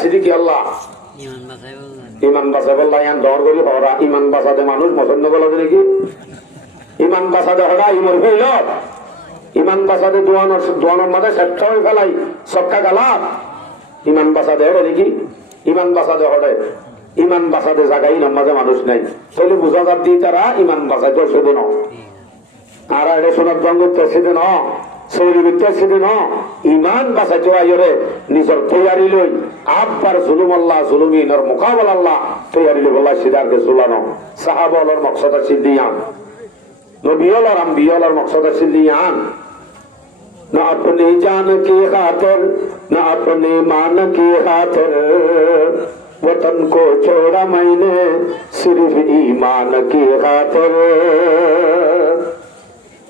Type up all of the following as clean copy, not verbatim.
সিদি কি আল্লাহ ইমান বাঁচা বললা ইয়ান দর করি হরা ইমান বাঁচাতে মানুষ পছন্দ বলা নাকি ইমান বাঁচাতে হরা ইমর হইল ইমান বাঁচাতে দোয়ানোর মাঝে চেষ্টা হয়ে ফেলাই সবকা গালা ইমান বাঁচাতে হরে নাকি ইমান বাঁচাতে হরে ইমান বাঁচাতে জায়গায় নামাজে মানুষ নাই তাহলে বুঝা যার দিয়ে তারা ইমান বাঁচাইতে সেদিন আর এটা সোনার জঙ্গতে সেদিন শরীরতে সেদিন ইমান বাঁচাইতে আইরে নিজের তৈয়ারি লই আব্বার জুলুম আল্লাহ জুলুমিনের মোকাবেলা আল্লাহ তৈয়ারি লই বল্লা সিদারকে চুলানো সাহাবলার মকসদা সিদ্দিয়ান নবীলার আম্বিয়ালার মকসদা সিদ্দিয়ান ना अपने जान की खातिर ना अपने मान की खातिर वतन को छोड़ा मैंने सिर्फ ईमान की खातिर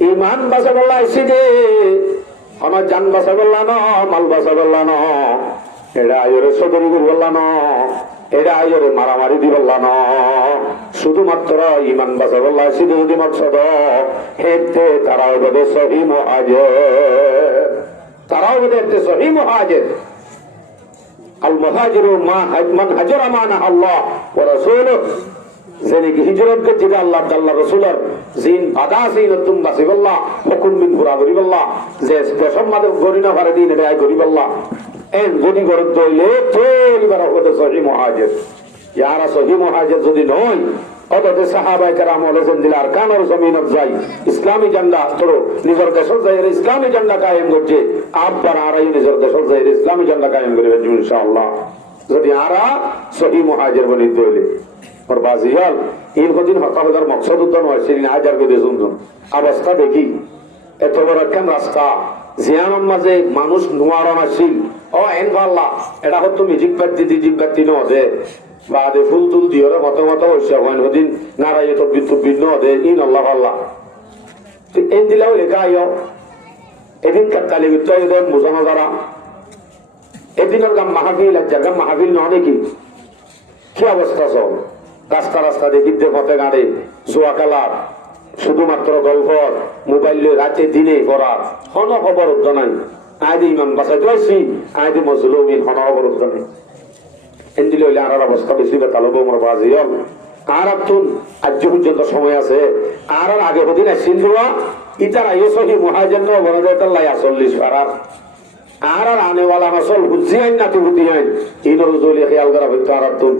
ईमान बसा बोला इसी दे हमार जान बसा बोला ना माल बसा बोला ना एड़ा आयोरे सदरी कर बोला ना एड़ा आयोरे मारामारी दी बोला ना শুধুমাত্র ইমান বাঁচা বললা সিদ্ধি মকসদ হেতে তারাও বলে সহি মুহাজির তারাও বলে সহি মুহাজির আল মুহাজিরু মান হাজারা মানা আল্লাহ ওয়া রাসূলুহু যিনি হিজরত করতে আল্লাহ আল্লাহ রাসূলের জিন বাদা সিন তুম বাসিবাল্লাহ হুকুম বিন পুরা করিবাল্লাহ যে সম্মাদ গরিনা করে দিন এটা করিবাল্লাহ এন যদি গরত হইলে তোরিবার হতে সহি মুহাজির यारा सही मुहाजिर যদি নয় অততে সাহাবায়ে কেরাম বলেছেন দিল আরকানের জমিনত যাই ইসলামী ঝান্ডা ধরো নিজের দেশের যাই ইসলামী ঝান্ডা কায়েম করছে আব্বার আরাই নিজের দেশের যাই ইসলামী ঝান্ডা কায়েম করবে ইনশাআল্লাহ যদি আরা সহি মুহাজির বনিতে হইলে और बाजियाल इन को दिन हकादार मकसद উদ্যান হয় সেদিন হাজার করে শুনছেন অবস্থা দেখি এত বড় কেন রাস্তা জিয়ানের মাঝে মানুষ নোয়ারণ আসিল ও এন আল্লাহ এটা হতো মিউজিক ব্যক্তি নদে বাদে ফুল তুল দিয়ে মতো মতো হইছে হন হদিন নারাই তো বিদ্যুৎ নদে ইন আল্লাহ আল্লাহ এন দিলাও লেখা আইও এদিন কাকালি বিত্ত এদিন বোঝানো যারা এদিনের গাম মাহফিল এক জায়গা মাহফিল নয় নাকি কি অবস্থা সব রাস্তা রাস্তা দেখি পথে গাড়ে জোয়া খেলার শুধুমাত্র গল্প মোবাইল রাতে দিনে করার হন খবর নাই আইদি ইমান বাঁচাইতে পারছি আইদি মজলুমিন হন খবর নাই এন্দিলে হইলে আর অবস্থা বেশি বেতাল হবো আমার বাজি হল আর তুন আজ পর্যন্ত সময় আছে আর আগে হদিন আসছিল দেওয়া ইতার আইও সহি মুহাজির নো বনদাতাল্লাহ 40 পারার আর আনেওয়ালা নসল বুঝি আইন নাতি বুঝি আইন ইনর জলি খেয়াল করা হইতো আর তুন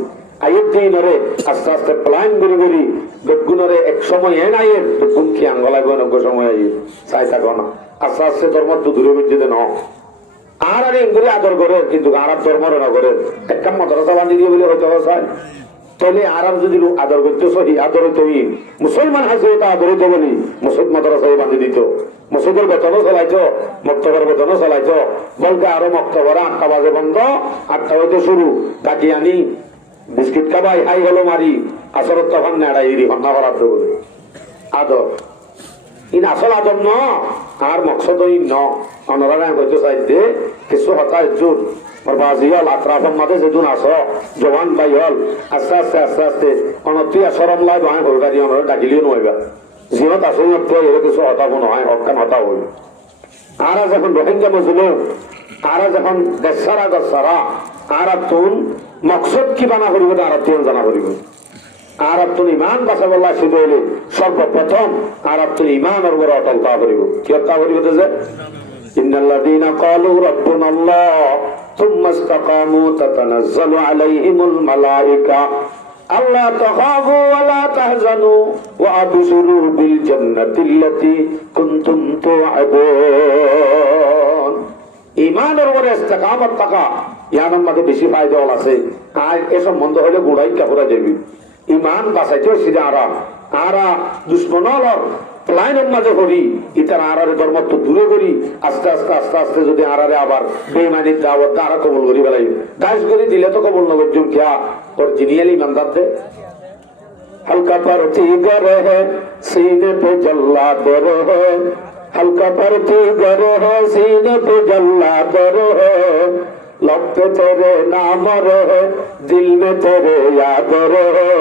আইয়ের দিনরে আস্তে আস্তে প্ল্যান করি করি বেগুনরে এক সময় এন আইয়ের বেগুন কি আঙ্গলা গনক সময় আইয়ে চাই থাকো না আস্তে আস্তে ধর্ম তো দূরে বুঝতে ন আর আরে ইংরে আদর করে কিন্তু আর ধর্মর না করে একটা মাদ্রাসা বান্ধি দিয়ে বলে হইতে হয় তাহলে আর যদি আদর করতে সহি আদর হইতে মুসলমান হাসে তা আদর হইতে বলি মুসলমান মাদ্রাসায় বান্ধি দিত মসজিদের বেতনও চালাইতো মক্তবের বেতনও চালাইতো বলতে আরো মক্তবর 8টা বাজে বন্ধ 8টা হইতে শুরু কাটি আনি বিস্কিট খাবাই আই হলো মারি আসর তখন নেড়াই হন্না করার বলে আদর ইন আসল আদর ন আর মকসদ ন অনরা হইতে চাইতে কিছু হতাশ জোর বাজিয়াল আক্রাফের মাঝে যেদিন আসো জওয়ান ভাই হল আস্তে আস্তে আস্তে আস্তে অনতি সরম লাই ভাই হলগাড়ি আমরা ডাকিলিও নইবা জিনত আসল এর কিছু হতাব নয় হকান হতা হইল আর যখন রোহিঙ্গা বুঝলো আর যখন দেশারা আর তুন মকসদ কি বানা করিব আর তুন জানা করিব আর তুন ইমান বাসা বল্লা শিখলে সর্বপ্রথম আর তুন ইমানের উপর অটল তা করিব কি তা করিব যে ইন্নাল্লাযীনা ক্বালু রাব্বুনাল্লাহ থুম্মা ইসতাকামু তাতানাজ্জালু আলাইহিমুল মালায়েকা আল্লা তাখাফু ওয়া লা তাহজানু ওয়া আবশিরু বিল জান্নাতিল্লাতী কুনতুম তুআদুন ইমানের উপরে ইস্তেকামত থাকা ইয়ানের মধ্যে বেশি ফায়দা আছে আর এ সম্বন্ধ হলে গুড়াই কাপড়া যাবি ইমান বাঁচাইতেও সিধা আরা দুশ্মনর প্লাইনের মাঝে করি ইতার আরারে ধর্ম তো দূরে করি আস্তে আস্তে আস্তে আস্তে যদি আরারে আবার বেইমানির দাওয়াত দ্বারা কবুল করি বেলাই গাছ করে দিলে তো কবুল নগর জুম খেয়া ওর জিনিয়ালি ইমানদার দে हल्का परती गर है सीने पे जल्ला दर है हल्का परती गर है सीने पे जल्ला दर है लब पे तेरे नाम रहे दिल में तेरे याद रहे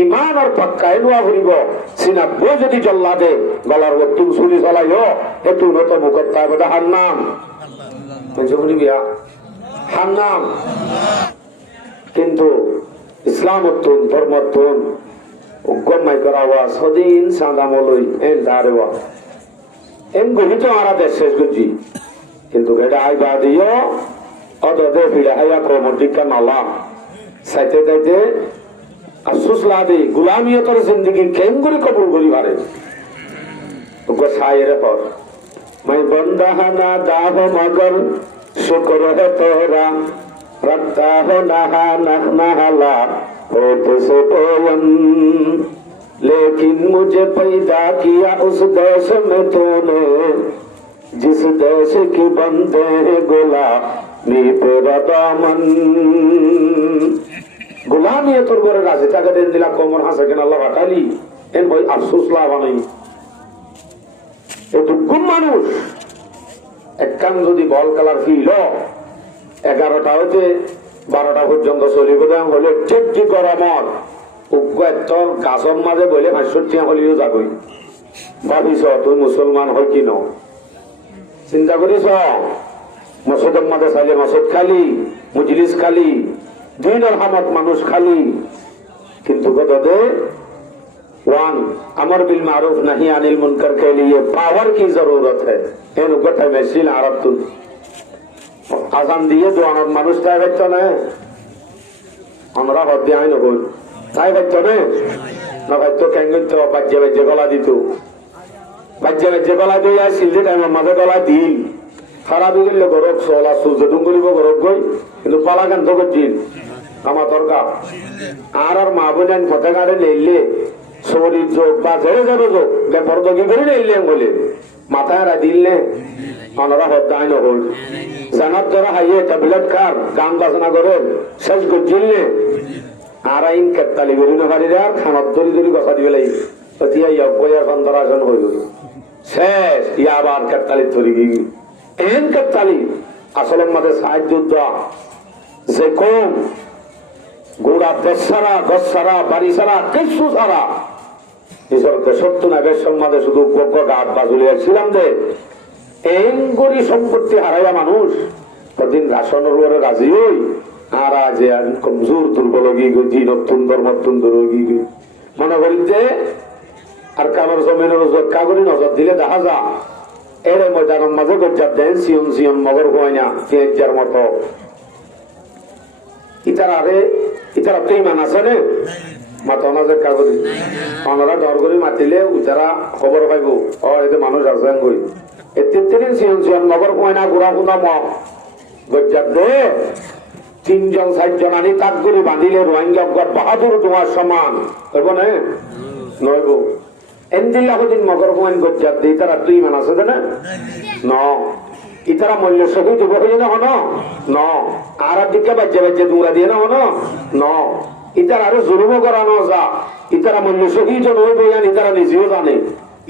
ইমান আর পাক্কায় নোয়া ভরিব সিনা বই যদি জল্লা দে গলার তুল চুলি চলাইও এটু নত মুখত তাই বেটা হার নাম শুনি বিয়া হান্নাম কিন্তু ইসলাম উত্তম ধর্ম উত্তম উগ্গমাই করাওয়া সদিন সাদামলই এন দারেওয়া এন গহিত আরা দেশ শেষ করছি কিন্তু এটা আইবা দিও অদে ফিরে আইয়া কমটিকা নলা সাইতে দাইতে আফসোস লাদে গুলামিয়তর জিন্দগি কেন করে কবুল করি পারে উগ্র সায়ের পর मैं बंदा ना दाह मगर शुक्र है तेरा रखता हो नहा नहला हो तुझसे पोयम लेकिन मुझे पैदा किया उस देश में तूने जिस देश की बनते हैं गुलामी तेरा दामन गुलामी তোর বড় রাজে টাকা দেন দিলা কমর হাসা কেন আল্লাহ বাটালি এন ভাই আফসোস লাভ নাই এটুকুন মানুষ একখান যদি বল খেলার ফিল 11টা হইতে 12টা পর্যন্ত চলিব হলে ঠিক গরমত তোর গাছর মাঝে বলে 65 হলিও যাবই ভাবিস তুই মুসলমান হয় কি ন চিন্তা করিস মসজিদের মাঝে চাইলে মসজিদ খালি মজলিস খালি দুই রহমত মানুষ খালি কিন্তু কত দে वन अमर बिल मारूफ नहीं अनिल मुनकर के लिए पावर की जरूरत है इन उगत है मैसिल आरब तुम आजान दिए दो अनब मानुष ताई बच्चों ने हमरा हत्याएं न बोल ताई बच्चों ने ना बच्चों कहेंगे तो बच्चे बच्चे गला दी तू बच्चे गला दो यार सिल्ले टाइम मदे गला दी खराब हो गई गरब सोला सूझ दूंगी वो गरब गई কিন্তু পালা গান তো গজিল আমার দরকার আর মা বোন ফতেগাড়ে নেইলে শরীর যোগ বা ঝেড়ে যাবে যোগ পরদকি করে নেইলে বলে মাথায় রা দিলে অনরা হত্যায় নহল জানাত ধরা হাইয়ে ট্যাবলেট খার গান বাজনা করে শেষ গজিলে আর আইন কেতালি বেরি নহারিরা খানত ধরি ধরি গছা দিবে লাগি এতিয়া ইয়া কন্দরাজন হইল শেষ ইয়া আবার কেতালি ধরি গিয়ে এন কেতালি আসলের মাঝে সাহায্য দেওয়া যে কম গোড়া দেশ সারা গছ সারা বাড়ি সারা কিছু সারা নিজের দেশত্ব না বেশ মাঝে শুধু গাছ বাজুলিয়া ছিলাম দে এন করি সম্পত্তি হারাইয়া মানুষ কদিন রাশনের উপরে রাজি হই আর আজ কমজোর দুর্বল গিয়ে গি নতুন নতুন দুর্গি মনে করি যে আর কারোর জমিনের কাগরি নজর দিলে দেখা যা এর ময়দানের মাঝে গজ্জার দেন সিয়ন সিয়ন মগর হয় না পেঁয়াজার মতো ইতারা তো ইমান আছে রে মাথা নাজের কাগজ ওনারা ডর করে মাতিলে উতারা খবর পাইব ও এতে মানুষ আছে কই এতে সিয়ন সিয়ন মগর হয় না গুড়া গুনা মগ গজ্জার দে 3 জন 4 জন আনি তাক করে বাঁধিলে রোহিঙ্গা বাহাদুর তোমার সমান হইব না নইব এন্দিল্লাহদিন মগর হুয়ান গজ্জার দে ইতারা তুই মান আছে না ন ইতারা মূল্য শহীদ হয়ে না হন ন আর দিকে বাজ্যে বাজ্যে দুরা দিয়ে না হন ন ইতারা আরো জুলুম করানো যা ইতারা মূল্য শহীদ নইব ইয়ান ইতারা নিজেও জানে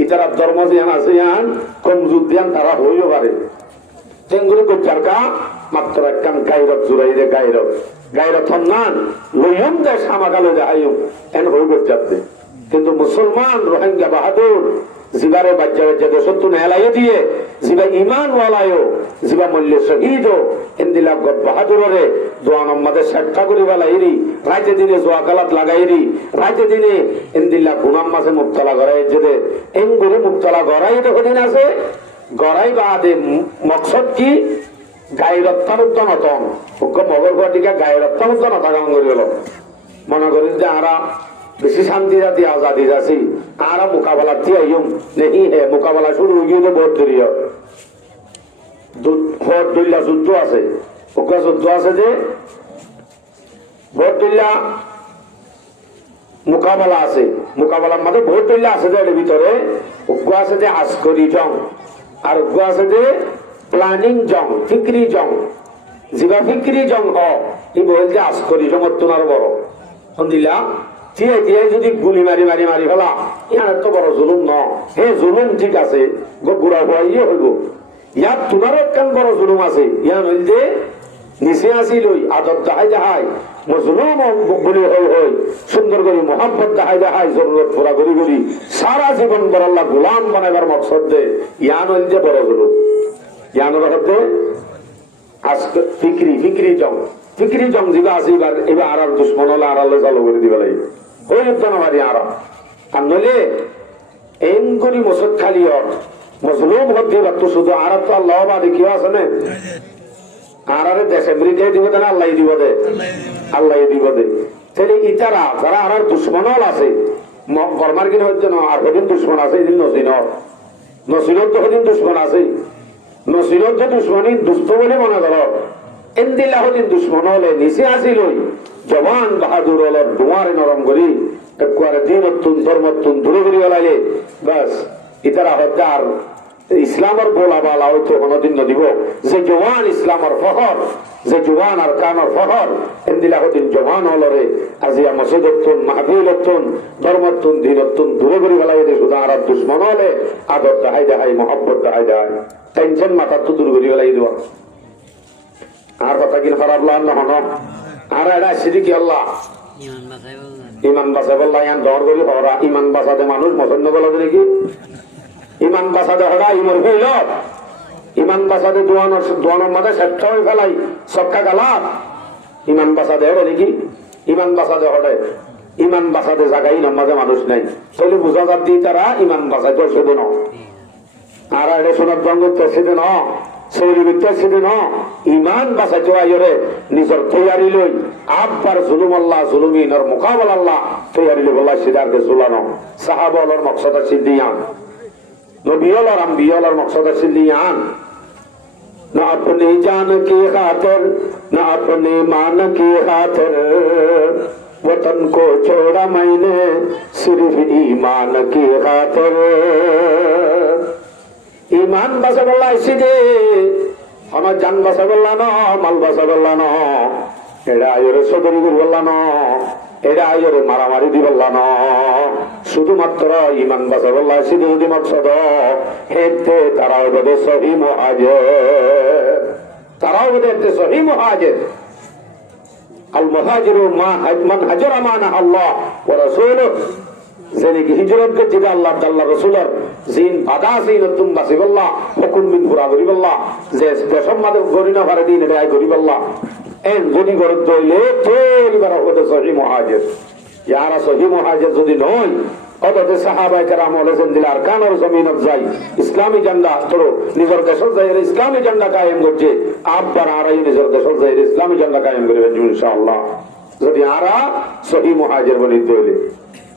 ইতারা ধর্ম জিয়ান আছে ইয়ান কম যুদ্ধিয়ান তারা হইও পারে তেঙ্গুলি গজ্জার কা মাত্র একখান গাইরত জুড়াই রে গাইরত হন্নান লইয়ম দেশ আমাকালো দেখাইম এন হই গজ্জার দে কিন্তু মুসলমান রোহিঙ্গা বাহাদুর জিবারে বাজ্যা বাজ্যা দেশত্তু নেলাইয়ে দিয়ে জিবা ইমান ওয়ালায়ও জিবা মূল্য শহীদ এন্দিলা গড বাহাদুরে দোয়ান মাদে সাট্টা করি বালাইরি রাতে দিনে জোয়া গালাত লাগাইরি রাতে দিনে এন্দিলা গুনাম মাঝে মুক্তলা গড়াই যেতে এন করে মুক্তলা গড়াই তো কদিন আছে গড়াই বাদে মকসদ কি গাইরত্তানুদ্দান হতম মগর ঘটিকা গাইরত্তানুদ্দান হতা কাম করি গেল মনে করি যে আরা বেশি শান্তি জাতি আজাদি যাচ্ছি আর মোকাবেলা আইম নেই হে মোকাবেলা শুরু হয়ে গিয়ে বহুত দেরি ভোটদুল্লা যুদ্ধ আছে ওকা যুদ্ধ আছে যে ভোটদুল্লা মোকাবেলা আছে মোকাবেলার মধ্যে ভোটদুল্লা আছে যে এর ভিতরে ওকা আছে যে আসকরি জং আর ওকা আছে যে প্ল্যানিং জং ফিক্রি জং জিবা ফিক্রি জং ই বলছে আসকরি জং তোমার বড় দিলা যদি গুলি মারি মারি মারি ফেলা ইয়ার তো বড় জুলুম ন হে জুলুম ঠিক আছে বুড়া হইয়ে হইব ইয়ার তোমারও কেন বড় জুলুম আছে ইয়া নইল যে নিচে আসি লই আদর দেখাই দেখাই মজলুম বলি হই সুন্দর করে মোহাম্মত দেখাই জরুরত পুরা করি সারা জীবন বড় আল্লাহ গোলাম বানাইবার মকসদ দে ইয়া নইল যে বড় জুলুম ইয়ানোর হতে আজকে ফিক্রি জং যেগুলো আছে এবার আর দুশ্মন হলে আড়ালে চালু করে দিবে লাগে ওই উদ্যানবাদী আর নইলে এন করি মসুদ খালি মজলুম হতে পারত শুধু আর তো আল্লাহ বাদে কেউ আছে না আর দেশে ব্রিটিশ দিব না আল্লাহ দিব দে আল্লাহ দিব দে তাহলে ইতারা যারা আর দুশ্মন আছে বর্মার কিনা হচ্ছে না আর কদিন দুশ্মন আছে এদিন নসিরত তো কদিন দুশ্মন আছে নসিরত যে দুশ্মনী দুস্থ বলে মনে করো এন্দিল্লাহ দিন দুশ্মন হলে নিচে আসিল জবান বাহাদুর হল ডুমারে নরম করি একবারে দিন ধর্মতুন দূরে ঘুরি গেলাইলে বাস ইতারা হচ্ছে আর ইসলামের বোলাবালা হয়তো কোনদিন নদিব যে জওয়ান ইসলামের ফখর যে জওয়ান আর কামর ফখর এন্দিল্লাহ দিন জওয়ান হলরে আজিয়া মসজিদতুন মাহফিলতুন ধর্মতুন দিনতুন দূরে ঘুরি গেলাইলে শুধু আর দুশ্মন হলে আদর দেখাই মহব্বত দেখাই টেনশন মাথা তো দূর ঘুরি গেলাই দিব আর কথা কিনা খারাপ লাগ না হন আর এটা সিদ্ধি কি আল্লাহ ইমান বাঁচাই বললা ইয়ান দর করি হরা ইমান বাঁচাতে মানুষ পছন্দ বলা নাকি ইমান বাঁচাতে হরা ইমর হইল ইমান বাঁচাতে দোয়ানোর মাঝে সেটটা হয়ে ফেলাই সবকা গালা ইমান বাঁচাতে হরে নাকি ইমান বাঁচাতে হরে ইমান বাঁচাতে জায়গায় মাঝে মানুষ নাই তাহলে বোঝা যার দিয়ে তারা ইমান বাঁচাইতে সেদে ন আর এটা সোনার জঙ্গল সেদে ন ইমান বাঁচাইতে আইরে নিজের তৈয়ারি লই আব্বার জুলুম আল্লাহ জুলুমিনের মোকাবেলা আল্লাহ তৈয়ারি লই বলা সিদারকে ঝুলানো সাহাবলের মকসদা সিদ্দিয়ান নবিয়লার আম্বিয়লার মকসদা সিদ্দিয়ান না আপনি জান কি খাतिर না আপনি মান কি খাतिर वतन को छोड़ा मैंने सिर्फ ईमान की खातिर ইমান বাঁচা বললা আইসি যে আমার জান বাঁচা বললা ন মাল বাঁচা বললা ন এটা আইরে সদরি বললা ন এটা আইরে মারামারি দি বললা ন শুধুমাত্র ইমান বাঁচা বললা আইসি যদি মকসদ হেতে তারাও বোধে সহি মুহাজির তারাও বোধে সহি মুহাজির আল মুহাজিরু মান হাজারা মানা আল্লাহ ওয়া রাসূলুহু যেদিকে হিজরত করছে আল্লাহ আল্লাহ রসুলের জিন বাধা সেই নতুন বাসি বললা হুকুম বিন ঘুরা করি বললা যে দেশম মাদে গরি না পারে দিন এটা করি বললা এন গনি গরত দইলে তোরিবার হতে সহি মুহাজির ইয়ারা সহি মুহাজির যদি নয় অততে সাহাবায়ে কেরাম বলেছেন দিল আরকানের জমিনত যাই ইসলামী ঝান্ডা ধরো নিজের দেশের যাই ইসলামী ঝান্ডা কায়েম করছে আব্বার আরাই নিজের দেশের যাই ইসলামী ঝান্ডা কায়েম করবেন ইনশাআল্লাহ যদি আরা সহি মুহাজির বলি দইলে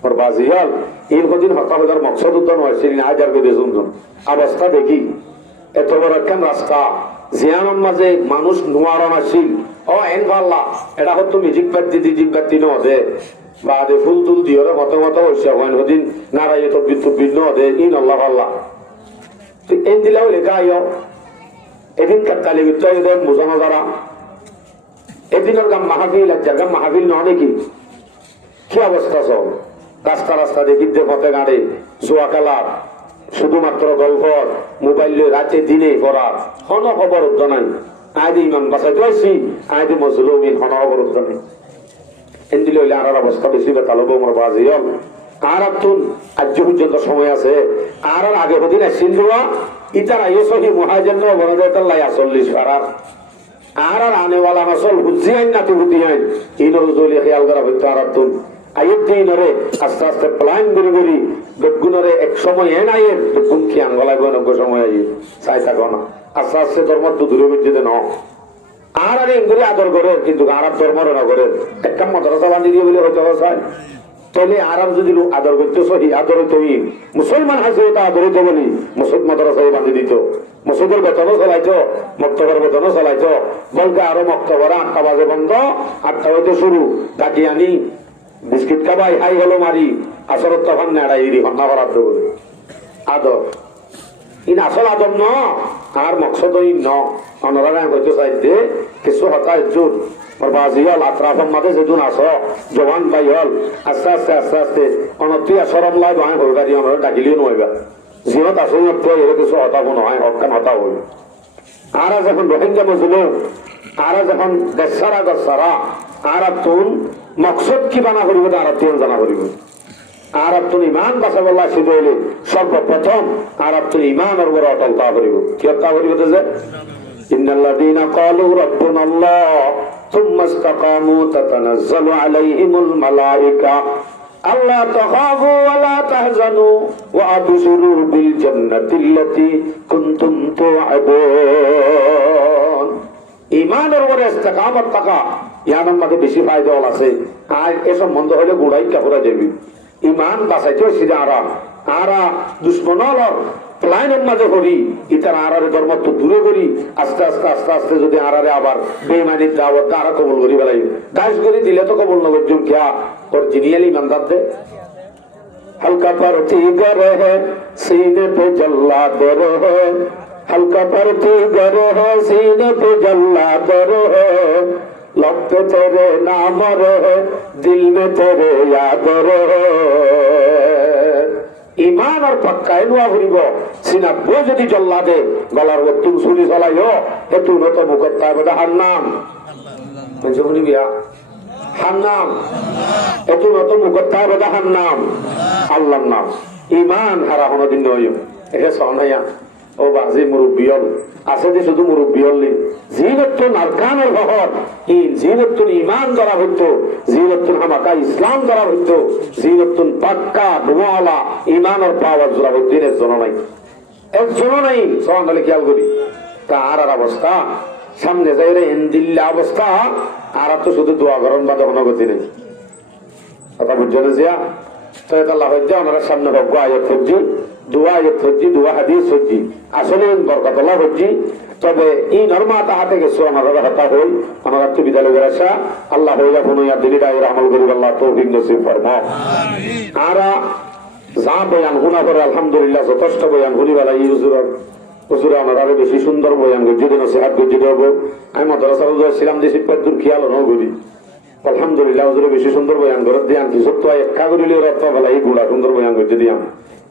और बाजियाल इन को दिन हका हजार मकसद उद्दन হয় সিরিন হাজার করে শুনছেন অবস্থা দেখি এত বড় কেন রাস্তা জিয়ানোর মাঝে মানুষ নোয়ারণ আসিল ও এন ভাল্লা এটা হতো মিজিক বাতি নদে বাদে ফুল তুল দিয়ে মতো মতো হইছে হইন হদিন নারাই তো বিদ্যুৎ ভিন্ন হদে ইন আল্লাহ ভাল্লা তো এন দিলাও লেখা আইও এদিন কালি বিদ্যুৎ দেন মুজানা যারা এদিনের গাম মাহফিল এক জায়গা মাহফিল নয় নাকি কি অবস্থা সব রাস্তা রাস্তা দেখিতে পথে গাড়ে জোয়া খেলার শুধুমাত্র গল্প মোবাইল রাতে দিনে পড়ার হন অবরুদ্ধ নাই আইদি ইমান বাঁচাইতে আসছি আইদি মজলুমিন হন অবরুদ্ধ নেই এন্দিল হইলে আর অবস্থা বেশি বেতাল হবো আমার বাজি হল আর তুন আজ পর্যন্ত সময় আছে আর আগে হদিন আসছিল দেওয়া ইতার আইও সহি মুহাজির ন বনদাই 40 পারার আর আনেওয়ালা নসল বুঝি আইন না তুই বুঝি আইন ইনর জলি খেয়াল করা হইতো আর তুন আয়ের দিনরে আস্তে আস্তে প্লান করি করি বেগুনরে এক সময় এন আয়ের বেগুন কি আঙ্গলাইব নব্বই সময় আইয়ে চাই থাকো না আস্তে আস্তে ধর্ম তো দূরে বুঝতে ন আর আরে ইংরে আদর করে কিন্তু আরব ধর্মর না করে একটা মাদ্রাসা বান্ধি দিয়ে বলে হয়তো চাই তাহলে আরব যদি আদর করতে সহি আদর তুমি মুসলমান হাসি ওটা আদর হইতে বলি মুসলমান মাদ্রাসায় বান্ধি দিত মসজিদের বেতনও চালাইতো মক্তবের বেতনও চালাইতো বলতে আরো মক্তবরা 8টা বাজে বন্ধ 8টা হইতে শুরু ডাকি আনি বিস্কিট খাবাই হাই হলো মারি আসরত তখন নেড়াই হন্না করার বলে আদর ইন আসল আদর ন আর মকসদ ন অনরা হইতে চাইতে কিছু হতাশ জোর আর বাজিয়াল আত্রাফের মাঝে যেদিন আস জওয়ান ভাই হল আস্তে আস্তে আস্তে আস্তে অনতি সরম লাই ভাই হলগাড়ি আমরা ডাকিলেও নইবা জিনত আসল এর কিছু হতাব নহয় হকান হতা হইল আর যখন রোহিঙ্গা মজলুম আর যখন দেশারা গসারা আর তুন মকসদ কি বানা করিব আর তুন জানা করিব আর তুন ইমান বাসা বল্লা সিধে সর্বপ্রথম আর তুন ইমানের উপর অটলতা করিব কি হত্যা করিব যে ইন্নাল্লাযীনা ক্বালু রাব্বুনাল্লাহ সুম্মা ইসতাকামু তাতানাজ্জালু আলাইহিমুল মালায়েকা আল্লা তাখাফু ওয়া লা তাহজানু ওয়া আবশিরু বিল জান্নাতিল্লাতী কুনতুম তুআদুন। ঈমানের উপরে ইস্তেকামত থাকা ইয়ার মধ্যে বেশি ফায়দা আছে। আর এ সম্বন্ধ হলে গুড়াই কাপড়া যাবি ঈমান বাঁচাইতে সিধা আরা দুশ্মনর প্লাইনের মাঝে করি ইতার আরারে ধর্ম তো দূরে করি আস্তে আস্তে আস্তে আস্তে যদি আরারে আবার বেইমানির দাওয়াত আরা কবুল করি বেলাই দাস করে দিলে তো কবুল নগর জুম কিয়া অরিজিনাল ইমানদার দে हल्का परती गर है सीने पे जल्ला दर है हल्का परती गर है सीने पे जल्ला दर है लब पे तेरे नाम रहे दिल में तेरे याद रहे। ইমান আর পাক্কায় নোয়া ঘুরিব সিনা বই যদি জল্লা দে গলার তুল চুলি চলাইও হেতু নত মুখত তাই বোধ হান্নাম শুনিবিয়া হান্নাম এত নত মুখত তাই বোধ হান্নাম আল্লাহর নাম। ইমান হারা কোনদিন নয় একে সনাইয়া ও বাজি মুরব্বিয়ল আছে যে শুধু মুরব্বিয়ল নেই জিনতুন আরকানুল ফখর জিনতুন ঈমান করা হইতো জিনতুন হামাকা ইসলাম করা হইতো জিনতুন পাক্কা দুওয়ালা ঈমানের পাওয়ার জোড়া হইতো একজন নাই সনালে খেয়াল করি তার আর অবস্থা সামনে যাইরে এন্দিল্লা অবস্থা আর তো শুধু দোয়া করেন বা কোনো গতি নেই কথা বুঝছো না জিয়া তো এটা আল্লাহ হজ্জা ওনারা সামনে ভগ্য আয়াত হজ্জি দুয়া আয়াত হজ্জি দুয়া হাদিস হজ্জি আসলে বরকতুল্লাহ হজ্জি তবে এই নরমা তাহাতে গেছো আমাদের হতা হই আমরা তো বিদ্যালয়ের আশা আল্লাহ হইয়া কোনো দিলিটা এর আমল করি আল্লাহ তৌফিক নসিব ফরমাও। আরা যা বয়ান গুনাহ করে আলহামদুলিল্লাহ যথেষ্ট বয়ান গুনি বেলা এই হুজুর আমরা বেশি সুন্দর বয়ান গজ্জি দেন সেহাত গজ্জি দেব আমি মাদ্রাসা ছিলাম যে শিক্ষার দূর খেয়াল ন করি আলহামদুলিল্লাহ হুজুরে বেশি সুন্দর বয়ান করে দিয়ান কি সত্য একা করিলে রত্ন ফেলা এই গুলা সুন্দর বয়ান গজ্জি দিয়াম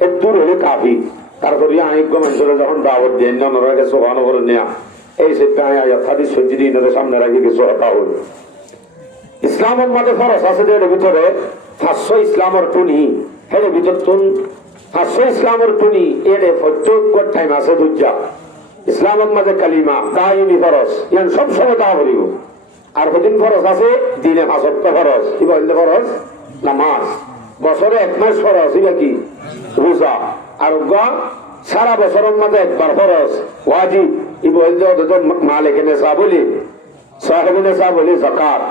এর দূর হলে কাফি তারপরে আইজ্ঞ মানুষের যখন দাওয়াত দিয়ে ওনারা গেছে ওখানে করে নেয়া এই হাদিস সজ্জি দিয়ে সামনে রাখি কিছু হতা হল। ইসলামের মধ্যে ফরজ আছে যে এর ভিতরে 500 ইসলামের টুনি এর ভিতর তুন 500 ইসলামের টুনি এর প্রত্যেক টাইম আছে দুজ্জা ইসলামের মধ্যে কালিমা দাইমি ফরজ ইয়ান সব সময় তা বলিব। আর কদিন ফরজ আছে দিনে 5 ওয়াক্ত ফরজ কি বলতে ফরজ নামাজ বছরে 1 মাস ফরজ ইবা কি রোজা আর সারা বছরের মধ্যে একবার ফরজ ওয়াজিব ই বলতে মালিক নেশা বলি সাহেব নেশা বলি যাকাত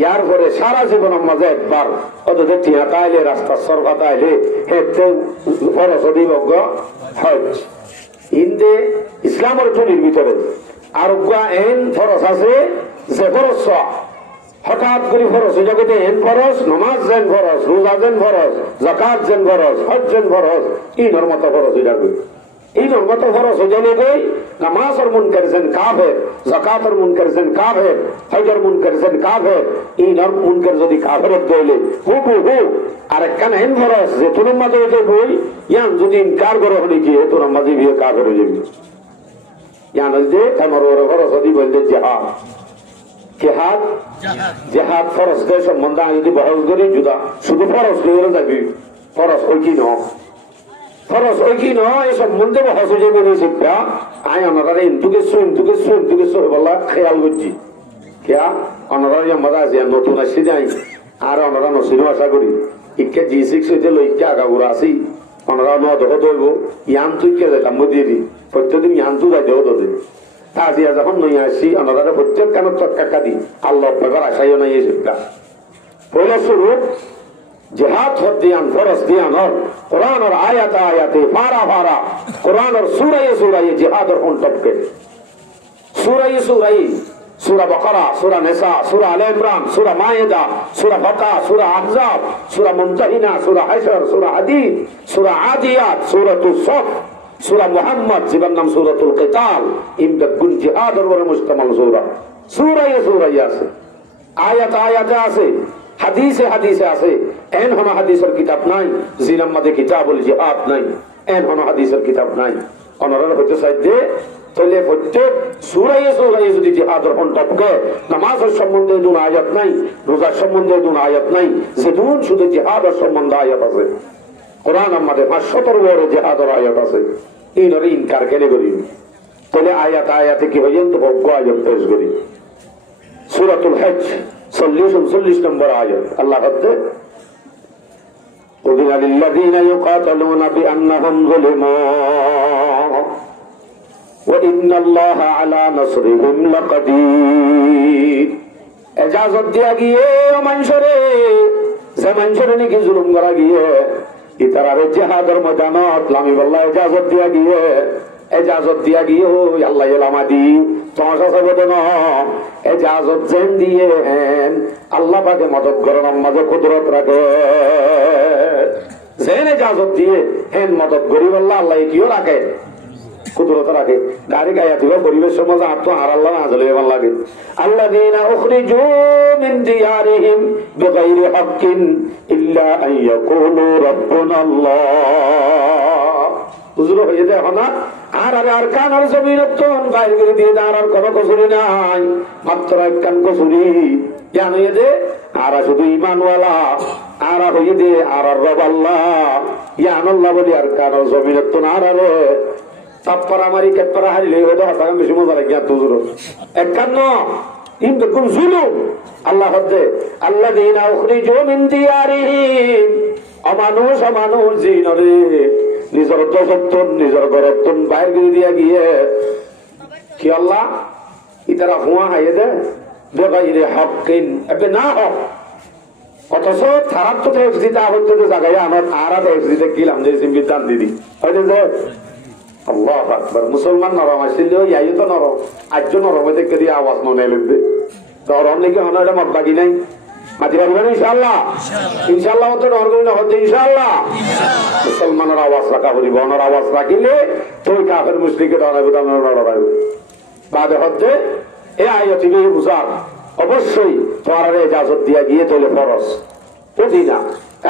ইয়ার পরে সারা জীবনের মাঝে একবার ওদের টিয়া কাইলে রাস্তা সরফা কাইলে হেতে ফরজ দিব হজ ইন্দে ইসলামের টুনির ভিতরে আর এন ফরজ আছে যে ফরজ হঠাৎ করে ফরজ জগতে এন ফরজ নামাজ যেন ফরজ রোজা যেন ফরজ যাকাত যেন ফরজ হজ যেন ফরজ ইনর মত ফরজ হয়ে যাবে ইনর মত ফরজ হয়ে যাবে গই নামাজের মুনকার যেন কাফের যাকাতের মুনকার যেন কাফের হজের মুনকার যেন কাফের ইনর মুনকার যদি কাফেরত গইলে হু আর একখান এন ফরজ যে তোর মাঝে হয়ে বই ইয়ান যদি ইনকার করে হলে কি তোর মাঝে বিয়ে কাফের হয়ে যাবে ইয়ান হইতে আমার ফরজ হদি বলতে জিহাদ জিহাদ জিহাদ ফরজ কে সম্বন্ধে আমি যদি বহস করি জুদা শুধু ফরজ করে যাবি ফরজ ওই কি ফরজ ওই কি এই সম্বন্ধে বহস হয়ে যাবে শিক্ষা আই আমরা ইন্টুকে বলা খেয়াল করছি কেয়া আমরা মজা আছে নতুন আসছি যাই আর আমরা নসিনও আশা করি ইকে G6 হইতে লইকে আগাগুড়া আসি আমরা নদহত হইব ইয়ান তুই কে যেতাম দিয়ে দি প্রত্যেকদিন ইয়ান তু যাইতে হতো আজিয়া যখন নই আসি আমরা প্রত্যেক কেন টাকা দি আল্লাহ ব্যাপার আশাইও নাই এই শিক্ষা পয়লা শুরু জিহাদ হদ্দিয়ান ফরজ দিয়ানর কোরআনের আয়াতে ফারা কোরআনের সূরায়ে জিহাদের কোন টপকে সূরায়ে সূরা বাকারা সূরা নিসা সূরা আলে ইমরান সূরা মায়েদা সূরা ফাতহ সূরা আহজাব সূরা মুমতাহিনা সূরা হাশর সূরা হাদীদ সূরা আদিয়াত সূরাতুস সফ সূরা মুহাম্মদ জীবন নাম সূরাতুল কিতাল ইমদা গুন জিহাদের উপর মুশতামাল সূরায়ে আছে আয়াতে আছে হাদিসে আছে এন হন হাদিসের কিতাব নাই জিনার মধ্যে কিতাবুল জিহাদ নাই এন হন হাদিসের কিতাব নাই অনরাল হইতে চাইতে তাহলে প্রত্যেক সূরায়ে যদি জিহাদের কোন টপকে নামাজের সম্বন্ধে দুন আয়াত নাই রোজার সম্বন্ধে দুন আয়াত নাই যেদুন শুধু জিহাদের সম্বন্ধে আয়াত আছে কোরআন আমাদের 500 বড় জিহাদের আয়াত আছে ইনরে ইনকার কেন করি তাহলে আয়াত আয়াতে কি হইয়েন তো ভোগ্য আয়াত পেশ করি। সূরাতুল হজ 40-39 নম্বর আয়াত আল্লাহ বলতে উযিনা লিল্লাযীনা ইউকাতালুনা বিআন্নাহুম যুলিমু ওয়া ইন্নাল্লাহা আলা নাসরিহিম লাকাদির। এজাজত দিয়া গিয়ে মানুষরে যে মানুষরে নাকি জুলুম করা গিয়ে ইতারারে জিহাদের ময়দানত লামি বল্লাহ এজাজত দিয়া গিয়ে ওই আল্লাহ এলামাদি তোমার সাথে না এজাজত যেন দিয়ে হেন আল্লাহ পাকে মদত করেন আমাদের কুদরত রাখে যেন এজাজত দিয়ে হেন মদত করি বললা আল্লাহ কিও রাখে কুদরত রাখে। গাড়ি গায়া দিবা পরিবেশ সমাজ আর তো আর আল্লাহ আজলে ভাল লাগে। আল্লাযীনা উখরিজু মিন দিয়ারিহিম বিগাইরি হাক্কিন ইল্লা আন ইয়াকুলু রাব্বুনাল্লাহ। বুঝলো হয়ে যায় না আর কান আর জমিনতন বাইরে করে দিয়ে আর কোনো কসুরি নাই, মাত্র এক কান কসুরি জানো যে আর শুধু ইমানওয়ালা আর হয়ে দে আর রব আল্লাহ ইয়ানুল্লাহ বলি আর কান আর জমিনতন আর আরে তাপ্পারা মারি কেটপারা হারিলে হয়তো হাতাগাম বেশি মজা লাগে আর তুজুর এক কান কিন্তু কোন জুলুম আল্লাহ হদ্দে আল্লাযীনা উখরিজু মিন দিয়ারিহিম অমানুষ জিনরে নিজের দশত্তন নিজের গরত্তন বাইর করে দিয়া গিয়ে কি আল্লাহ ইতারা হুয়া হাইয়ে দে বেগাইরে হকিন এবে না হক অথচ থারার তো এফসিতে হচ্ছে তো জায়গায় আমার আরাত এফসিতে কিলাম যে বিধান দিদি হয়তো যে আল্লাহু আকবার মুসলমান নরম আসছিল ইয়াই তো নরম আজ নরম দেখে দিয়ে আওয়াজ মনে লিখবে নরম লিখে হলো এটা মত বাকি নাই মাটি পারবেন ইনশাআল্লাহ ইনশাআল্লাহ তো নরম না হচ্ছে ইনশাআল্লাহ মুসলমানের আওয়াজ রাখা বলি বনের আওয়াজ রাখিলে তুই কাফের মুশরিকের লড়াইবে বাদে হচ্ছে এ আয়াতি বুঝার অবশ্যই তোমার ইজাজত দিয়া গিয়ে চলে ফরজ বুঝি না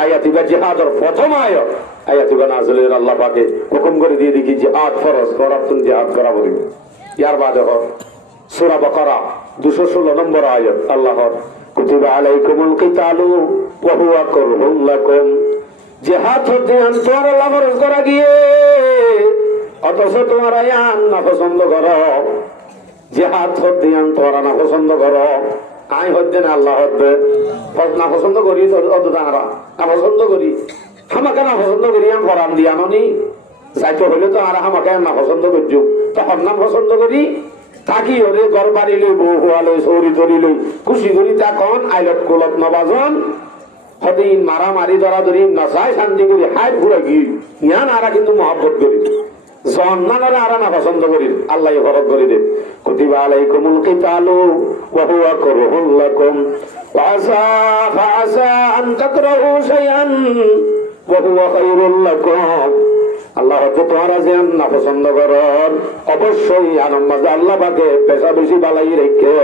আয়াতিবা জিহাদের প্রথম আয়াত আয়াতিবা নাযিলের আল্লাহ পাকে হুকুম করে দিয়ে দেখি জিহাদ ফরজ করাতুন জিহাদ করা বলি। ইয়ার বাদে হর সূরা বাকারা 216 নম্বর আয়াত আল্লাহর কুতিবা আলাইকুমুল কিতালু ওয়া হুয়া কুরহুন লাকুম। জিহাদ হতে তোর আল্লাহ ফরজ করা গিয়ে অথচ তোমার আয়ান না পছন্দ করো, জিহাদ হতে তোর না পছন্দ করো, আই হদ্দে না আল্লাহ হদ্দে না পছন্দ করি অত তাহারা না পছন্দ করি আমাকে না পছন্দ করি আমি ফরাম দিয়া ননি যাইতে হলে তো আর আমাকে না পছন্দ করছো তখন না পছন্দ করি থাকি হলে ঘর বাড়ি লই বউ হুয়া লই সৌরি তরি লই খুশি করি তখন আইলত গোলত নবাজন হদিন মারামারি ধরা ধরি নচাই শান্তি করি হাই ঘুরে গিয়ে ইয়ান আরা কিন্তু মহব্বত করি জন্নানরে আরা না পছন্দ করি আল্লাহ ফরজ করে দে কুতিবা আলাইকুমুল কিতালু ওয়া হুয়া কুরহুন লাকুম ওয়া আসা আন তাকরাহু শাইআন ওয়া হুয়া খায়রুল লাকুম। আল্লাহ হয়তো তোমরা যে না পছন্দ করেন অবশ্যই আনন্দ আল্লাহ পাকে পেশা বেশি বালাই রেখে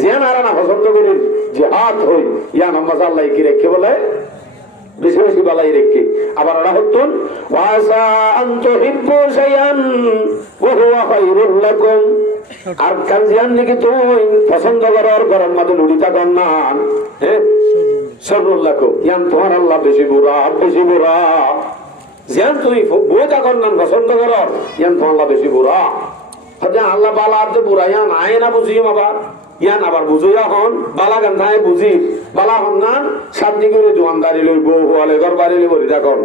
যে না পছন্দ করি জিহাদ হই ইয়া নামাজ আল্লাহ কি রেখে বলে বেশি বেশি বালাই রেখে। আবার ওরা হতুন ওয়াসা আনতু হিব্বু শাইআন ওয়া হুয়া খায়রুল লাকুম। আর কাল জিয়ান নাকি তুই পছন্দ করার গরম মাঝে লুড়িতা কন্যান শাররুল লাকুম ইয়ান তোমার আল্লাহ বেশি বুড়া জিয়ান তুই বইটা কন্যান পছন্দ কর ইয়ান তোমার আল্লাহ বেশি বুড়া হচ্ছে আল্লাহ বালা আর তো বুড়া ইয়ান আয় না বুঝিম আবার ইয়ান আবার বুঝই এখন বালা গান্ধায় বুঝি বালা হন্যান শান্তি করে দোকানদারি লই বউ হওয়ালে ঘর বাড়ি লই বলি দেখুন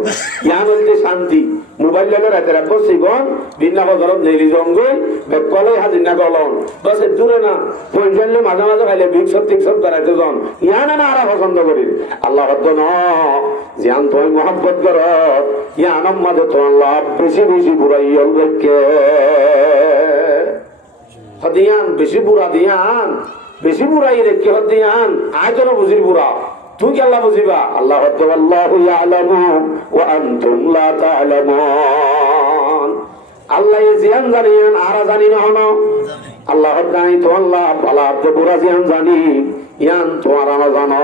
ইয়ান হচ্ছে শান্তি মোবাইল লগে রাতে রাখবো শিবন বিনা বছরত নেলি জঙ্গই বেকলে হাজির না গলন বস দূরে না পয়সালে মাঝে মাঝে খাইলে বিগ সত্যি সব বেড়াইতে জন ইয়ান না আরা পছন্দ করি আল্লাহ হদ্দ ন জিয়ান তুমি মহব্বত কর ইয়ান মাঝে তো আল্লাহ বেশি বেশি বুড়াই রেখে হদিয়ান বেশি বুড়া দিয়ান বেশি বুড়াই রেখে হদিয়ান আয়তন বুঝির বুড়া তুই কি আল্লাহ বুঝিবা আল্লাহ আল্লাহু ইয়ালামু ওয়া আনতুম লা তা'লামুন। আল্লাহ জিয়ান জানেন আর জানি না হনো আল্লাহ জানি তো আল্লাহ বালা তো বুড়া জিয়ান জানি ইয়ান তোমারা না জানো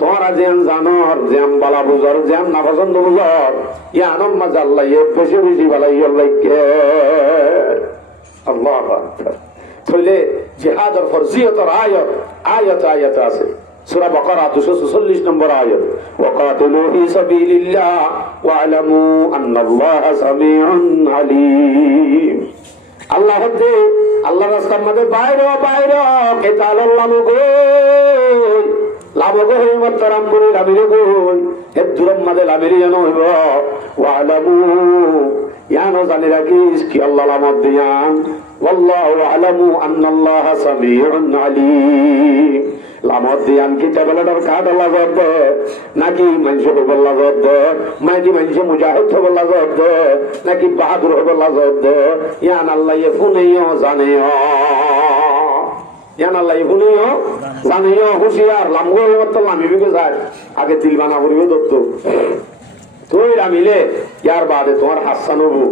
তোমারা জিয়ান জানো আর জিয়ান বালা বুঝর জিয়ান না পছন্দ বুঝর ইয়ান মাঝে আল্লাহ বেশি বেশি বালাই রেখে আল্লাহু আকবার। তাহলে জিহাদের ফরজিয়তের আয়াত আছে সূরা বাকারা 246 নম্বর আয়াত ওয়াকাতিলু ফি সাবিলিল্লাহ ওয়া'লামু আন্নাল্লাহা সামিউন আলীম। আল্লাহ হতে আল্লাহ রাস্তার মধ্যে বাইরে কেতাল লামু গো লামু গো মতরাম করে লামিরে গো হে দুরম মধ্যে লামিরে জানো হইব ওয়া'লামু ইয়ানো জানি রাখিস কি আল্লাহ লামত দিয়ান ওয়াল্লাহু আ'লামু আন্নাল্লাহা সামিউন আলীম। লামত দিয়ান কি টেবলেটার কাঠ লাগত দে নাকি মানুষ হইব লাগত দে নাকি মানুষ মুজাহিদ হইব লাগত দে নাকি বাহাদুর হইব লাগত দে ইয়ান আল্লাহ ফুনেও জানেও ইয়ান আল্লাহ ফুনেও জানেও হুশিয়ার লামগো মত লামিবে যায় আগে দিল বানা করিবে দত্ত তুই লামিলে ইয়ার বাদে তোমার হাসান হবো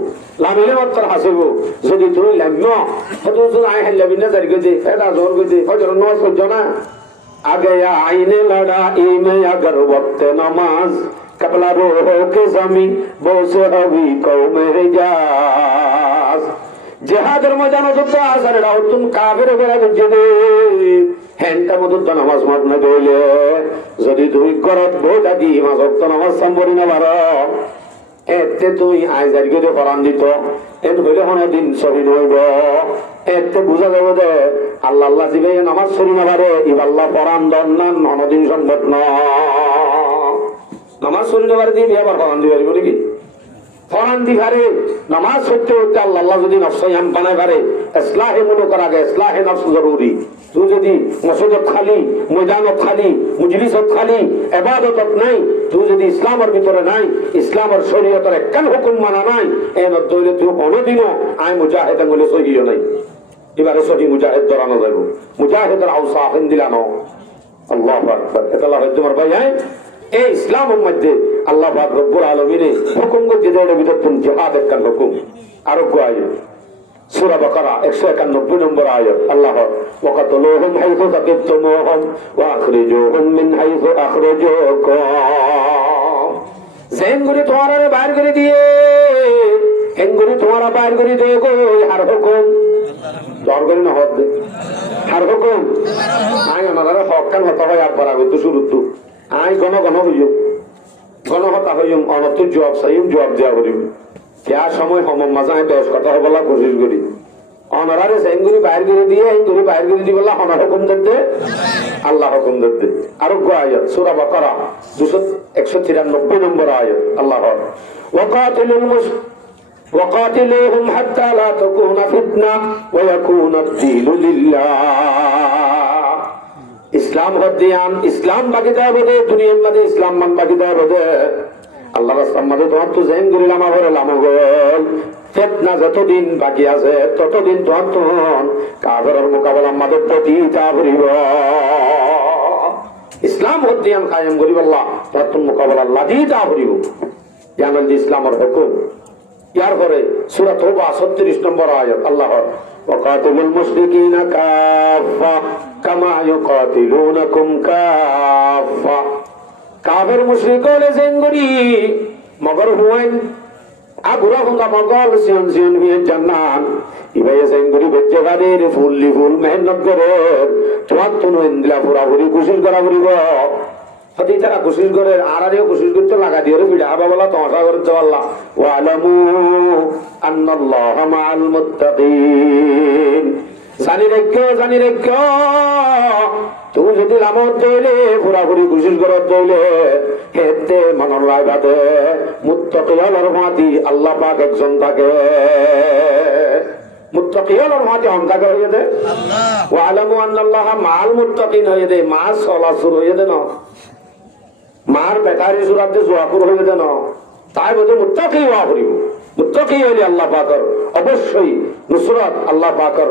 লামিলে মাত্র হাসিব যদি তুই লাম্য হয়তো আই হাল্লাবি না জারি গেছে ফেদা জোর গেছে ফজর নামাজ পড়ছ না आगे या आईने लड़ाई में अगर वक्त नमाज कबला रोहो के जमी बोसे हवी कौम हिजाज जिहादर मजानो যুদ্ধ আসর রাউতুন কাফের বেলা বুঝে হেনটা মত নামাজ মাত না কইলে যদি তুই করত বইটা দি মাসক্ত নামাজ সম্পরি না বারো এতে তুই আইজার গেলে ফরান দিত এন হইলে কোনো দিন সহি নইব এতে বুঝা যাব যে আল্লাহ আল্লাহ দিবে নামাজ সরি না পারে ইবাল্লাহ ফরান দন্নান নদিন সম্ভব ন নামাজ সরি না পারে দিবি আবার ফরান দিবে পারিব নাকি ফরান দি পারে নামাজ সত্যি হচ্ছে আল্লাহ আল্লাহ যদি নফসায়াম বানায় পারে ইসলাহে মুলুকের আগে ইসলাহে নফস জরুরি। তুই যদি মসজিদত খালি ময়দানত খালি মজলিসত খালি ইবাদতত নাই তুই যদি ইসলামের ভিতরে নাই ইসলামের শরীয়তের একখান হুকুম মানা নাই এর দৌলে তুই কোনোদিনও আই মুজাহিদ বলে সহিও নাই। এবারে সহি মুজাহিদ ধরানো যাব মুজাহিদের আওসাফিন দিলানো আল্লাহু আকবার। এটা আল্লাহ তোমার ভাই হ্যাঁ এই ইসলামের মধ্যে আল্লাহ পাক রব্বুল আলামিন হুকুম করে যেটা ভিতর তুমি জিহাদ একখান হুকুম আরো আয়াত সূরা বাকারা 191 নম্বর আয়াত আল্লাহ ওয়াকাতুলুহুম হাইসু তাকিফতুমুহুম ওয়া আখরিজুহুম মিন হাইসু আখরাজুকুম। জেনগুলি তোমারে বাইর করে দিয়ে হেনগুলি তোমারা বাইর করে দিয়ে গো আর হুকুম দর করে না হদ আর হুকুম আই আমাদের হকান হতা হয় একবার আগে তো শুরু তো আই গণ হইও গণ হতা হইম অনত জবাব চাইম জবাব দেওয়া করিম क्या समय हम मजाए दस कथा बोला कोशिश करी অনারে সেঙ্গুরি বাইর করে দিয়ে হিঙ্গুরি বাইর করে দি বলা হনার হুকুম দিতে আল্লাহ হুকুম দিতে। আর আয়াত সূরা বাকারা 293 নম্বর আয়াত আল্লাহ وقاتلوهم حتى لا تكون فتنة ويكون الدين لله। ইসলাম হদিয়ান ইসলাম বাকি দেয় বোধে দুনিয়ার মধ্যে ইসলাম মান বাকি দেয় বোধে আল্লাহ রাস্তার মধ্যে তোমার তো জেন করিলাম আবার লামগল ফিতনা যতদিন বাকি আছে ততদিন তোমার তখন কাফেরের মোকাবেলা আমাদের প্রতি তাবরিব ইসলাম হদিয়ান কায়েম করিব আল্লাহ তখন মোকাবেলা লাদি তাবরিব জানেন ইসলামের হুকুম। ইয়ার পরে সূরা তওবা 36 নম্বর আয়াত আল্লাহ ওয়াকাতিলুল মুশরিকিনা কাফা কামা ইউকাতিলুনাকুম কাফা। কাফের মুশরিক হলে জেঙ্গরি মগর হুয়েন আগুরা হুন্দা মগল সিয়ন সিয়ন বিয়ে জান্নাত ইবাই জেঙ্গরি বেজে গাদের ফুললি ফুল মেহনত করে তোমার তো ইন্দিলা পুরাপুরি কোশিশ করা করিব হতে তারা কোশিশ করে আরারেও কোশিশ করতে লাগা দিয়ে বিড়া হাবা বলা তোমাশা করতে পারলা ওয়ালামু আন্নাল্লাহা মাআল মুত্তাকিন। জানি রেখো তুমি যদি লামত দইলে পুরাপুরি কোশিশ করত দইলে হেতে মনের লাই বাদে মুত্তাকিয়ার মাটি আল্লাহ পাক একজন থাকে মুত্তাকিয়ার মাটি অন্তাকে হয়ে দে আল্লাহ ওয়ালামু আন্নাল্লাহা মাআল মুত্তাকিন হয়ে দে মা সলাসুর হয়ে দে না মার বেটারি সুরাতে জোয়াকুর হয়ে দে না তাই বলতে মুত্তাকি হওয়া করিব মুত্তাকি হইলে আল্লাহ পাকের অবশ্যই নুসরাত আল্লাহ পাকের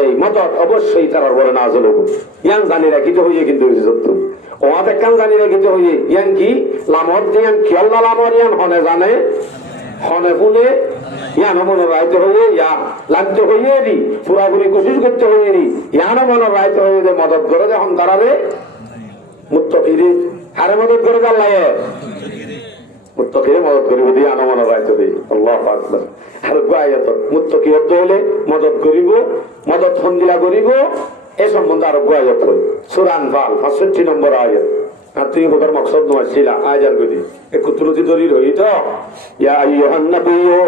এই মদত অবশ্যই তার বলে নাযিল হবে। ইয়ান জানি রাখিতে হইয়ে কিন্তু সত্য ওয়াত কান জানি রাখিতে হইয়ে ইয়ান কি লামত দিয়ান কি আল্লাহ লামত ইয়ান হনে জানে হনে ফুলে ইয়ান মনে রাইতে হইয়ে ইয়া লাগতে হইয়ে দি পুরাপুরি কোশিশ করতে হইয়ে দি ইয়ান মনে রাইতে হইয়ে দে মদত করে যখন তারারে মুত্তাকিরে হারে মদত করে আল্লাহ মুত্তাকিরে মদত করিব দি ইয়ান মনে রাইতে দেই আল্লাহু আকবার। আর আয়াত মুত্তাকি হতে হলে মদত করিব মদত ফন্দিলা করিব এ সম্বন্ধে আরো আয়াত হই সূরা আনফাল 65 নম্বর আয়াত। আর তুই ওটার মকসদ নয় ছিল আয়ার গদি একটু তুলতি দলিল হই তো ইয়া আইয়ুহান নাবিয়্যু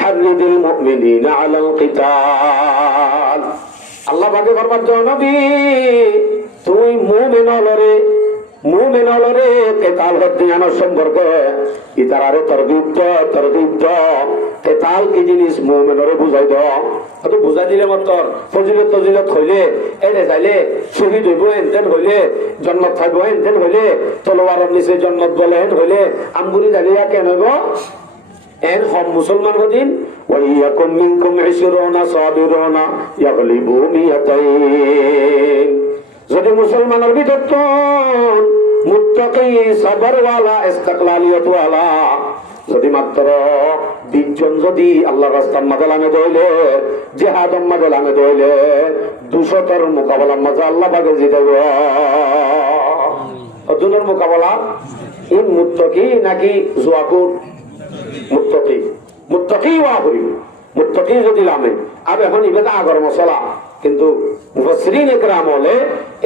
হারিদিল মুমিনিনা আলাল কিতাল। আল্লাহ পাকে ফরমাচ্ছেন নবী তুই মুমিনরে কেতাল হত্যানোর সম্পর্কে ইতারারে তরগিব কেতাল কি জিনিস মুমিনরে বুঝাই দাও। তো বুঝাই দিলে মতর ফজিলত হইলে এনে চাইলে শহীদ হইব এনতেন হইলে জন্নত থাকবো এনতেন হইলে তলোয়ারের নিচে জন্নত বলে হেন হইলে আমগুলি জানিয়া কেন হইব এন হম মুসলমান হদিন ওয়াইয়াকুম মিনকুম 20 সাবিরুনা ইয়াগলিবু মিয়াতাইন। যদি মুসলমানের ভিতর মুত্তাকি সাবরওয়ালা ইস্তিকলালিয়তওয়ালা যদি মাত্র 20 জন যদি আল্লাহর রাস্তার মাঝে লামে দইলে জিহাদের মাঝে লামে দইলে 200 এর মোকাবেলার মাঝে আল্লাহ পাকে জিতাব। অর্জুনের মোকাবেলা ইন মুত্তাকি নাকি জুয়াকুর মুত্তাকি মুত্তাকি যদি লামে আর এখন ইবেটা আগর মশলা কিন্তু মুফাসসিরিন একরাম হলে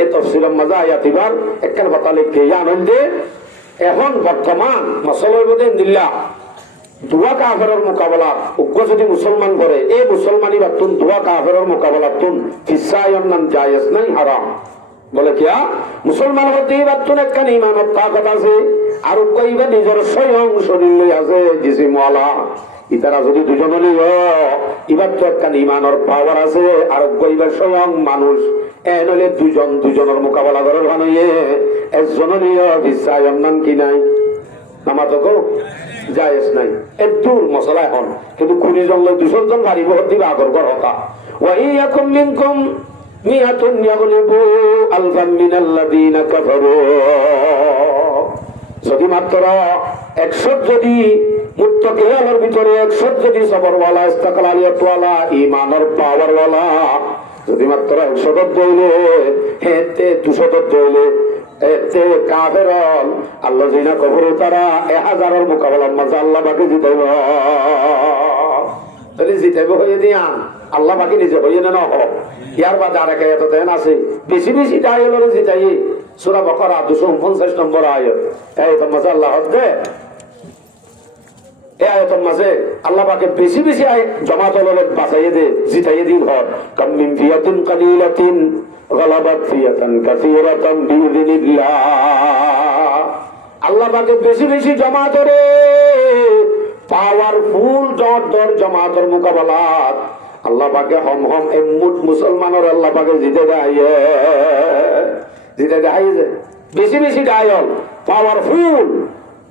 এই তাফসীরের মাঝে আয়াতিবার একখান কথা লিখে জানেন যে এখন বর্তমান মশলার মধ্যে দিল্লাহ দুয়া কাফেরের মোকাবেলা উগ্র যদি মুসলমান করে এই মুসলমানি বাতুন দুয়া কাফেরের মোকাবেলা তুন ফিসায়ন নাম জায়েজ নাই হারাম। বলে কিয়া মুসলমান হতে বাতুন একখান ইমানত তাকত আছে আর উগ্র নিজের স্বয়ং শরীর লই আছে জিসিমওয়ালা ইতারা যদি দুজনে ইবার তো একটা ইমানের পাওয়ার আছে আর গইবার স্বয়ং মানুষ এনলে দুজনের মোকাবেলা করার বানিয়ে একজনের বিশ্বায়ন নাম কি নাই নামাতকো জায়েজ নাই এর দূর মশলা এখন কিন্তু 20 জন 200 জন গাড়ি ভর্তি আগর ঘর হতা ওয়াইয়াকুম মিনকুম মিয়াতুন ইয়াগলিবু আলফাম মিনাল্লাযীনা কাফারু। যদি মাত্র 100 যদি মুত্তাকিদের ভিতরে 100 যদি সবরওয়ালা ইস্তিকলালিয়তওয়ালা ঈমানের পাওয়ারওয়ালা যদি মাত্র 100 দইলে হেতে 200 দইলে এতে কাফের আল্লাহ জিনা কবর তারা 1000 এর মোকাবেলার মাঝে আল্লাহ বাকি জিতাইব। তাহলে জিতাইব হয়ে দিয়া আল্লাহ বাকি নিজে হইয়ে না হোক ইয়ার বাদে আর এত দেন আছে বেশি বেশি দায়লরে জিতাই সূরা বাকারা 249 নম্বর আয়াত। এই তো মাঝে আল্লাহ দে এই আয়াতের মাঝে আল্লাহ পাকে বেশি বেশি জমাত হলে বাঁচাইয়ে দে জিতাইয়ে দিন হর কাম মিন ফিয়াতিন কালিলাতিন গালাবাত ফিয়াতান কাসীরাতান বিইযনিল্লাহ। আল্লাহ পাকে বেশি বেশি জমাত রে পাওয়ারফুল দর জমাতের মোকাবেলাত আল্লাহ পাকে হম এমুট মুসলমানের আল্লাহ পাকে জিতে দেয় যে বেশি বেশি ডায়ল পাওয়ারফুল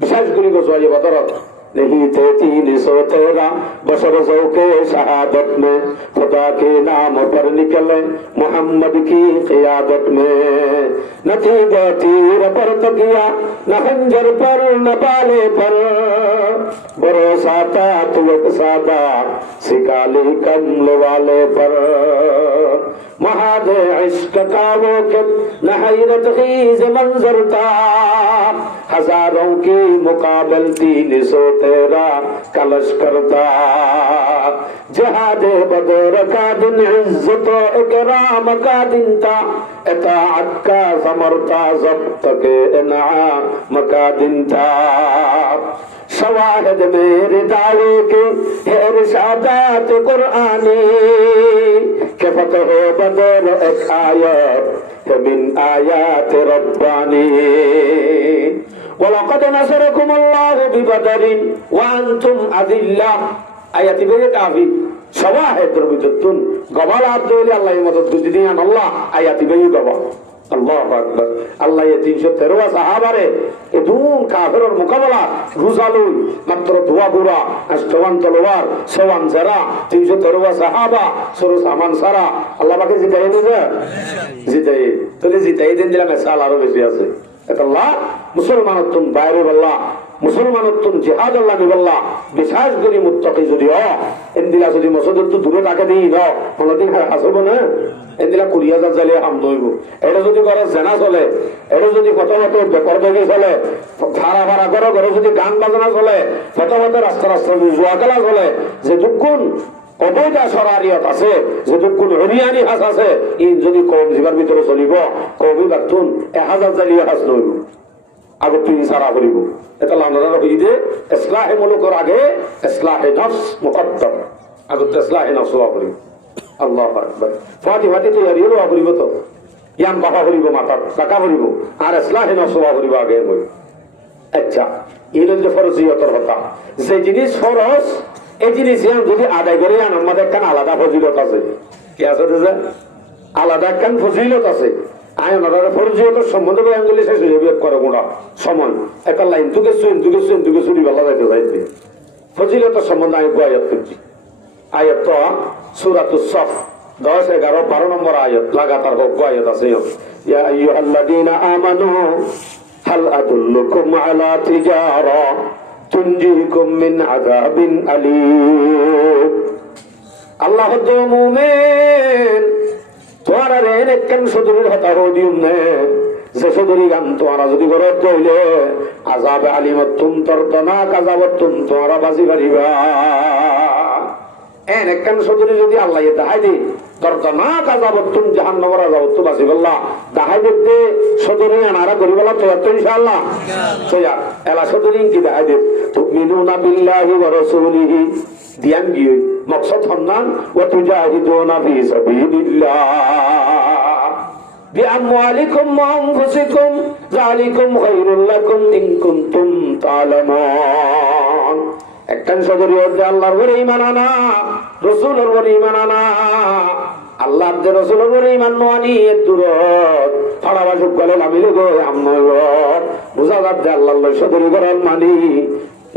বিশেষ করে গোছাইয়ে বদরত नहीं थे 313 बशर ज़ौक़े शहादत में खुदा के नाम पर निकले मोहम्मद की क़ियादत में न थी तीर पर तकिया न खंजर पर न बाले पर भरोसा था तो एक सादा सिकाले कमल वाले पर महाद इश्क का वो न हैरत खीज़ मंजर था हजारों की मुकाबल 313 का लश्कर था जहादे बदर का दिन इज्जत इकराम का दिन था इताअत का समर था ज़ब्त के इनाम का दिन था शवाहिद मेरे दावे के इरशादात कुरानी के फतह बदर एक आयत मिन आयात रब्बानी ওয়ালাকাদ নাসারাকুমুল্লাহু বিবাদরিন ওয়া আনতুম আযিল্লা। আয়াতি বেরে কাফি শাওয়াহিদের ভিতরতুন গবালাত দইলে আল্লাহর মদদ যদি দিয়ান আল্লাহ আয়াতি বেরে গবা আল্লাহু আকবার। আল্লাহ এই 313 সাহাবারে এ দুন কাফেরের মোকাবেলা রুজালুল মাত্র দুয়া বুরা আশকাওয়ান তলোয়ার সওয়ান যারা 313 সাহাবা সরু সামান সারা আল্লাহ পাকে জিতাই দিবে জিতাই তাহলে জিতাই দেন দিলাম সাল আরো বেশি আছে। আল্লাহ মুসলমানত্বন বাইরে বল্লা মুসলমানত্বন জিহাদ আল্লাহ নিবল্লা বিশেষ করে মুত্তাকি যদি এন্দিলা যদি মসজিদ তো দূরে টাকা দিই ন কোনদিন আসব না এন্দিলা 20,000 জ্বালিয়ে হাম দইব এটা যদি করে জেনা চলে এটা যদি কত বেপরদগি চলে ভাড়া ভাড়া করো ঘরে যদি গান বাজনা চলে কত রাস্তা জুয়া খেলা চলে যে দুগুণ অবৈধ সরারিয়ত আছে, যদি কোন হরিয়ানি হাস আছে, ই যদি কম জীবার ভিতরে চলিব, কবি বাতুন 1000 জালিয়া হাস নইব, আগত তুই সারা করিব। এটা লানারা হইদে ইসলাহে মুলুকের আগে ইসলাহে নফস মুকদ্দম, আগত ইসলাহে নফস ওয়া করিব। আল্লাহু আকবার। ফাতিহাতে তৈরি হলো করিব, তো ইয়াম বাবা করিব, মাথা টাকা করিব, আর ইসলাহে নফস ওয়া করিব আগে হই। আচ্ছা, এই যে ফরজিয়তের কথা, যে জিনিস ফরজ এই জিনিস যদি আদায় করে আন, আমাদের একটা আলাদা ফজিলত আছে। কি আছে? আলাদা একটা ফজিলত আছে। ফরজিয়তের সম্বন্ধে আঙ্গুলি শেষ হয়ে যাবে করে গোড়া সময় একটা লাইন তুকে চুরি ভালো যাইতে যাইতে। ফজিলতের সম্বন্ধে আমি আয়াত করছি। আয়াত তো সূরাতুস সফ 10, 11, 12 নম্বর আয়াত লাগাতার আয়াত আছে। ইয়া আইয়ুহাল্লাযীনা আমানু হাল আদুল্লুকুম আলা তিজারা তুনজিকুম মিন আযাবিন আলীম। আল্লাহ তো মুমিন তোরা রে নেককান সদরের হতা হদিউম নে, যে সদরি গান তোরা যদি ঘরত কইলে আযাব আলিমত তুম তরদনা কাযাবত তুম তোরা বাজি পারিবা। নেককান সদরি যদি আল্লাহ দেখাই দে তরদনা কাযাবত তুম জাহান্নামের আযাবত তো বাজি বললা দেখাই দে সদরি আনারা করিবলা তো ইনশাআল্লাহ। সোয়া এলা সদরি কি দেখাই দে তুমিনুনা বিল্লাহি ওয়া রাসূলিহি দিয়ান গিয়ে মকসদ হন্নান ওয়া তুজাহিদুনা ফি সাবিলিল্লাহ বিআমওয়ালিকুম ওয়া আনফুসিকুম যালিকুম খায়রুল লাকুম ইন কুনতুম তা'লামুন। একটান সদরিয়ত যে আল্লাহর উপরে ঈমান আনা, রাসূলের উপরে ঈমান আনা, আল্লাহর যে রাসূলের উপরে ঈমান নআনি এর দূরত ফাড়াবা যোগ গলে লামিলে গো আমনয় বুঝা যাচ্ছে আল্লাহর লয় সদরি করার মানি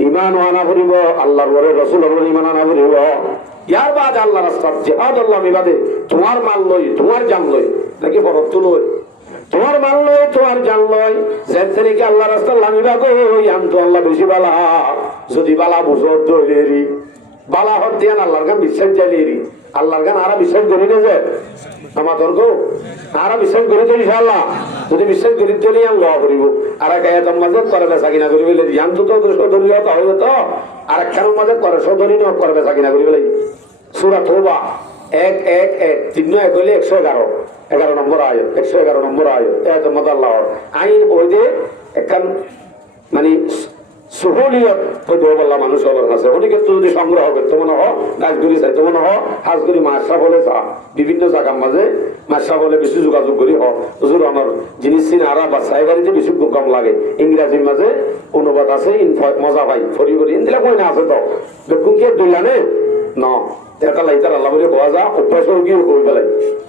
ইমান আনা করিব, আল্লাহর পরে রাসূলের পরে ইমান আনা করিব। ইয়ার বাদ আল্লাহর রাস্তায় জিহাদ আল্লাহ মিবাদে তোমার মাল লই, তোমার জান লই, নাকি ফরজ তুলই, তোমার মাল লই, তোমার জান লই, যে তরিকে আল্লাহর রাস্তায় লামিবা গো ইয়াম তো আল্লাহ বেশি বালা। যদি বালা বুঝো দইলেরি বালা হত দিয়ান আল্লাহর গান বিশ্বাস জালিরি, আল্লাহর গান আরা বিশ্বাস করি না যে আমাদের গো আরা বিশ্বাস করি তো ইনশাআল্লাহ। যদি বিশ্বাস করি তাহলে আমি লওয়া করিব। আর এক আয়াতের মাঝে করে বেচা কিনা করি বলে জান তো সদরিয়ত হইবে, তো আর একখানের মাঝে করে সদরি ন করে বেচা কিনা করি বলে সূরা তওবা 1:1:1 হইলে 111 11 নম্বর আয়াত, 111 নম্বর আয়াত। আয়াতের মধ্যে আল্লাহ আইন ওই যে একখান মানে সুহলিয়ত হইতে বললাম মানুষ হলার কাছে অনেকে তো যদি সংগ্রহ করতে মনে হয় গাছগুলি চাইতে মনে হয় হাঁসগুলি মাসা বলে যা বিভিন্ন জায়গার মাঝে মাসা বলে বেশি যোগাযোগ করি হুজুর আমার জিনিস চিন আরা বা সাইবারিতে বেশি কম লাগে। ইংরাজির মাঝে অনুবাদ আছে মজা ভাই ফরি করি ইন্দিলা কই না আছে তো দেখুন কি দুইলা নে ন এটা লাইতার আল্লাহ বলে কোয়া যা অভ্যাস গিয়ে কই ফেলে।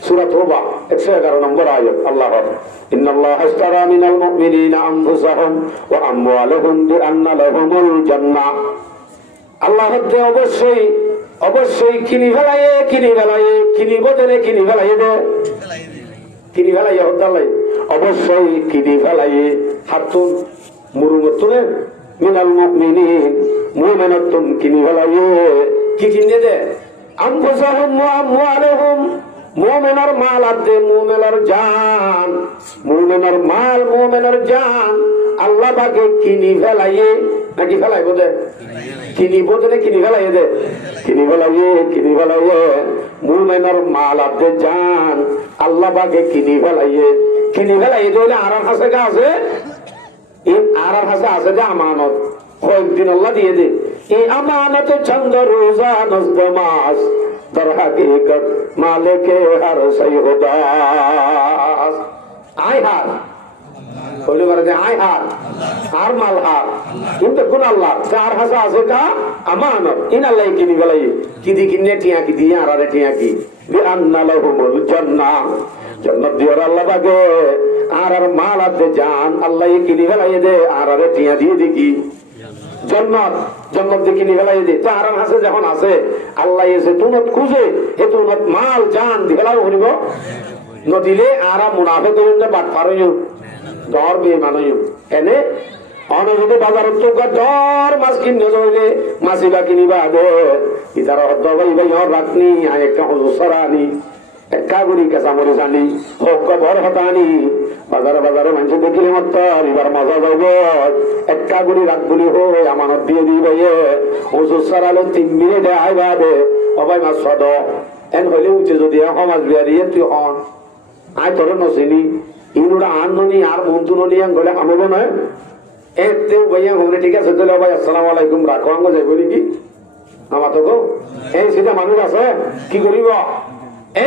সূরা তওবা 111 নম্বর আয়াত আল্লাহ ইন্নাল্লাহা ইশতারা মিনাল মুমিনিনা আনফুসাহুম ওয়া আমওয়ালাহুম বিআন্না লাহুমুল জান্নাহ। আল্লাহ যে অবশ্যই অবশ্যই কিনি ফেলায় কিনিব দেনে কিনি ফেলায় দে কিনি ফেলায় হদ্দালাই অবশ্যই কিনি ফেলায় হাতুন মুরুমতুনে মিনাল মুমিনিন মুমিনাতুন কিনি ফেলায় কি কিনে দে আনফুসাহুম ওয়া আমওয়ালাহুম মুমিনের মাল আদে মুমিনের জান মুমিনের মাল মুমিনের জান আল্লাহ পাকে কিনি ফেলাইয়ে নাকি ফেলাইব দে কিনিব দে কিনি ফেলাইয়ে দে কিনি ফেলাইয়ে মুমিনের মাল আদে জান আল্লাহ পাকে কিনি ফেলাইয়ে দিলে আরাম হাসে গা আছে এই আরাম হাসে আছে যে আমানত কয়েকদিন আল্লাহ দিয়ে দে এই আমানত চন্দ্র রোজা নজদ মাস در حقیقت مالک ہر سی خداس آئی ہار বলে মারে আই হার আর মাল হার কিন্তু কোন আল্লাহ চার হাসা আছে কা আমানত ইন আল্লাহ কিনি বলাই কি দি কিনে টিয়া কি দিয়া আরে টিয়া কি বি আন্না লাহুমুল জান্নাহ জান্নাত দিওর আল্লাহ পাকে আর আর মাল আদে জান আল্লাহ কিনি বলাই দে আর আরে টিয়া দিয়ে দি কি জান্নাত জান্নাত দেখি নি ফেলাই দে আরাম আছে যখন আছে আল্লাহ এসে তুনত খুঁজে হে তুনত মাল জান দিলাও করিব নদিলে আরাম মুনাফিক হইন বাট পারইও দর বে মানইও এনে অনজতে বাজারত তো দর মাছ কিনে দইলে মাছিবা কিনিবা দে ইতার হদ্দ ভাই ভাই আর রাখনি আয় একটা হুজুর সরানি একটা গুড়ি কেসা মরে জানি হোক বর হতানি বাজারে বাজারে মানুষ দেখিলে মাত্র এবার মজা যাইব একটা গুলি রাত গুলি হই আমানত দিয়ে দিবে ওষুধ সারালে 3 মিনিট আইবা দে সবাই মাছ সদ এন হইলে উঠে যদি সমাজ বিহারিয়ে তুই হন আয় তোর নচিনি ইনুরা আন ননি আর মন্তু ননি আন গলে কামব নয় এতেও ভাইয়া হলে ঠিক আছে তাহলে ভাই আসসালামু আলাইকুম রাখো আঙ্গ যাইব নাকি আমার তো গো এই সেটা মানুষ আছে কি করিব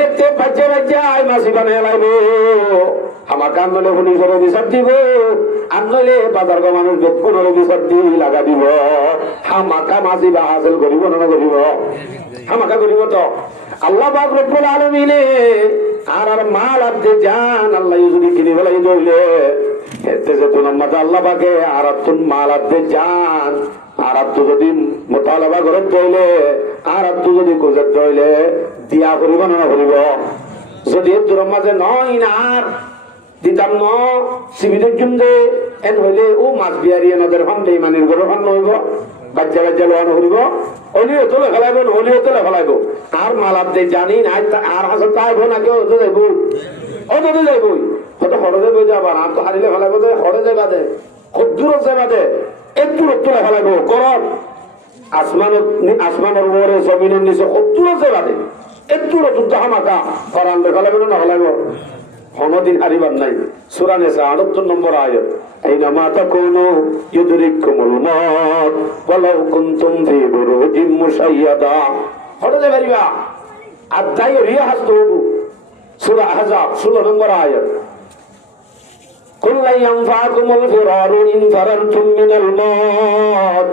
এতে বাচ্চা বাচ্চা আই মাসি বানিয়ে লাগবো আমার কান নলে পুলিশের অভিশাপ দিব আর নইলে বাজার মানুষ বেতন অভিশাপ দিয়ে লাগা দিব হামাকা মাসি বা হাসিল করিব না করিব হামাকা করিব তো আল্লাহ পাক রব্বুল আলামিনে আর মাল আদে জান আল্লাহ যদি কিনে ফেলাই দইলে এতে যে তোমার আল্লাহ পাকে আর তুন মাল আদে জান আর আত্ম যদি মোতালাবা করে দইলে আর আত্ম যদি কোজে দইলে দিয়া করিব না করিব যদি তোর মাঝে নয় না আর দিতাম ন সিবিদের জন্য এন হইলে ও মাছ বিহারি এনাদের হন বেইমানির ঘরে হন নইব বাচ্চা বাচ্চা লোহানো করিব অলিও তোলে ফেলাইব অলিও তোলে ফেলাইব আর মালাপ দিয়ে জানি না আর হাসে তাইব না কেউ তো যাইব ও তো যাইব হয়তো হরে যাইব যাবার আর তো হারিলে ফেলাইব যে হরে যাইবা দে কদ্দুর যাইবা দে একটু তোলে ফেলাইব করব আসমানের উপরে জমিনের নিচে কদ্দুর যাইবা দে একটু রতুন তো হামাকা ফরান ফেলাইব না ফেলাইব কোনদিন হারিবার নাই সূরা নিসা 78 নম্বর আয়াত আইনামা তাকুনু ইউদরিকুমুল মাউত ওয়ালাউ কুনতুম ফি বুরুজিম মুশাইয়াদা হঠাৎ পারিবা আদায় রিয়া হাসবু সূরা আহজাব 16 নম্বর আয়াত কুল লা ইয়ানফাকুমুল ফিরারু ইন ফারারতুম মিনাল মাউত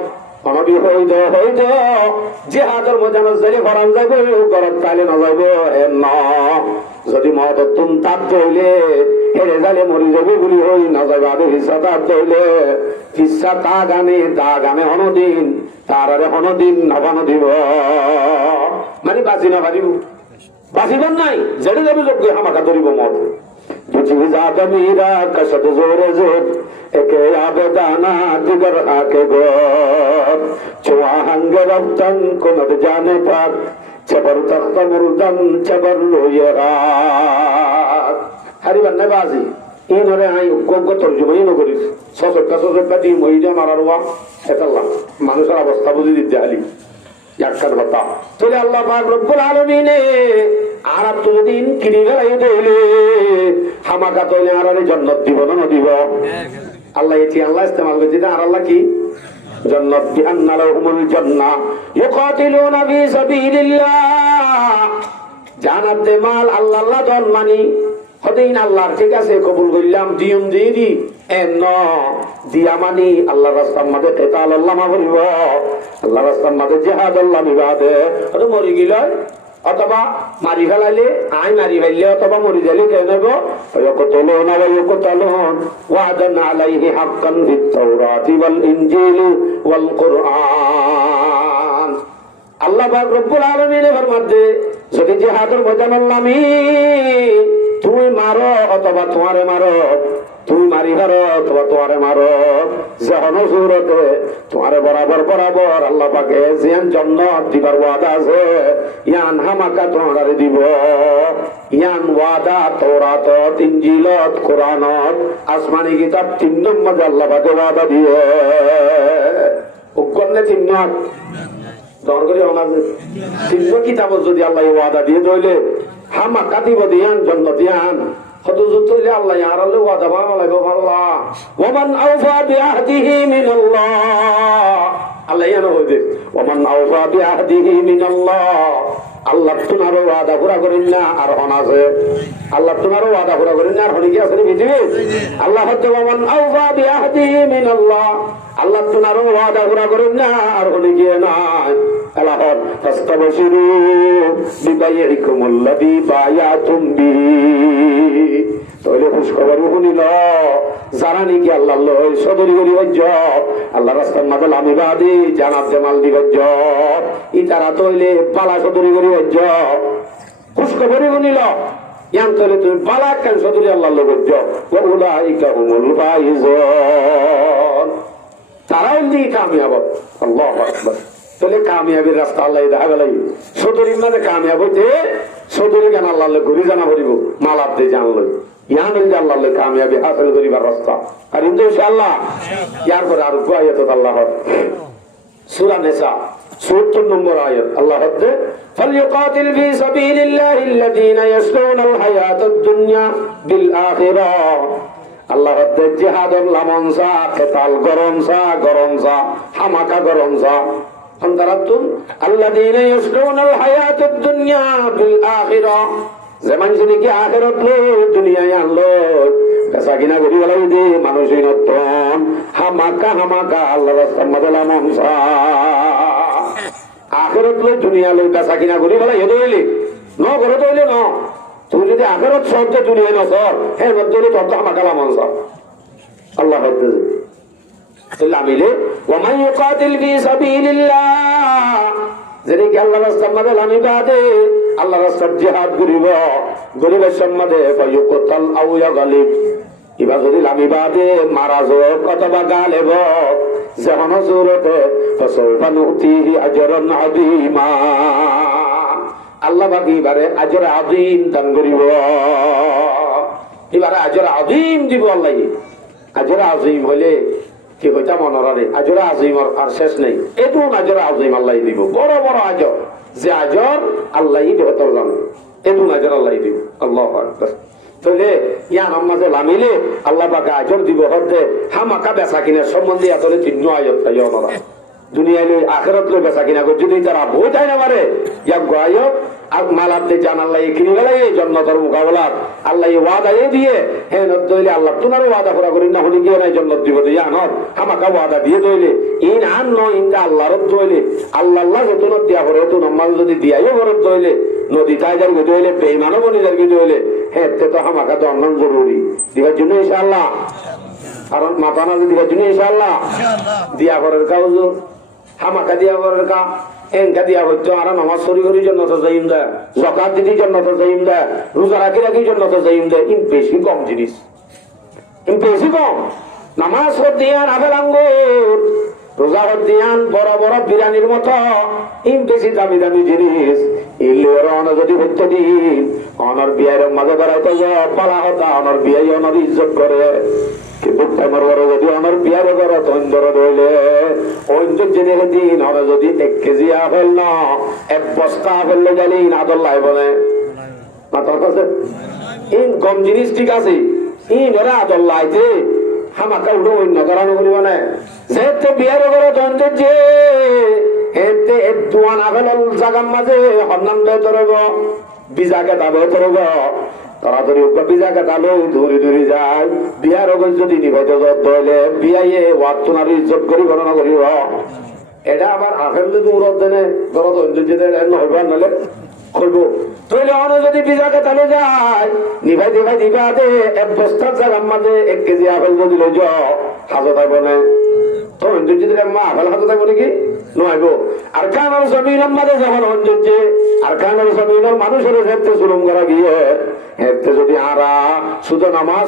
অনবী হইদ জিহাদের ময়দানে যাইলে ফরান যাইব গরত পাইলে না যাইব না যদি মহতম তাপ দইলে হেরে যালে মরি যাবে বলি হই না যাবে আদে হিসা তাপ দইলে হিসা তা গানে হনদিন তার আরে হনদিন নবানো দিব মানে বাঁচি না পারিব বাঁচিবেন নাই যেতে যাবে যোগ্য হামাকা ধরিব মত বুঝি যাত মীরা কসত জোরে জোর একে আবেদানা দিগর আকে গো চোয়া হাঙ্গে রপ্তন কোনদ জানে পাক চবর তখ্ত মুরদন চবর রোয়েরাত হারিবান না বাজি ইনরে আই গগ তরজমাই নগরি সসকা দি মহিলা মারারওয়া এতাল্লাহ মানুষের অবস্থা বুঝি দিতে আলি ইয়াকার কথা তাহলে আল্লাহ পাক রব্বুল আলামিনে আর তো যদি কিনি গলাই দেইলে হামাকা তইলে আরে জান্নাত দিব না দিব আল্লাহ এটি আল্লাহ ইস্তেমাল করে দিতে আর আল্লাহ কি জান্নাত বিআন্না লাহুমুল জান্নাহ ইউকাতিলুনা ফি সাবিলিল্লাহ জান্নাতে মাল আল্লাহ আল্লাহ দন মানি হদিন আল্লাহর ঠিক আছে কবুল করলাম দিয়ম দি এন দিয়া মানি আল্লাহর রাস্তার মধ্যে কিতাল আল্লাহ মারিব আল্লাহর রাস্তার মধ্যে জিহাদ আল্লাহ বিবাদে আর মরি গিল অথবা মারি ফেলাইলে আই মারি ফেললে অথবা মরি যাইলে কে নেব ইয়াকতুলুন ওয়া ইয়াকতালুন ওয়াদান আলাইহি হাক্কান ফিত তাওরাতি ওয়াল ইনজিল ওয়াল কুরআন আল্লাহ পাক রব্বুল আলামিনের ফরমাতে যদি জিহাদের ময়দান আল্লামি তুই মারো অথবা তোমারে মারো তুই মারি হারো অথবা তোমারে মারো যখন সুরতে তোমারে বরাবর বরাবর আল্লাহ পাকে জিয়ান জান্নাত দিবার ওয়াদা আছে ইয়ান হামাকা তোমারে দিব ইয়ান ওয়াদা তাওরাত ইনজিলত কুরআনত আসমানি কিতাব 3 নম্বর আল্লাহ পাকে ওয়াদা দিয়ে উকন্নে 3 নম্বর দরকারি আমাদের 3 কিতাব যদি আল্লাহ ওয়াদা দিয়ে দইলে হামাকা দিব দিয়ান জান্নাত দিয়ান হযরত আল্লাহ আর আল্লাহ ওয়াদা বানাইবো আল্লাহ ওমান আওফা বিআহদিহি মিনাল্লাহ আল্লাহ ইয়ানো হইবে ওমান আওফা বিআহদিহি মিনাল্লাহ আল্লাহ তোমার ওয়াদা পুরা করেন না আর হন আছে আল্লাহ তোমার ওয়াদা পুরা করেন না আর হন কি আছে পৃথিবী আল্লাহ হচ্ছে ওমান আওফা বিআহদিহি মিনাল্লাহ আল্লাহ তোমার ওয়াদা পুরা করেন না আর হন কি না আল্লাহ ফাস্তাবশিরু বিবাইইকুমুল্লাযী বায়াতুম বিহি তাহলে খুশখবর শুনিল যারা নাকি আল্লাহ সদরি করি হজ্জ আল্লাহ রাস্তার মাঝে লামি বাদি জানাত জামাল দি হজ্জ ই তারা তৈলে পালা সদরি করি হজ্জ খুশখবর শুনিল ইয়ান তৈলে তুমি পালা কেন সদরি আল্লাহ হজ্জ উলাইকা হুমুল ফাইজুন তারাও দিকে কামিয়াব আল্লাহু আকবার তাহলে কামিয়াবির রাস্তা আল্লাহ দেখা গেল সদরির মাঝে কামিয়াব হইতে সদরি কেন আল্লাহ ঘুরি জানা করিব মালাপ দিয়ে জানল ইয়ান হইলে আল্লাহর কামিয়াবি হাসিল করিবার রাস্তা। আর ইনশাআল্লাহ ইয়ার পরে আর আয়াত আল্লাহর সূরা নিসা ৭০ নম্বর আয়াত আল্লাহ বলতে ফালইউকাতিল ফি সাবিলিল্লাহিল্লাযীনা ইয়াশরুনাল হায়াতাদ দুনিয়া বিল আখিরাহ। আল্লাহ বলতে জিহাদুল লামনসা কিতাল গরমসা হামাকা গরমসা আনতারাতুন আল্লাযীনা ইয়াশরুনাল হায়াতাদ দুনিয়া বিল আখিরাহ। যেমন যিনি কি আখিরাত লো দুনিয়ায় আনলো বেচা কিনা করি বলাই দে মানুষই নতুন হামাকা আল্লাহ রাস্তার মধ্যে লামনসা আখেরত লই দুনিয়া লই বেচা কিনা করি বলাই হেদে হইলি ন ঘরত হইলে ন তুই যদি আখেরত সবকে দুনিয়ায় নসর হ্যাঁ মধ্যে তোর তো হামাকা লামনসা আল্লাহ লামিলে ওয়ামান ইউকাতিল ফি সাবিলিল্লাহ যিনি কি আল্লাহর রাস্তার মধ্যে লামিবা দে আল্লাহর রাস্তায় জিহাদ করিব গরিবের সম্মানে ফায়ুকতাল আও ইয়াগলিব ইবা যদি লামিবা দে মারা যাও অথবা গালেব যেমন জোরতে ফাসাউফা নুতিহি আজরান আযীমা আল্লাহ বাকি বারে আজর আযীম দান করিব এবারে আজর আযীম দিব আল্লাহ আজর আযীম হলে কি হইতা মনরে আজর আযীম আর শেষ নেই এত আজর আযীম আল্লাহ দিব বড় বড় আজর যে আজর আল্লাহই বেহতর জানে এত আজর আল্লাহ দিব আল্লাহু আকবার তাহলে ইয়ান আমাদের লামিলে আল্লাহ পাকে আজর দিব হতে হামাকা বেচা কিনা সম্বন্ধে আসলে তিন আয়াত তাই ওনারা দুনিয়ায় লই আখিরাত লই বেচা কিনা করে যদি তারা বই তাই না পারে ইয়াক গায়ব আর মালাতে জান আল্লাহ কিনি গেলে এই জান্নাতের মুকাবিলা আল্লাহ ওয়াদা দিয়ে হ্যাঁ নদইলে আল্লাহ তোমার ওয়াদা পুরা করি না হলি গিয়ে নাই জান্নাত দিব ইয়া নর হামাকা ওয়াদা দিয়ে দইলে ইন আন ন ইনটা আল্লাহর দইলে আল্লাহ যত নদ দিয়া করে তো নমাল যদি দিয়াইও করে দইলে নদী তাই যার গদি হইলে বেঈমানও বনি যার গদি হইলে হ্যাঁ তে তো হামাকা তো অন্য জরুরি দিবার জন্য ইনশাআল্লাহ আর মাথা না দিবার জন্য ইনশাআল্লাহ দিয়া করার কাজ হামাকা দিয়া করার কা এনকা দিয়া হইতো আর নামাজ পড়ি করি জন্য তো যাইম দে যাকাত দিতে জন্য তো যাইম দে রোজা রাখি জন্য তো যাইম দে ইন বেশি কম জিনিস ইন বেশি কম নামাজ পড়িয়ান আপেল আঙ্গুর রোজা পড়িয়ান বড় বড় বিরানির মতো ইন বেশি দামি দামি জিনিস ইল্লের অনা যদি হইতো দিন অনর বিয়ের মাঝে বেড়াইতে যায় পালা হতা অনর বিয়ে অনর ইজ্জত করে কিন্তু আমার বড় যদি আমার বিয়ার বড় তন্দর রইলে যদি দিন ওরা যদি 1 কেজি আপেল না 1 বস্তা আপেল গেলে আদর লাই বলে মাথার কাছে ইন কম জিনিস ঠিক আছে ইন ওরা আদর লাইতে হামাকা উঠো অন্য করানো করিব না যেতে বিয়ার বড় তন্দর যে এতে দুয়ান আপেল জাগার মাঝে হন্নাম বেতরব বিজাকে দাবে তরব তাড়াতাড়ি বিজাকে দালো দূরে যায় বিয়ার অগজ যদি নিবেদ ধরলে বিয়াইয়ে ওয়াতুনার ইজ্জত করি গণনা করিব এটা আবার আখের যদি উড়ত দেনে গরত যেতে হইব নালে করব তইলে অন যদি বিজাকে তালে যায় নিভাই দিবা দে 1 বস্তার জাগার মাঝে 1 কেজি আপেল যদি লই যাও হাজত আইব না তো যদি মা আপেল হাজত আইব নাকি নইব আর কানার জমিন মাঝে যখন হচ্ছে আর কানার জমিনের মানুষের ক্ষেত্রে সুরম করা গিয়ে হেতে যদি আরা শুধু নামাজ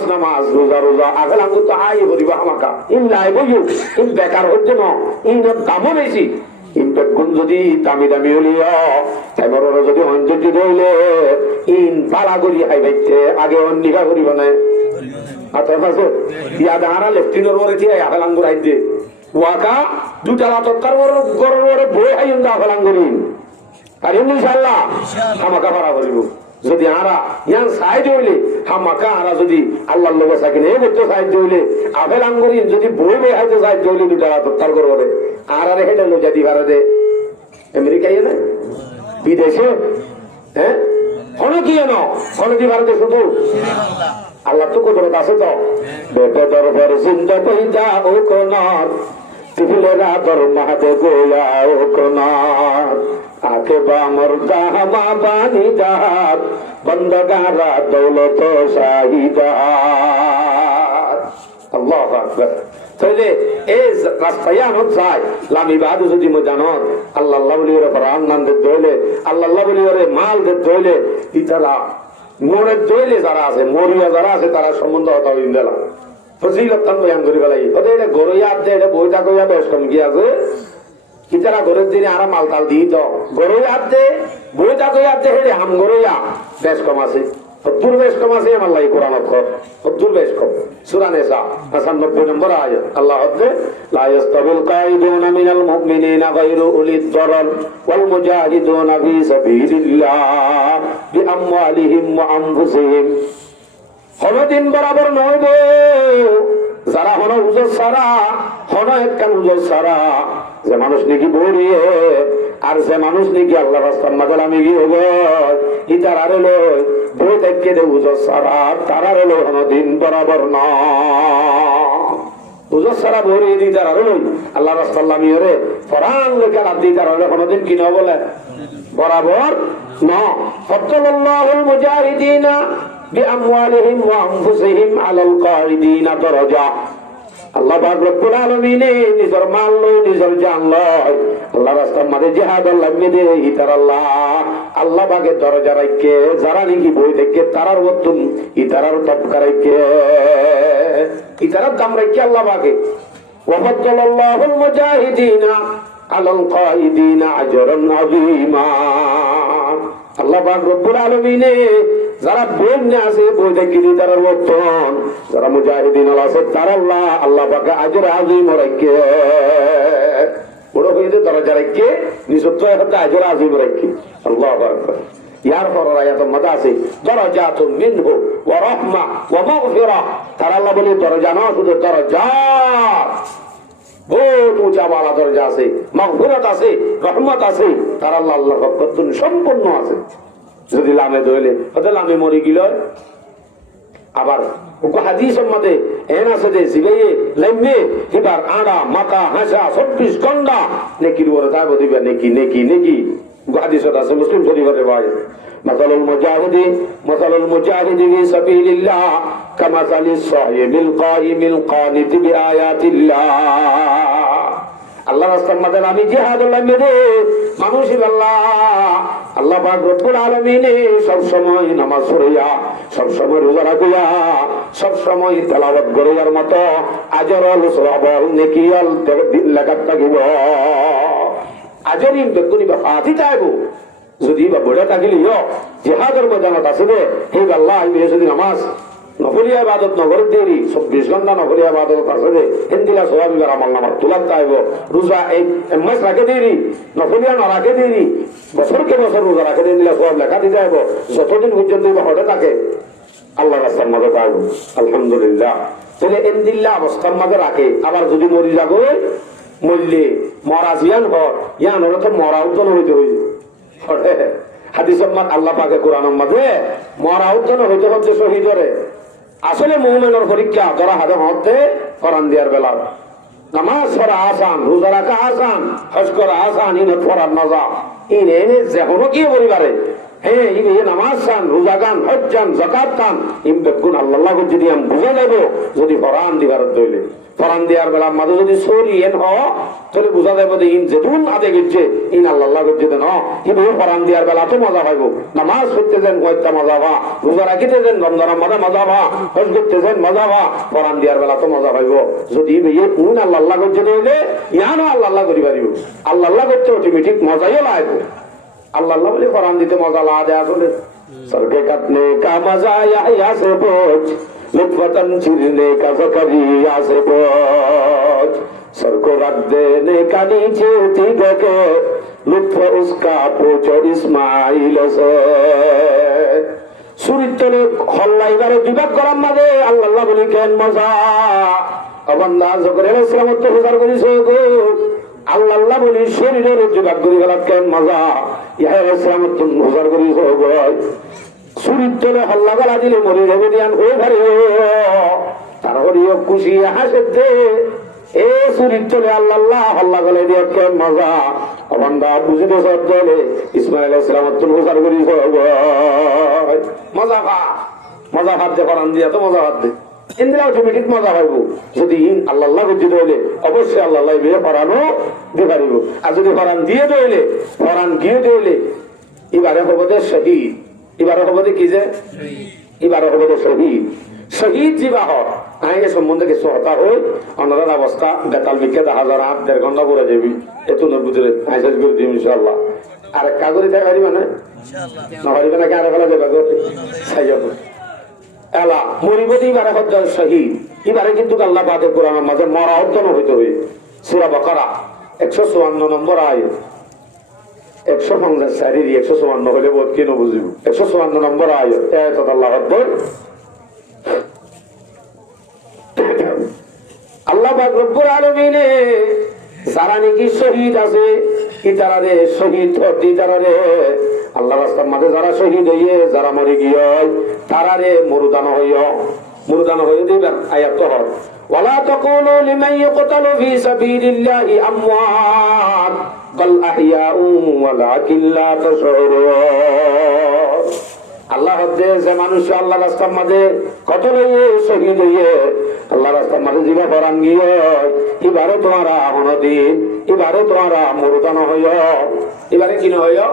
রোজা আগল আঙ্গুর তো আই করিবা আমাকা ইন লাইব ইন বেকার হচ্ছে না ইন দামও বেশি ইন বেগুন যদি দামি হলিয়া তাইবার যদি অঞ্জলি ধরলে ইন পালা করি হাইবাইতে আগে অন্যিকা করিব না আচ্ছা কাছে ইয়া দাঁড়া লেফটিনের ওরে দিয়ে আগল আঙ্গুর আই দিয়ে ওয়াকা দুটা তৎকার গরর বই হাইন দা আগল আঙ্গুরি আর ইনশাআল্লাহ আমাকা পারা করিব যদি আরা ইয়ান সাইড হইলে হামাকা আরা যদি আল্লাহর লগে সাকিনে এই করতে সাইড হইলে আপেল আঙ্গুরি যদি বই বই হাইতে সাইড হইলে দুটা তৎকার করে আর আরে হেডে লো যদি ভারে দে আমেরিকায় না বিদেশে হ্যাঁ হলো কি জানো হলো কি ভারতে শুধু আল্লাহ তো কুদরত আছে তো বেটা দরবার জিন্দা পয়দা ও কোনার তিফলেরা দর মাহদে গোয়া ও কোনার আকে বামর গাহমা বানি দাত বন্দগারা দৌলত শাহিদাত আল্লাহু আকবার তাহলে এই রাস্তায় আনত যায় লামিবাদ যদি মো জানো আল্লাহ বলিওরে প্রাণ নাম দে দইলে আল্লাহ বলিওরে মাল দে দইলে ইতারা মোরে দইলে যারা আছে মরিয়া যারা আছে তারা সম্বন্ধ হতা হইন দিলা ফজিলতান বয়ান করি বেলাই ওদে এটা গরইয়া দে এটা বইটা কইয়া বেশ কম কি আছে ইতারা ঘরের দিনে আরা মালতাল দিই তো গরইয়া দে বইটা কইয়া দে হেডে হাম গরইয়া বেশ কম আছে দুর্বেশ কম আছে আমার লাই কোরআন দুর্বেশ কম সূরা নিসা 95 নম্বর আয়াত আল্লাহ হচ্ছে লা ইয়াস্তাবিল কাঈদুনা মিনাল মুমিনিনা গায়রু উলিদ দারার ওয়াল মুজাহিদুনা ফি সাবিলিল্লাহ বিআমওয়ালিহিম ওয়া আনফুসিহিম কোনদিন বরাবর নইব যারা হলো উজর সারা হলো একখান উজর সারা যে মানুষ নাকি বড়িয়ে আর যে মানুষ নাকি আল্লাহ রাস্তার মাঝে আমি গিয়ে ইতার আরে লই বই থেকে দে উজর সারা তার আরে লো কোনদিন বরাবর না উজর সারা বড়িয়ে দি তার আরে লই আল্লাহ রাস্তার নামি ওরে ফরান লেখা লাভ দি তার আরে কোনদিন কি না বলে বরাবর না ফাতাল্লাহুল মুজাহিদিনা বিআমওয়ালিহিম ওয়া আনফুসিহিম আলাল কাঈদিনা দারাজা আল্লাহ পাক রব্বুল আলামিন নিজের মাল লয় নিজের জান লয় আল্লাহ রাস্তার মাঝে জিহাদ লাগবে দে ইতার আল্লাহ পাকে দরজা রাখে যারা নাকি বই থেকে তারার মতন ইতারার তবকা রাখে ইতারার দাম রাখে আল্লাহ পাকে ওয়া ফাদাল্লাহুল মুজাহিদিনা আলাল কাঈদিনা আজরান আযীমা আল্লাহ পাক রব্বুল আলামিন যারা বই না আছে বই থেকে তারার মতন যারা মুজাহিদিন আছে তার আল্লাহ পাক আজর আযীম রাখে বড় হইতে দরজা রাখে নিজত্ব একটা আজর আযীম রাখে আল্লাহু আকবার ইয়ার পর আয়াতের মধ্যে আছে দরজাতুন মিনহু ওয়া রাহমা ওয়া মাগফিরা তার আল্লাহ বলে দরজা না শুধু দরজা বহুত উঁচা বালা দরজা আছে মাগফিরাত আছে রহমত আছে তার আল্লাহর পক্ষ থেকে সম্পূর্ণ আছে যদি লামে দইলে হতে লামে মরি গিল আবার হাদিসের মধ্যে এন আছে যে জিবেয়ে লাইমে এবার আড়া মাথা হাসা 26 ঘন্টা নেকির ওরে দাব দিবে নেকি নেকি নেকি হাদিসত আছে মুসলিম শরীফের ভাই মাসালুল মুজাহিদি ফি সাবিলিল্লাহ কামাসালিস সাহিবিল কাইমিল কানিত বিআয়াতিল্লাহ আল্লাহ রাস্তার মধ্যে আমি জিহাদুল্লাহ মেরে মানুষই আল্লাহ পাক রব্বুল আলামিন সব সময় নামাজ পড়িয়া সব সময় রোজা রাখিয়া সব সময় তেলাওয়াত করিয়ার মতো আজরুল সওয়াবুল নেকিয়াল দিন লাগাত থাকিব আজরিন বেগুনি বা ফাতি যাইব যদি বা বড় থাকিলিও জিহাদের ময়দানত আছে হে আল্লাহ আমি যদি নামাজ নফলিয়া ইবাদত নগর দেরি 24 ঘন্টা নফলিয়া ইবাদত আছে রে হিন্দিলা সওয়াবি আমল নামাজ তুলাত যাইব রোজা এক মাস রাখে দেরি নফলিয়া না রাখে দেরি বছরকে বছর রোজা রাখে দিলে সওয়াব লেখা দি যাইব যতদিন পর্যন্ত হতে থাকে আল্লাহ রাস্তার মধ্যে পাইব আলহামদুলিল্লাহ তাহলে ইন্দিল্লাহ অবস্থার মধ্যে রাখে আবার যদি মরি যাগো মরলে মরা জিয়ান হর ইয়ান হলে তো মরাও তো হইতে হইবে হাদিসের মত আল্লাহ পাকে কোরআনের মধ্যে মরাও তো হইতে হচ্ছে শহীদরে আসলে মুমিনের পরীক্ষা ধরা হাতে হতে কোরআন দেওয়ার বেলা নামাজ পড়া আসান রোজা রাখা আসান হজ করা আসান ইনে পড়ার মজা ইনে এনে যেকোনো কি পরিবারে হ্যাঁ ইনে নামাজ চান রোজা গান হজ চান যাকাত চান ইম বেগুন আল্লাহ যদি আমি বুঝে দেব যদি কোরআন দিবার দইলে কোরআন দেওয়ার বেলা মাঝে যদি সরি এন হ তাহলে বুঝা যাবে যে ইন যেটুন আদে গেছে ইন আল্লাহ গেছে দেন কিন্তু কোরআন দেওয়ার বেলা তো মজা পাইব নামাজ পড়তে যেন কয়েকটা মজা পা রোজা রাখিতে যেন রমজানের মাঝে মজা পা হজ করতে যেন মজা পা কোরআন দেওয়ার বেলা তো মজা পাইব যদি ইন আল্লাহ গেছে দিলে ইয়ানো আল্লাহ করি পারিব আল্লাহ করতে অটোমেটিক মজাইও লাগব আল্লাহ বলে কোরআন দিতে মজা লাগে আসলে সরকে কাটনে কা মজা ইয়া সে বোঝ लुत्फतन चिरने का ज़करिया से बोझ सर को रख देने का नीचे तीगो के लुत्फ उसका पूछो इस्माइल से सुरितले हल्लाई बारे विभाग कराम मादे अल्लाह बोली केन मजा अबंदा ज़करिया सलाम तो हुजार करी सोगो अल्लाह बोली शरीरेर विभाग करी गलत केन मजा यह सलाम तो हुजार करी सोगो সুরিতলে হল্লা গলা দিলে মরি যাবে দিয়ান ওই ভারে তারপরে খুশি হাসে এ সুরিতলে আল্লাহ হল্লা গলা দিয়ে কেন মজা অবান্দা বুঝিতে সব চলে ইসমাইল আলাইহিস সালাম তো রোজার করি মজা ভাত যে কোরআন দিয়া তো মজা ভাত দে ইন্দিরা অটোমেটিক মজা পাইব যদি আল্লাহ বুঝিতে হইলে অবশ্যই আল্লাহ বিয়ে পড়ানো দিয়ে পারিব আর যদি কোরআন দিয়ে দইলে কোরআন গিয়ে দইলে এবারে হবো দে শহীদ এবারে হবো কি যে এবারে হবো শহীদ শহীদ জীবা হয় আইনে সম্বন্ধে কিছু হতা হই অন্যদের অবস্থা বেতাল বিকে 10,000 1.5 ঘন্টা করে যাবি এত নবুজরে আইসাজ করে দিই ইনশাআল্লাহ আর কাগরি থাকারি মানে নহরিবে নাকি আরে ফেলা দেবা সাইয়াব এলা মরিবতি এবারে হজ্জ শহীদ এবারে কিন্তু আল্লাহ পাকের কোরআনের মাঝে মরা অর্জন হইতে হই সূরা বাকারা 154 নম্বর আয়াত 150 154 হলে বোধ কেন বুঝিব 154 নম্বর আয়াত আয়াত আল্লাহ আকবার আল্লাহ পাক রব্বুল আলামিন যারা নাকি শহীদ আছে কি তারা রে শহীদ হতি তারা রে আল্লাহ রাস্তার মাঝে যারা শহীদ হইয়ে যারা মরে গিয়ে তারা রে মুরদান হইয়ে দিবেন আয়াত হয় ওয়ালা তাকুলু লিমান ইয়াকতালু ফি সাবিলিল্লাহি আমওয়াত বাল আহইয়াউ ওয়ালাকিন লা তাশউরুন আল্লাহ হচ্ছে যে মানুষ আল্লাহ রাস্তার মাঝে কত হইয়ে শহীদ হইয়ে আল্লাহ রাস্তার মাঝে জীবা পরান গিয়ে এবারে তোমারা অনদিন এবারে তোমারা মুরদান হইয় এবারে কি হইয়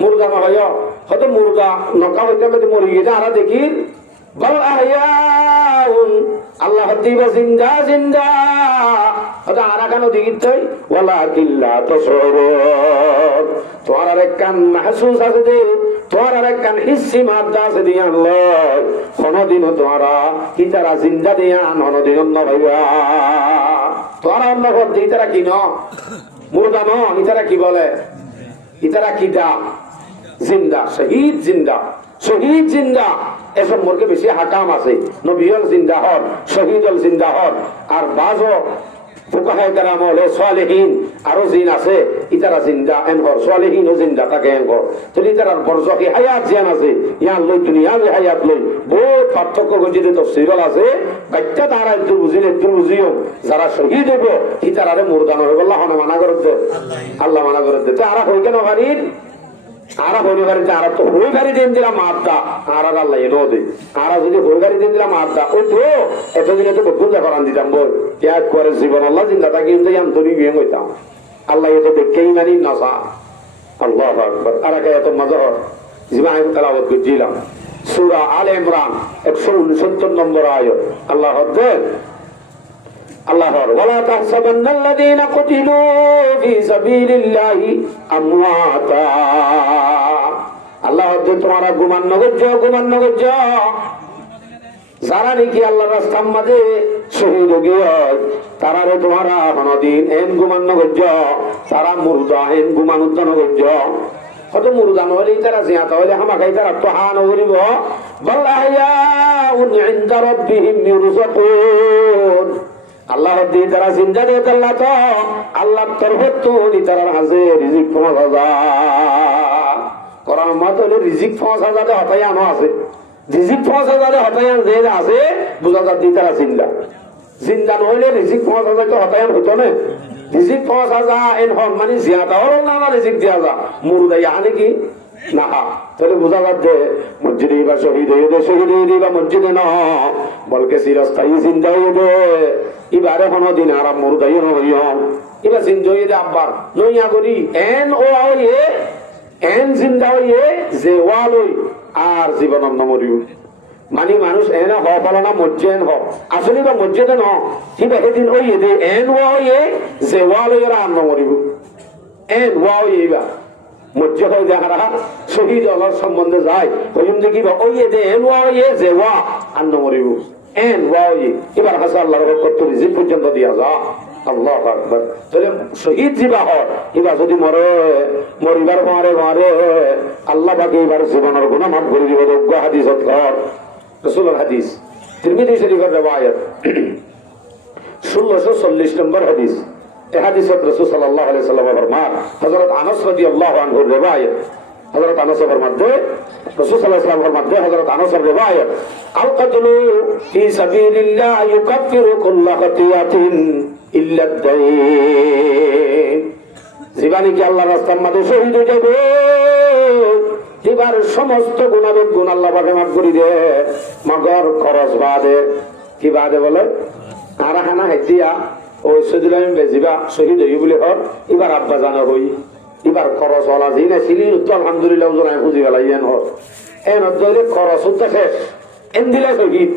মুরগা হইয় হয়তো মুরগা নকা হইতে মরি গিয়ে আরা দেখি বল আহইয়াউন আল্লাহ দিবা জিন্দা জিন্দা হয়তো আরা কেন দেখিতই ওয়ালাকিন লা তাশউরুন তোমার আর কান মাহসুস আছে দে তোমার আর কান হিসি মাদ্দা আছে দিয়া আল্লাহ কোনদিনও তোমারা কি তারা জিন্দা দিয়া কোনদিন ন ভাইবা তোমারা অন্য পথ ইতারা কি ন মুরগা ন ইতারা কি বলে ইতারা কি দা জিন্দা শহীদ জিন্দা এসব মোরকে বেশি হাকাম আছে নবীল জিন্দা হন শহীদল জিন্দা হন আর বাজো ফুকাহায়ে কেরাম হলে সালেহীন আরো জিন আছে ইতারা জিন্দা এনহর সালেহীন ও জিন্দা থাকে এনহর তো ইতারার বরজখি হায়াত জিয়ান আছে ইয়ান লই দুনিয়াবি হায়াত লই বহুত পার্থক্য গজিতে তাফসীরল আছে কাইটা তারা একটু বুঝিও যারা শহীদ হইব ইতারারে মুরদান হইব আল্লাহ মানা করে দে আল্লাহ মানা করে দে তারা হই কেন বাড়ির আরা হইলে বাড়িতে আরা তো হই গাড়ি দিন দিলাম মারদা আরা আল্লাহ এনো দে আরা যদি হই গাড়ি দিন দিলাম মারদা ওই তো এতদিনে তো বুঝা করান দিতাম বই এক করে জীবন আল্লাহ জিন্দা থাকি আমি তৈরি বিয়ে হইতাম আল্লাহ এত দেখেই মানি নাসা আল্লাহু আকবার আরা কে এত মজা হয় জীবন আমি তেলাওয়াত করছিলাম সূরা আলে ইমরান 169 নম্বর আয়াত আল্লাহ হদ্দের আল্লাহর ওয়ালা তাহসাবান্নাল্লাযীনা কুতিলু ফি সাবিলিল্লাহি আমওয়াতা আল্লাহ হদ্দের তোমারা গুমান নগর যারা নাকি আল্লাহর রাস্তার মাঝে শহীদ হয়ে তারা রে তোমারা কোনদিন এন গুমান নগর তারা মুরদা এন গুমান উদ্যান নগর হয়তো মুরদা নহলে তারা জিয়াতা হইলে হামাকাই তারা তো হা নগরিব বাল আহইয়াউন ইনদা রাব্বিহিম ইউরযাকুন আল্লাহ দি তারা জিন্দা দে আল্লাহ তো আল্লাহ তরফত নি তারা হাজে রিজিক 5000 কোরআন মাতলে রিজিক 5000 হতাই আনো আছে রিজিক 5000 হতাই আন যে আছে বুঝা যা দি তারা জিন্দা নহলে রিজিক 5000 তো হতাই আন হতো না রিজিক 5000 এন হন মানে জিয়াদা হল না রিজিক দিয়া যা মুরদাই আনে কি না তাহলে বুঝা যাচ্ছে মসজিদে বা শহীদ হয়ে দে বা মসজিদে না বলকে চিরস্থায়ী জিন্দা হয়ে দে এবারে কোনদিন আরাম মুরদাই নইয় এবার জিন্দা হয়ে দে আব্বার নইয়া করি এন ও হইয়ে এন জিন্দা হইয়ে যে ওয়ালই আর জীবন মরিব মানে মানুষ এনে হ বলো না মসজিদ হ আসলে বা মসজিদে ন কিবা সেদিন ওই দে এন ওয়া হইয়ে যে ওয়ালই আর আন্ন মরিব এন ওয়া হইয়ে বা মসজিদ হয়ে যাহারা শহীদ আল্লাহর সম্বন্ধে যায় হইম দেখি ওই দে এন ওয়া হইয়ে যে ওয়া আন্ন মরিব এন ওয়া হইয়ে এবার হাসা আল্লাহর বরকত রিজিক পর্যন্ত দিয়া যা আল্লাহু আকবার তাহলে শহীদ জিবা হয় এবার যদি মরিবার মারে আল্লাহ বাকি এবার জীবনের গুনাহ মাফ করে দিব যোগ্য হাদিসত কর রাসূলুর হাদিস তিরমিজি শরীফের riwayat 1640 নম্বর হাদিস এই হাদিসত রাসূল সাল্লাল্লাহু আলাইহি ওয়াসাল্লাম ফরমান হযরত আনাস রাদিয়াল্লাহু আনহুর riwayat হযরত আনাসের মধ্যে রাসূল সাল্লাল্লাহু আলাইহি ওয়াসাল্লামের মধ্যে হযরত আনাসের riwayat আল কতলু ফি সাবিলিল্লাহ ইউকাফিরু কুল্লা খাতিয়াতিন ইল্লা আদ-দাইন জীবনে কি আল্লাহর রাস্তার মধ্যে শহীদ হয়ে যাবে এবার সমস্ত গুনাহের গুনাহ আল্লাহ পাক মাফ করে দেয় মগর খরচ বাদে কি বাদে বলে আর হানা হেতিয়া ওই সদিলাম বেজিবা শহীদ হই বলে হর এবার আব্বা জানা হই এবার খরচ হলা জি না ছিলি তো আলহামদুলিল্লাহ ওজনায় খুঁজি গেলাইয়েন হর এন ধরে খরচ হতে শেষ এন দিলে শহীদ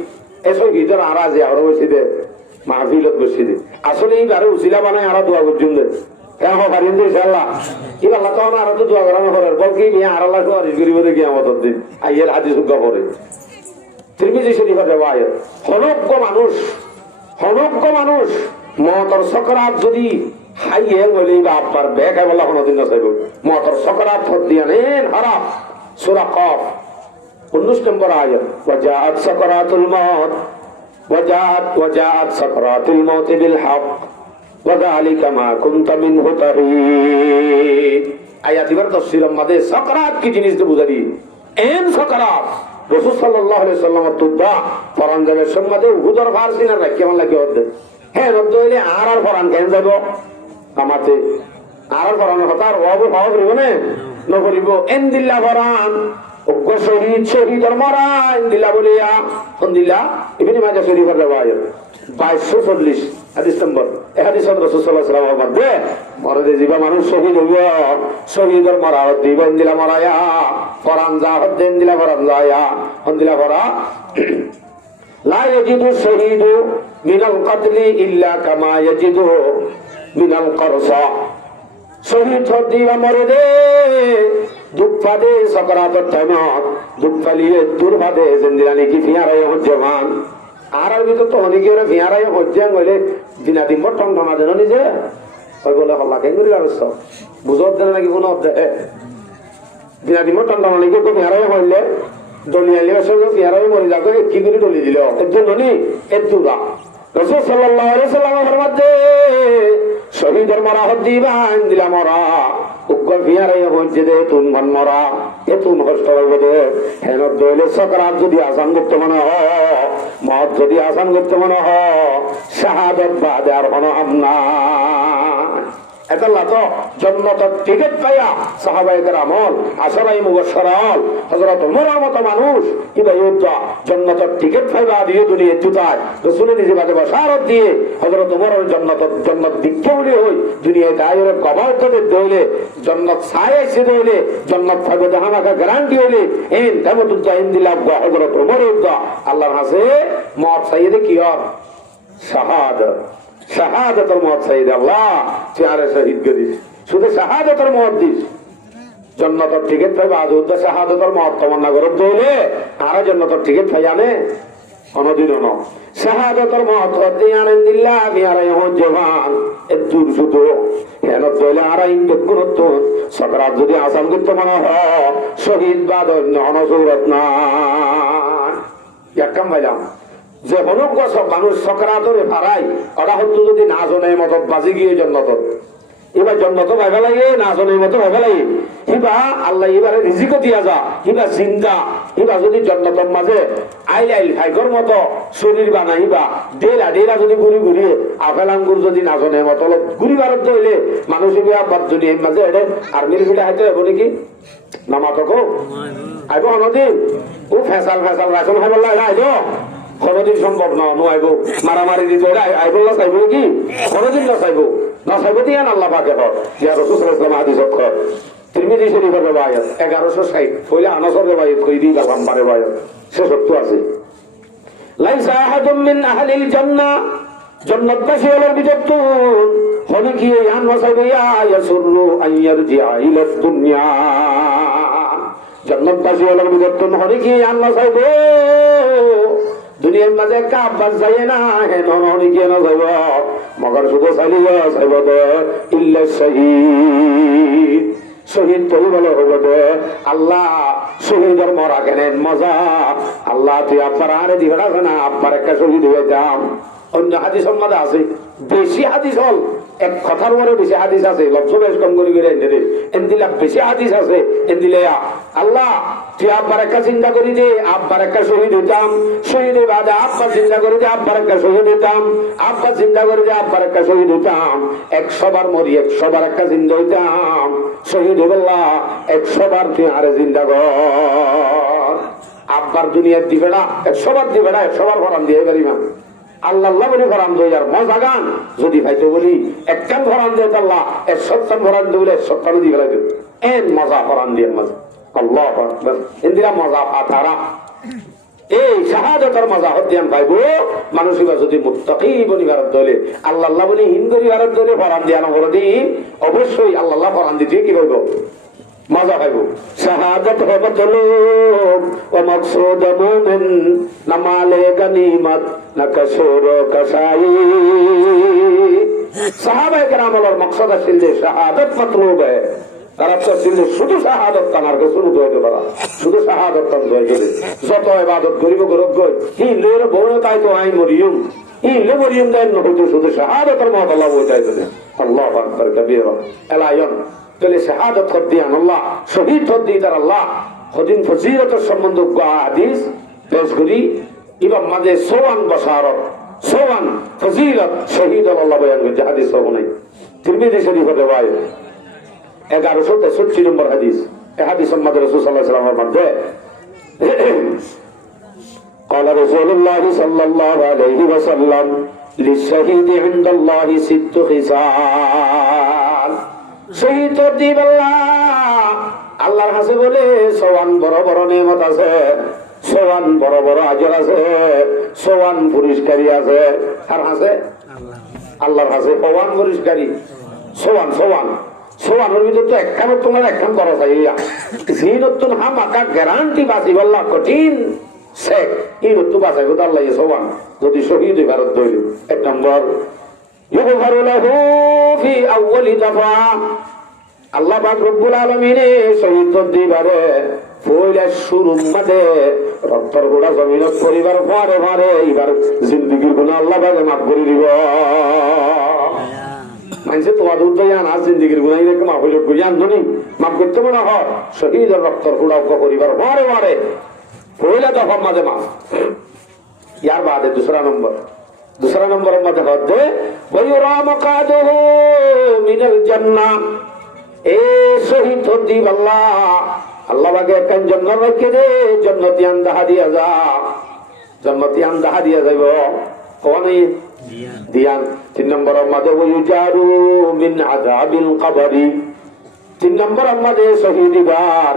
এ শহীদের আরাজে আর বসি দে মাহফিলত বসি দে আসলে এইবারে উচিলা বানায় আরা দোয়া করছুন দে কেন পারিন ইনশাআল্লাহ ইবাল্লাহ তখন আর তো দোয়া করানো করে বল কি বিয়া আর আল্লাহ সুবহানাহু গরিব দেখি আমাদের দিন আইয়ের হাদিস উদ্গা করে তিরমিজি শরীফের riwayat হনজ্ঞ মানুষ মতর সকরাত যদি হাইয়ে বলি বা আপনার বেকায় বলা কোনদিন না চাইব মতর সকরাত দিয়া নেন হারাম সূরা কফ 19 নম্বর আয়াত ওয়াজাআত সাকরাতুল মাউত ওয়াজাআত সাকরাতুল মাউত বিল হক ওয়াযালিকা মা কুনতা মিনহু তাহিদ আয়াতিবার তাফসীরের মধ্যে সাকরাত কি জিনিস বুঝাই এন সাকরাত রাসূল সাল্লাল্লাহু আলাইহি সাল্লামের তুবা ফরান যাবে সম্মাদে উহুদের ফারসিনা কেমন লাগে ওদের হ্যাঁ রদ্দ হইলে আর ফরান কেন যাব আমাতে আর ফরান হতার ওয়াবু হাওয়া করিব না নকরিব এন দিল্লা ফরান ওগো শহীদের মরা এন দিল্লা বলিয়া কোন দিল্লা ইবনে মাজাহ শরীফের riwayat 2240 হাদিস নম্বর এই হাদিস রাসূল সাল্লাল্লাহু আলাইহি ওয়াসাল্লাম বলেন মরদে জিবা মানুষ শহীদ হইব শহীদের মরা দিবেন দিলা মরায়া ফরান যা দেন দিলা ফরান যায়া কোন দিলা ফরা লা ইয়াজিদু শহীদু মিনাল কতলি ইল্লা কামা ইয়াজিদু মিনাল করসা শহীদ দিবা মরদে দুঃখ পাদে সকরাতের টাইমত দুঃখ পালিয়ে দূর পাদে জিন্দিরানি কি ফিয়ারাই হজ্জামান আর ভিতর তো অনেকে ওরা ফিয়ারাই হজ্জান বলে দিনা দিন পর টনটনা দেন নিজে ওই বলে হল্লা কেন করি লাগছ বুঝত দেন নাকি কোনো দিনা দিন পর টনটনা লিখে তো ফিয়ারাই হইলে দলিয়ালি সঙ্গে ফিয়ারাই মরে যাকে কি করে দলি দিল এর জন্য নি এর দুরা রাসূল সাল্লাল্লাহু আলাইহি সাল্লামের ফরমাতে শহীদের মরা হদ্দিবান দিলা মরা উগ্র ফিয়ারাই হজ্জে দে তুন মন মরা এ তুন কষ্ট হইব দে হেন দইলে সকরাত যদি আসান করতে মনে হয় মত যদি আসান করতে মনে হয় শাহাদাত বাদে আর কোনো আমনা এতাল্লাহ তো জান্নাতের টিকিট পাইয়া সাহাবায়ে কেরাম আশরায়ে মুবাশশারাত হযরত ওমরের মতো মানুষ ইবা ইউদা জান্নাতের টিকিট পাইবা দিয়ে দুনিয়া জুতায় রাসূলের নিজে বাদে বশারত দিয়ে হযরত ওমরের জান্নাত দীক্ষা বলি হই দুনিয়ায় দায়রে কবর করে দেইলে জান্নাত ছায়া এসে দেইলে জান্নাত পাবে জাহানাকা গ্যারান্টি হইলে এন তামতুদ ইনদিল্লাহ হযরত ওমর ইউদা আল্লাহর কাছে মত চাইয়ে কি হয় শাহাদাত শাহাদাতের মত চাইয়ে আল্লাহ চেহারা শহীদ করিস শুধু শাহাদাতের মত দিস জান্নাতের টিকিট পাইবা আজ উদ্দা শাহাদাতের মত তমন্না করে দৌলে আর জান্নাতের টিকিট পাই আনে কোনদিনও না শাহাদাতের মত দিয়ে আনেন দিল্লাহ বিয়ারাই হজ্জামান এর দূর শুধু হেন দৌলে আর ইনবেক গুরুত্ব সকরাত যদি আসান করতে মনে হয় শহীদ বাদ অন্য অনসৌরত না এক কাম ভাইলাম যে হনুজ্ঞ সব মানুষ সকরাতরে ফারাই ওরা হতো যদি না জনের মতো বাজি গিয়ে জন্নত এবার জন্নত ভাইবা লাগে না জনের মতো ভাইবা লাগে হিবা আল্লাহ এবারে রিজিক দিয়া যা হিবা জিন্দা হিবা যদি জন্নতর মাঝে আইল ফাইকর মতো শরীর বানাইবা ডেলা যদি ঘুরি ঘুরিয়ে আপেল আঙ্গুর যদি না জনের মতো ঘুরি ভারত হইলে মানুষ যদি এই মাঝে এটা আর্মির ভিড়া হাইতে হবো নাকি নামাতক আইব অনদিন ও ফেসাল রাইসন খাই বললা আইব কোনদিন সম্ভব না নয় মারামারি দিতে আইব না চাইব কি কোনদিন না চাইব দিয়া আল্লাহ পাকে হক ইয়া রাসূল সাল্লাল্লাহু আলাইহি ওয়াসাল্লাম হাদিস হক তিরমিজি শরীফের riwayat 1160 কইলা আনাসের riwayat কই দিই লম্বা riwayat সে সত্য আছে লাইসা আহাদুম মিন আহলিল জান্নাহ জান্নাতবাসী হলো বিচক্ষণ হনি কি ইয়ান ওয়াসাবিয়া ইয়াসুরু আন ইয়ারজিআ ইলা দুনিয়া জান্নাতবাসী হলো বিচক্ষণ হনি কি ইয়ান ওয়াসাবে দুনিয়ার মাঝে একটা আব্বাস যায় না হেন অনেকে না যাইব মগর শুধু চাইব ইল্লা শহীদ শহীদ তো বলে হইব দে আল্লাহ শহীদের মরা কেনেন মজা আল্লাহ তুই আব্বার আরে দিবে না আব্বার একটা শহীদ হয়ে যাম অন্য হাদিস সম্মাদে আছে বেশি হাদিস হল এক কথার পরে বেশি হাদিস আছে লক্ষ্য বেশ কম করে এনদিলা বেশি হাদিস আছে এনদিলে আল্লাহ তুই আব্বার একটা চিন্তা করি দে আব্বার একটা শহীদ হইতাম শহীদ বাদে আব্বা চিন্তা করে যে আব্বার একটা শহীদ হইতাম আব্বা চিন্তা করে যে আব্বার একটা শহীদ হইতাম 100 বার মরি 100 বার একটা জিন্দা হইতাম শহীদ হইবল্লা 100 বার তুই আরে জিন্দা কর আব্বার দুনিয়ার দিবে না 100 বার দিবে না 100 বার ফরাম দিয়ে পারি না আল্লাহ বলি ফরাম দই আর মজা গান যদি ভাইতে বলি একখান ফরাম দিয়ে আল্লাহ 100 ফরাম দিলে 100 দিয়ে ফেলাই এন মজা ফরাম দিয়ে মজা আল্লাহ ইন্দিরা মজা পাতারা এই শাহাদাতের মজা হদ্যান পাইব মানুষিবা যদি মুত্তাকি বনিবার দলে আল্লাহ বলি হিন করিবার দলে ফরান দিয়া নগর দিন অবশ্যই আল্লাহ ফরান দিতে কি বলব মজা পাইব শাহাদাত হবে তলব ও মকসুদ মুমিন না মালে গনিমত না কসুর কসাই সাহাবায়ে কেরামের মকসদ ছিল যে শাহাদাত মতলুব है তারা তো ছিল শুধু শাহাদাত কানার কে শুরু হইতে পারা শুধু শাহাদাত কান হয়ে গেলে যত ইবাদত করিব গরব গই হি লের বড় তাই তো আই মরিয়ম হি লে মরিয়ম দেন হইতো শুধু শাহাদাতের মত আল্লাহ বইতাইতো না আল্লাহু আকবার কবীরা এলায়ন তাহলে শাহাদাত করদিয়ান আল্লাহ শহীদ হদ্দিদার আল্লাহ খদিন ফজিলতের সম্বন্ধ হাদিস পেশ করি ইমাম মাঝে সোয়ান বশারত সোয়ান ফজিলত শহীদ আল্লাহ বয়ান করতে হাদিস নাই তিরমিজি শরীফের রিওয়ায়াত 1163 নম্বর হাদিস এই হাদিস সম্মাদ রাসূল সাল্লাল্লাহু আলাইহি ওয়াসাল্লামের মধ্যে قال رسول الله صلى الله عليه وسلم للشهيد عند الله 6 خصال শহীদ দিব আল্লাহর কাছে বলে সোয়ান বড় বড় নিয়ামত আছে সোয়ান বড় বড় আজর আছে সোয়ান পুরস্কারী আছে আর আছে আল্লাহর কাছে সোয়ান পুরস্কারী সোয়ান সোয়ান সোয়ানের ভিতরে তো একখান তোমার একখান করা যায় সেই নতুন হাম আঁকা গ্যারান্টি বাঁচি বললাম কঠিন শেখ এই নতুন বাঁচাই কথা আল্লাহ সোয়ান যদি শহীদ ভারত দইল 1 নম্বর ইউগফারু লাহু ফি আউয়ালি দফা আল্লাহ পাক রব্বুল আলামিন শহীদ দিবারে পয়লা শুরুর মধ্যে রক্তর গোড়া জমিনত পরিবার ফারে ফারে এবার জিন্দেগীর গুনাহ আল্লাহ পাক মাফ করে দিব মানুষে তোমাদের উদ্দয়ান আর জিন্দেগীর গুনাহ এরকম মাফ হইল গুয়ান ধনি মাফ করতে মনে হয় শহীদের রক্তর গোড়া পরিবার ফারে ফারে পয়লা দফা মাঝে মাফ ইয়ার বাদে दूसरा नंबर मध्य होते वयुरा मकादुहु मिनल जन्नाह ए शहीद होती अल्लाह अल्लाह बागे कन जन्नत रखे दे जन्नतियान दहा दिया जा जन्नतियान दहा दिया जाइबो कौन है दियान 3 नंबर मध्य वयुजारु मिन अजाबिल कबरी 3 नंबर मध्य शहीदी बार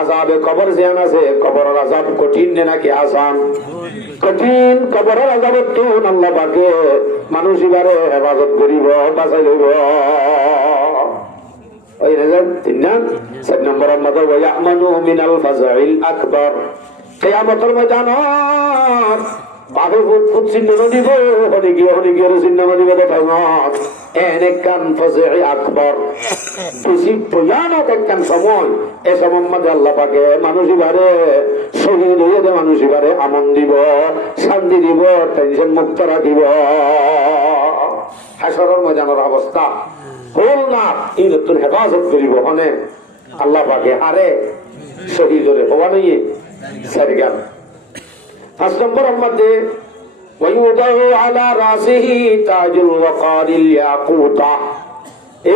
আযাবে কবর যেন আছে কবরের আযাব কঠিন নাকি আসান কঠিন কবরের আযাব তো আল্লাহ পাকে মানুষ ইবারে হেফাজত করিব বাঁচাই লইব ওই রাজন 3 নম্বর মধ্যে ওয়ায়ামানু মিনাল ফাযাইল আকবার কিয়ামতের ময়দানত বাবু ফুট চিহ্ন দিব হলি গিয়ে চিহ্ন দিব দেখাইমত এনেকান ফাযাই আকবর বেশি ভয়ানক একখান সময় এ সময় মধ্যে আল্লাহ পাকে মানুষ ইবারে শহীদ হয়ে দে মানুষ ইবারে আমন দিব শান্তি দিব টেনশন মুক্ত রাখিব হাসরের ময়দানের অবস্থা হল না এই নতুন হেফাজত করিব হনে আল্লাহ পাকে আরে শহীদ হলে হওয়া নেই সারিগান 5 নম্বর মধ্যে ويوضع على راسه تاج الوقار الياقوتا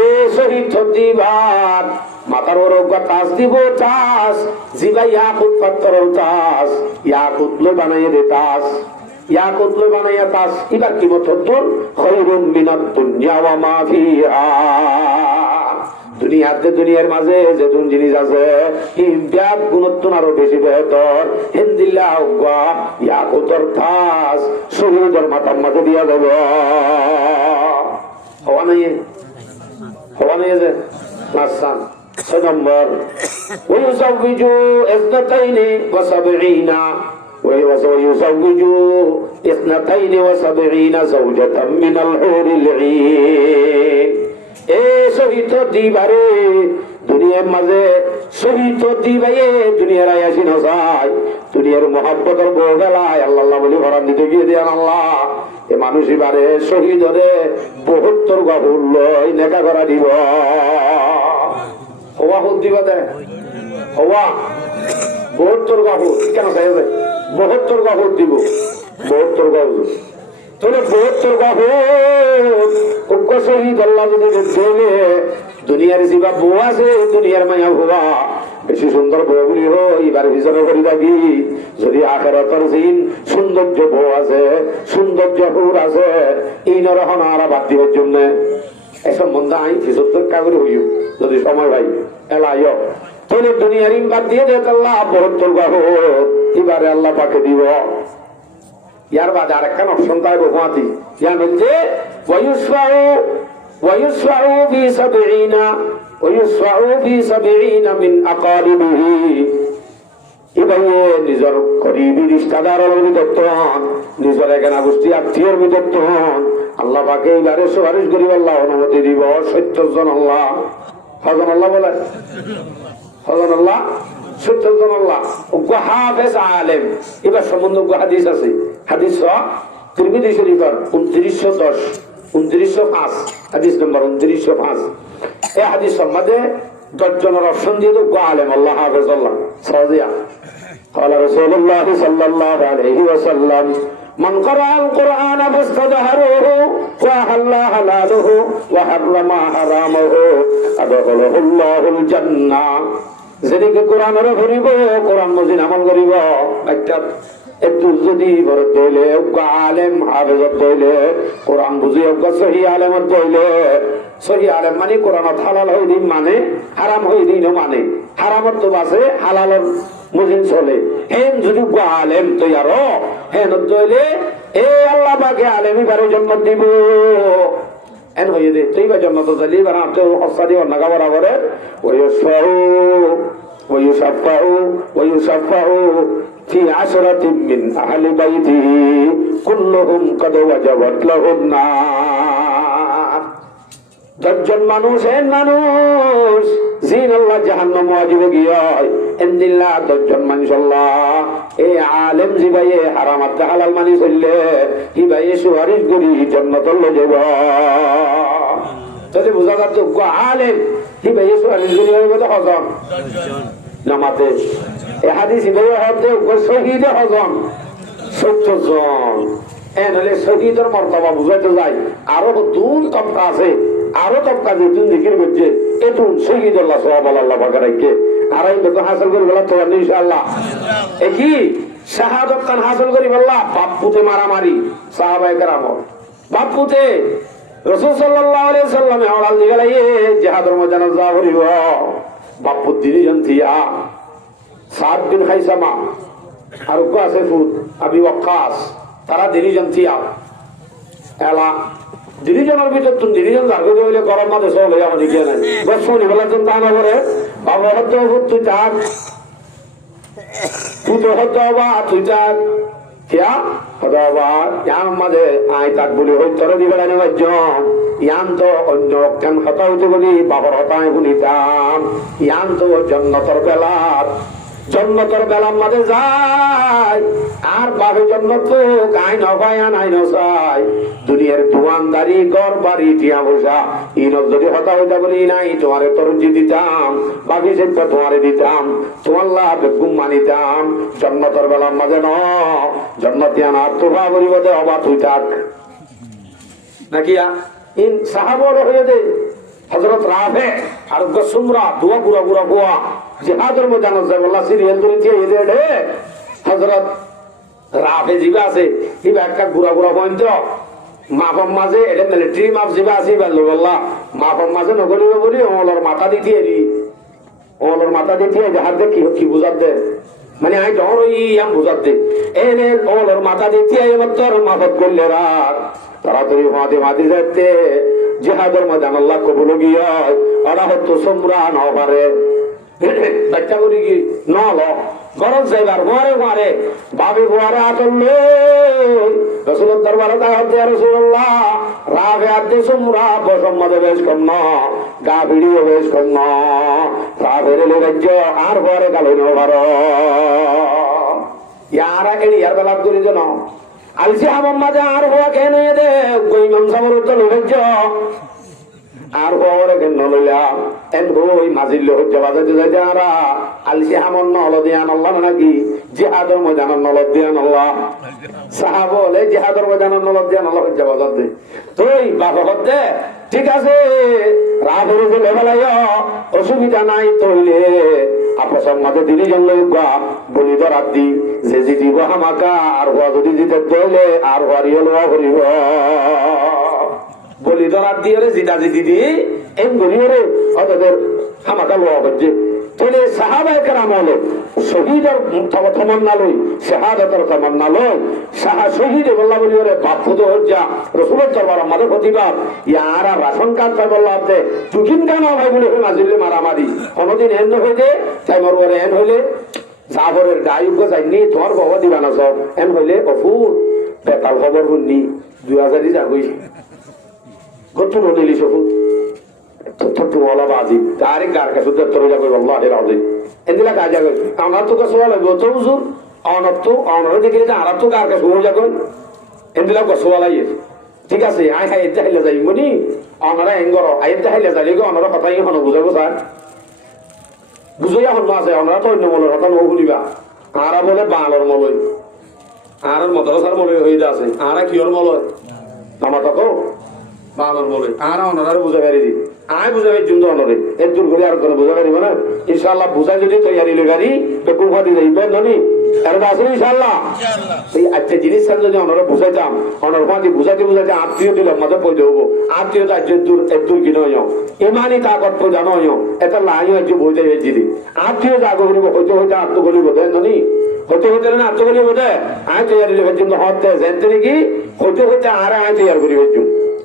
এ শহীদ দিবার মাথার ওরগা তাজ দিব তাজ জিবা ইয়াকুত পাথরের তাজ ইয়াকুত লো বানাইয়ে দে তাজ ইয়াকুত লো বানাইয়া তাজ ইবার কি মতদুর খায়রুম মিনাদ দুনিয়া ওয়া মা ফিহা দুনিয়াতে দুনিয়ার মাঝে যে কোন জিনিস আছে এই ব্যাপ গুণত্ব আরো বেশি বেহতর হিন্দিল্লাহ হুয়া ইয়াকুতর তাজ শহীদের মাথার মাঝে দিয়া যাবে হওয়া নাই যে মাসান 6 নম্বর ওয়ায়ুযাওবিজু ইসনাতাইনি ওয়া সাবঈনা ওয়ায়ুযাওবিজু ইসনাতাইনি ওয়া সাবঈনা যাওজাতাম মিনাল হুরিল ঈন এ শহীদ দিবারে দুনিয়ার মাঝে শহীদ দিবাইয়ে দুনিয়ার আয়াসি নসাই দুনিয়ার মহব্বতের বউ বেলায় আল্লাহ বলি ভরান দিতে গিয়ে দেন আল্লাহ এ মানুষ এবারে শহীদ হলে 72 গাহুল লই নেকা করা দিব হওয়া হুদ দিবা দে হওয়া 72 গাহুল কেন চাই 72 গাহুল দিব 72 গাহুল তোরে 72 গাহুল উগ্র শহীদ আল্লাহ যদি দেবে দুনিয়ার জীবা বউ আছে দুনিয়ার মায়া হওয়া বেশি সুন্দর বউগুলি এবার ভিতরে করি থাকি যদি আখেরাতের দিন সৌন্দর্য বউ আছে সৌন্দর্য হুর আছে এই নরহন আর বাদ দিবার জন্য এসব মন আই ভিতর কাগরি হইও যদি সময় ভাই এলাইও তোলে দুনিয়ার ইম বাদ দিয়ে দে আল্লাহ 72 গাহুল এবারে আল্লাহ পাকে দিব ইয়ার বাদে আরেকখান অপশন তাই বহুমাতি ইয়া বলছে ওয়ায়ুসফাউ ফি সাবঈনা মিন আকারিবিহি এবারে নিজের করিবি রিশতাদারের ভিতর নিজের এখানে গোষ্ঠী আত্মীয়র ভিতর আল্লাহ পাকে এবারে সুপারিশ করিব আল্লাহ অনুমতি দিব 70 জন আল্লাহ হযরত আল্লাহ বলে হযরত আল্লাহ 70 জন আল্লাহ হাফেজ আলেম এবার সম্বন্ধ হাদিস আছে হাদিস তিরমিজি শরীফের 2910 2905 হাদিস নম্বর 2905 এই হাদিস সম্বন্ধে 10 জনের অপশন দিয়ে তো আলেম আল্লাহ হাফেজ আল্লাহ সহজিয়া قال رسول الله صلى الله عليه وسلم من قرأ القرآن فاستظهره وأحل حلاله وحرم حرامه أدخله الله الجنة যেদিকে কোরআনের পড়িব কোরআন মজিদ আমল করিব একটা একটু যদি বড় তৈলে আলেম হাফেজত তৈলে কোরআন বুঝি সহি আলেমত তৈলে সহি আলেম মানে কোরআনত হালাল হই দিন মানে হারাম হই দিন মানে হারামত তো বাসে হালালর মুজিন চলে হেন যদি আলেম তৈয়ার হেন তৈলে এ আল্লাহ পাকে আলেমই বারে জন্ম দিব এন হয়ে দে তুই বা জন্ম তো চলি বা আপনি হস্তা দিব নাগা বরাবরে ويشفع في 10 من أهل بيته كلهم قد وجبت لهم النار 10 জন মানুষ জিন আল্লাহ জাহান্নাম ওয়াজিব গিয়া ইনদিল্লাহ 10 জন মানুষ আল্লাহ এই আলেম জিবায়ে হারামাত হালাল মানি চললে হি ভাই সুপারিশ করি জান্নাতুল যাব তাতে বুঝা যাচ্ছে আলেম হি ভাই সুপারিশ করি হবে তো হজম নামাতে এই হাদিস হিবাই হতে শহীদ হজম 70 জন এনলে শহীদের মর্তবা বুঝাইতে যায় আরো দুন তবকা আছে আরো তবকা যে তুই দেখির বলছে এটুন শহীদ আল্লাহ সওয়াব আল্লাহ পাক রাখে আর এই লোক হাসিল করি বলা তো ইনশাআল্লাহ এ কি শাহাদাত খান হাসিল করি বলা বাপুতে মারামারি সাহাবায়ে কেরাম বাপুতে রাসূল সাল্লাল্লাহু আলাইহি সাল্লাম হলাল দিগালাই জিহাদের ময়দানে যা করিব বাপু দিরিজন থিয়া সাদ বিন খাইসামা আর কো আছে ফুত আবি ওয়াক্কাস তারা দিরিজন থিয়া এলা দিরিজনের ভিতর তুমি দিরিজন জাগো হইলে গরম মাঝে সব লইয়া হনি কি নাই বস শুনি বলা তুমি তা না করে বাবা হত তুই থাক তুই তো হত বা তুই থাক কিয়া হদবা ইয়াম মাঝে আই তাক বলি হই তর দিবেলা না জন ইয়াম তো অন্য কেন হতা হইতে বলি বাবার হতায় বলিতাম ইয়াম তো জান্নাতের বেলার মাঝে যায় আর বাপে জন্নত গাই নয় নাই নয় দুনিয়ার দোয়ানদারি ঘর বাড়ি টিয়া বসা ইনব যদি হতা হইতা বলি নাই তোমারে তরজি দিতাম বাকি সেটা তোমারে দিতাম তোমার লাভ ঘুম মানিতাম জন্নতর বেলার মাঝে ন জন্নতিয়া না তোবা বলিব দে অবাত হই থাক নাকি ইন সাহাবর হয়ে দে হযরত রাফে আর গসুমরা দুয়া গুরা গুরা বুয়া জিহাদের ময়দানে যাওয়াল্লাহ সিরিয়াল ধরে দিয়ে এদে হযরত রাফে জিবা আছে ইবা একটা গুরা গুরা পয়েন্ট মাপম মাঝে এটা মিলিটারি মাপ জিবা আছে বললো আল্লাহ মাপম মাঝে নগরিব বলি ওলর মাথা দিতে এরি ওলর মাথা দিতে হাত দে কি বুঝাত দে মানে আই ডর ইয়াম বুঝাত দে এনে ওলর মাথা দিতে এবতর মাফত করলে রাত তাড়াতাড়ি মাদি যাইতে জিহাদের ময়দানে আল্লাহ কবুল গিয়া ওরা হতো সোমরা না পারে বাচ্চা করি কি নল গরজ যাইবার মারে বাবি বুয়ারে আতলে রাসূলের দরবারে তা হতে রাসূলুল্লাহ রাবে আদে সুমরা বসম্মদে বেশ কম না গা ভিডিও বেশ কম না রাবের রাজ্য আর বুয়ারে গালে ন ভার ইয়ারা এলি আর বেলাত করি জন আলসি হামাম্মাদে আর বুয়া কেন দে কইমাম সাবর তো লজ্জ আর বড় কেন লইলা এন বই মাজিল হজ্জা বাজাতে যাইতে আরা আলসি হামন নল দিয়ান আল্লাহ নাকি জিহাদের ময়দান নল দিয়ান আল্লাহ সাহাব বলে জিহাদের ময়দান নল দিয়ান আল্লাহ হজ্জা বাজাতে তুই বাবা হতে ঠিক আছে রাবের বলে বলাই অসুবিধা নাই তইলে আপসর মাঝে দিলিজন লইবা বলি ধরাত দি যে জিতিব হামাকা আর হওয়া যদি জিতে তইলে আর হওয়ারিও লওয়া করিব বলি ধরাত দিয়ে জিতা জিতি দি এম গরিয়ে রে অতদের হামাকা লওয়া করছে তাহলে সাহাবায়ে কেরাম হলো শহীদের তামান্না লই, শাহাদাতের তামান্না লই, শহীদে বল্লা বলি ওরে বাপ ফুটো হজ্জা রসুলের দরবার আমাদের প্রতিবাদ ইয়ারা রাশন কার্ড পাই বললা আপনি চুকিন কেন ভাই বলে মাঝিলে মারামারি কোনদিন এন হইলে তাই মরবার এন হইলে জাবরের গায়ুগ যাইনি তোমার বাবা দিবা না সব এন হইলে অফুর বেতাল খবর শুননি 2000 যাগই কত নিলি সফুর তোলা বাজি তারিখ গার কাছে তোর যাবে আল্লাহ রাজি এদিলা কাজ যাবে আমরা তো কাছে লাগবে তো হুজুর অনত্ব অনর দিকে আর তো গার কাছে হয়ে যাবে এদিলা কসওয়ালাই ঠিক আছে আই হাই এটা হেলে যাই মনি অনরা এঙ্গর আইতে হেলে যাইলে গো অনরা কথাই হন বুঝাবো স্যার বুঝাইয়া হন আছে অনরা তো অন্য মলের কথা নো ভুলিবা আরা বলে বালর মলই আর মদরসার মলই হয়ে আছে আরা কিওর মলই আমার তো বালর মলই আরা অনরার বুঝা পারি দি আয় বুঝাই জুন অনরে এর দূর করে আর কোনো বুঝা পারিব না ইনশাআল্লাহ বুঝাই যদি তৈরি লগারি তো কুফাদি যাইবে ননি আর আসলে ইনশাআল্লাহ এই আচ্ছা জিনিস যদি অনরা বুঝাইতাম অনর ফাদি বুঝাইতে বুঝাইতে আত্মীয় দিলাম মতে পয়দে হবো আত্মীয়তা এর দূর কি নয় ইমানি তাকত তো জানো এটা লাইও একটু বইতে হয়েছি আত্মীয় জাগ করিব হইতে হইতে আত্মগলি বোধ ননি হতে হতে না আত্মগলি বোধে আয় তৈরি হচ্ছেন হতে জানতে নাকি হতে হইতে আর আয় তৈরি করি হচ্ছু